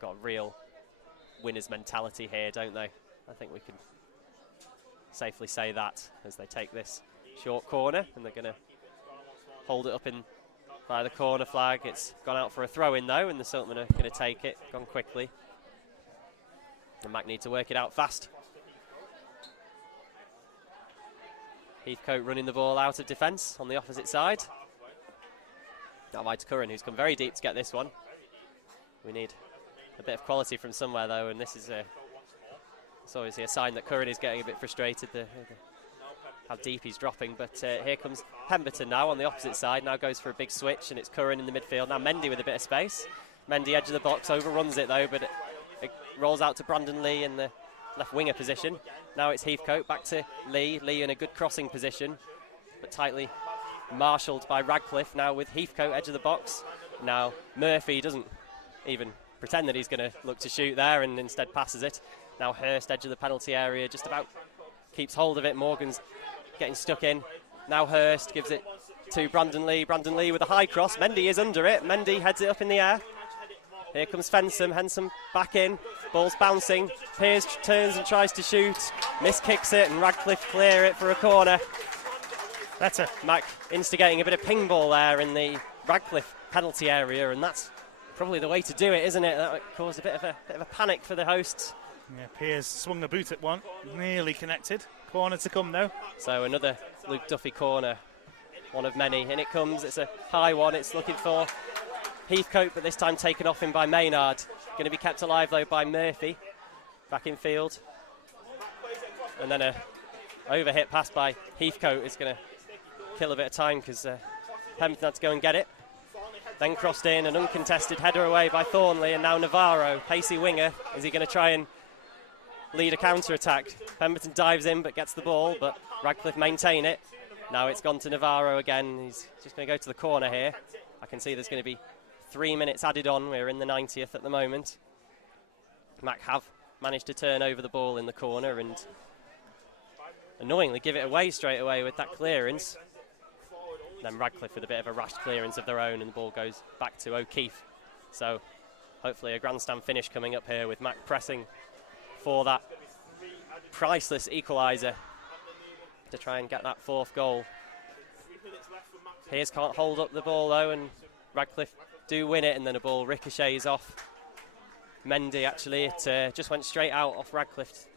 got a real winner's mentality here, don't they? I think we can safely say that as they take this short corner, and they're going to hold it up in by the corner flag. It's gone out for a throw-in, though, and the Siltmen are going to take it, gone quickly. And Mac need to work it out fast. Heathcote running the ball out of defence on the opposite side. Now wide to Curran, who's come very deep to get this one. We need a bit of quality from somewhere, though, and this is it's obviously a sign that Curran is getting a bit frustrated, how deep he's dropping. But here comes Pemberton now on the opposite side. Now goes for a big switch, and it's Curran in the midfield. Now Mendy with a bit of space. Mendy edge of the box, overruns it, though, but it rolls out to Brandon Lee in the left winger position. Now it's Heathcote, back to Lee. Lee in a good crossing position, but tightly marshalled by Radcliffe. Now with Heathcote, edge of the box. Now Murphy doesn't even pretend that he's going to look to shoot there, and instead passes it. Now Hurst, edge of the penalty area, just about keeps hold of it. Morgan's getting stuck in. Now Hurst gives it to Brandon Lee. Brandon Lee with a high cross. Mendy is under it. Mendy heads it up in the air. Here comes Fensom. Hensom back in. Ball's bouncing. Pearce turns and tries to shoot. Miss kicks it, and Radcliffe clear it for a corner. Better. Mac instigating a bit of ping ball there in the Radcliffe penalty area, and that's probably the way to do it, isn't it? That caused a bit of a panic for the hosts. Yeah, Pearce swung the boot at one. Nearly connected. Corner to come, though. So another Luke Duffy corner. One of many. And it comes. It's a high one. It's looking for Heathcote, but this time taken off him by Maynard. Going to be kept alive, though, by Murphy. Back in field. And then a overhit pass by Heathcote is going to kill a bit of time, because Pemberton had to go and get it. Then crossed in, an uncontested header away by Thornley, and now Navarro, pacey winger. Is he going to try and lead a counter-attack? Pemberton dives in but gets the ball, but Radcliffe maintain it. Now it's gone to Navarro again. He's just going to go to the corner here. I can see there's going to be 3 minutes added on. We're in the 90th at the moment. Mac have managed to turn over the ball in the corner and annoyingly give it away straight away with that clearance. Then Radcliffe with a bit of a rash clearance of their own, and the ball goes back to O'Keefe. So hopefully a grandstand finish coming up here with Mac pressing for that priceless equaliser to try and get that 4th goal. Pearce can't hold up the ball, though, and Radcliffe do win it, and then a ball ricochets off Mendy. Actually, it just went straight out off Radcliffe,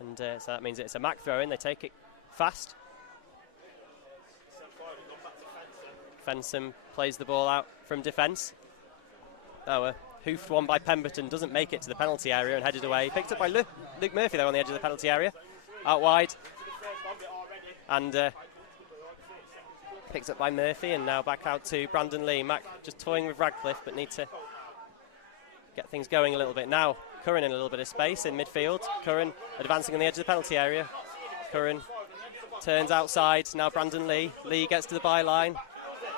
and so that means it's a Mac throw in. They take it fast. Fensom plays the ball out from defence. Oh, a hoofed one by Pemberton, doesn't make it to the penalty area and headed away. Picked up by Luke Murphy, though, on the edge of the penalty area. Out wide. And picked up by Murphy, and now back out to Brandon Lee. Mac just toying with Radcliffe, but need to get things going a little bit. Now Curran in a little bit of space in midfield. Curran advancing on the edge of the penalty area. Curran turns outside. Now Brandon Lee. Lee gets to the byline.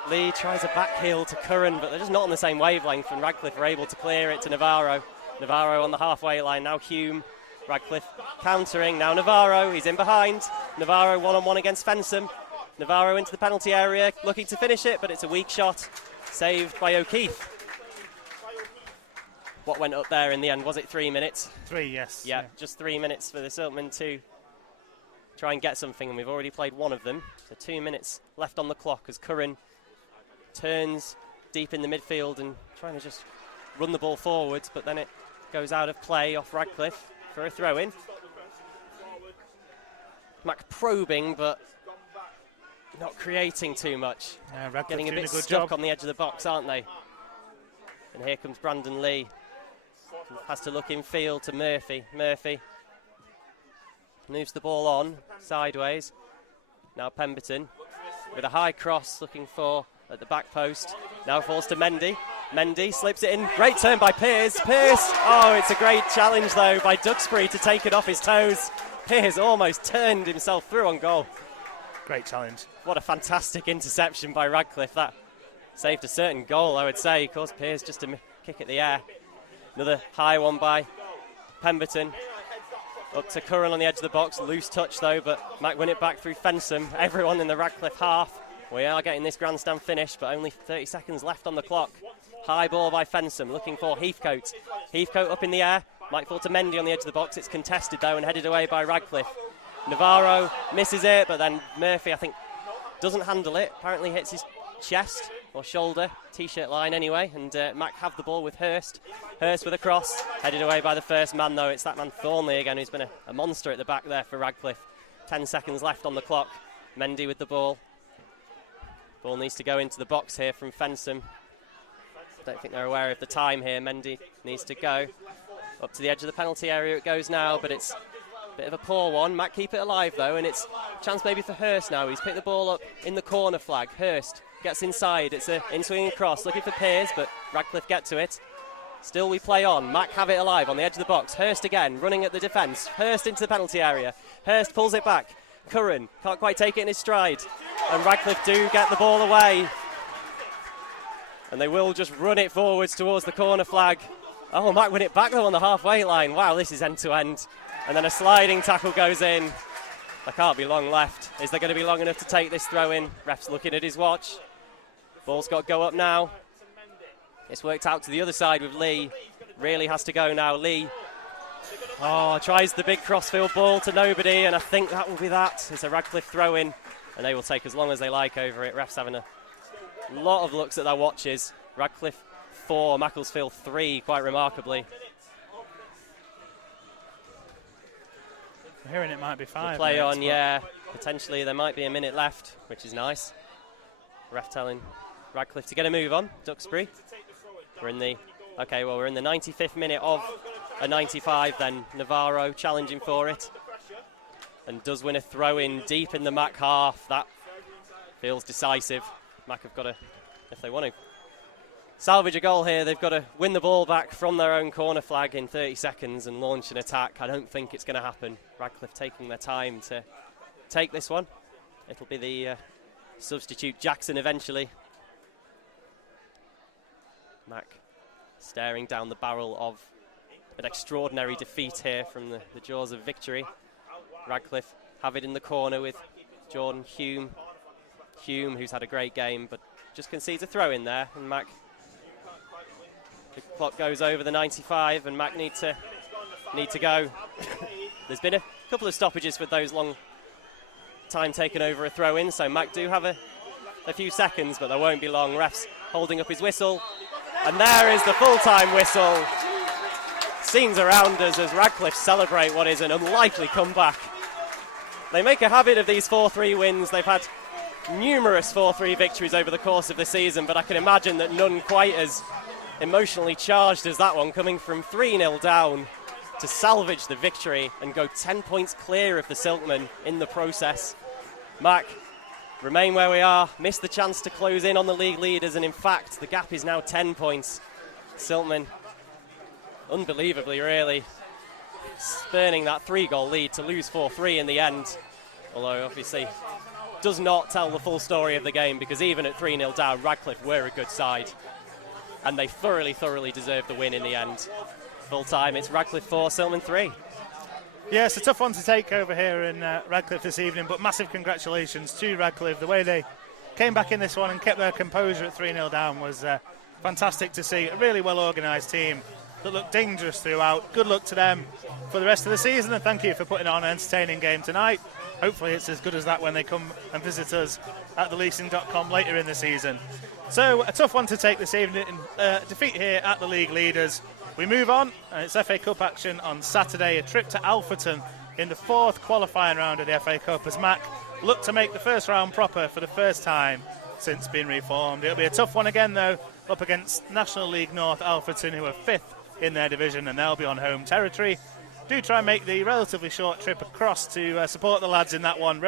Lee tries a back heel to Curran, but they're just not on the same wavelength, and Radcliffe are able to clear it to Navarro. Navarro on the halfway line. Now Hume. Radcliffe countering. Now Navarro. He's in behind. Navarro one-on-one against Fensom. Navarro into the penalty area, looking to finish it, but it's a weak shot. Saved by O'Keefe. What went up there in the end? Was it 3 minutes? 3, yes. Yeah, just 3 minutes for the Siltmen to try and get something, and we've already played one of them. So 2 minutes left on the clock as Curran turns deep in the midfield and trying to just run the ball forwards, but then it goes out of play off Radcliffe for a throw-in. Mac probing, but not creating too much. Getting a bit stuck on the edge of the box, aren't they? And here comes Brandon Lee. Has to look in field to Murphy. Murphy moves the ball on sideways. Now Pemberton with a high cross looking for at the back post. Now falls to Mendy. Mendy slips it in. Great turn by Pearce. Pearce. Oh, it's a great challenge, though, by Duxbury to take it off his toes. Pearce almost turned himself through on goal. Great challenge. What a fantastic interception by Radcliffe. That saved a certain goal, I would say. Of course, Pearce just a kick at the air. Another high one by Pemberton. Up to Curran on the edge of the box. Loose touch, though, but Mac win it back through Fensham. Everyone in the Radcliffe half. We are getting this grandstand finished, but only 30 seconds left on the clock. High ball by Fensham, looking for Heathcote. Heathcote up in the air. Might fall to Mendy on the edge of the box. It's contested, though, and headed away by Radcliffe. Navarro misses it, but then Murphy, I think, doesn't handle it. Apparently hits his chest or shoulder, T-shirt line anyway, and Mac have the ball with Hurst. Hurst with a cross, headed away by the first man, though. It's that man Thornley again, who's been a monster at the back there for Radcliffe. 10 seconds left on the clock. Mendy with the ball. Ball needs to go into the box here from Fensham. Don't think they're aware of the time here. Mendy needs to go. Up to the edge of the penalty area it goes now, but it's a bit of a poor one. Mac keep it alive, though, and it's a chance maybe for Hurst now. He's picked the ball up in the corner flag. Hurst gets inside. It's an in-swinging cross, looking for Pearce, but Radcliffe get to it. Still we play on. Mac have it alive on the edge of the box. Hurst again, running at the defence. Hurst into the penalty area. Hurst pulls it back. Curran can't quite take it in his stride. And Radcliffe do get the ball away. And they will just run it forwards towards the corner flag. Oh, Mac win it back, though, on the halfway line. Wow, this is end-to-end. And then a sliding tackle goes in. There can't be long left. Is there going to be long enough to take this throw in? Ref's looking at his watch. Ball's got to go up now. It's worked out to the other side with Lee. Really has to go now. Lee tries the big crossfield ball to nobody, and I think that will be that. It's a Radcliffe throw in, and they will take as long as they like over it. Ref's having a lot of looks at their watches. Radcliffe 4, Macclesfield 3, quite remarkably. I'm hearing it might be 5. The play on, yeah. Potentially there might be a minute left, which is nice. Ref telling Radcliffe to get a move on. Duxbury. We're in the 95th minute of a 95 then. Navarro challenging for it. And does win a throw in deep in the Mac half. That feels decisive. Mac have got to, if they want to salvage a goal here, they've got to win the ball back from their own corner flag in 30 seconds and launch an attack. I don't think it's going to happen. Radcliffe taking their time to take this one. It'll be the substitute Jackson eventually. Mac staring down the barrel of an extraordinary defeat here from the jaws of victory. Radcliffe have it in the corner with Jordan Hume. Hume, who's had a great game, but just concedes a throw in there, and Mac. The clock goes over the 95, and Mac need to go. There's been a couple of stoppages with those long time taken over a throw in, so Mac do have a few seconds, but there won't be long. Ref's holding up his whistle, and there is the full-time whistle. Scenes around us as Radcliffe celebrate what is an unlikely comeback. They make a habit of these 4-3 wins. They've had numerous 4-3 victories over the course of the season, but I can imagine that none quite as emotionally charged as that one, coming from 3-0 down to salvage the victory and go 10 points clear of the Silkmen in the process. Mac remain where we are, missed the chance to close in on the league leaders, and in fact the gap is now 10 points. Silkmen, unbelievably really, spurning that 3-goal lead to lose 4-3 in the end, although obviously does not tell the full story of the game, because even at 3-0 down, Radcliffe were a good side, and they thoroughly deserved the win in the end. Full time, it's Radcliffe 4, Silkmen 3. Yeah, it's a tough one to take over here in Radcliffe this evening, but massive congratulations to Radcliffe. The way they came back in this one and kept their composure at 3-0 down was fantastic to see. A really well organised team that looked dangerous throughout. Good luck to them for the rest of the season, and thank you for putting on an entertaining game tonight. Hopefully it's as good as that when they come and visit us at theleasing.com later in the season. So a tough one to take this evening, defeat here at the league leaders. We move on, and it's FA Cup action on Saturday, a trip to Alfreton in the 4th qualifying round of the FA Cup as Mac look to make the first round proper for the first time since being reformed. It'll be a tough one again though, up against National League North Alfreton, who are 5th in their division, and they'll be on home territory. Do try and make the relatively short trip across to support the lads in that one.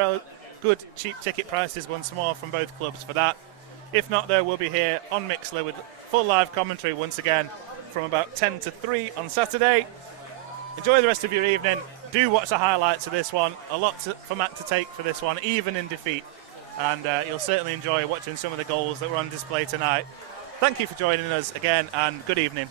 Good cheap ticket prices once more from both clubs for that. If not though, we'll be here on Mixler with full live commentary once again from about 10 to 3 on Saturday. Enjoy the rest of your evening. do watch the highlights of this one. A lot for Mac to take for this one, even in defeat. And you'll certainly enjoy watching some of the goals that were on display tonight. Thank you for joining us again, and good evening.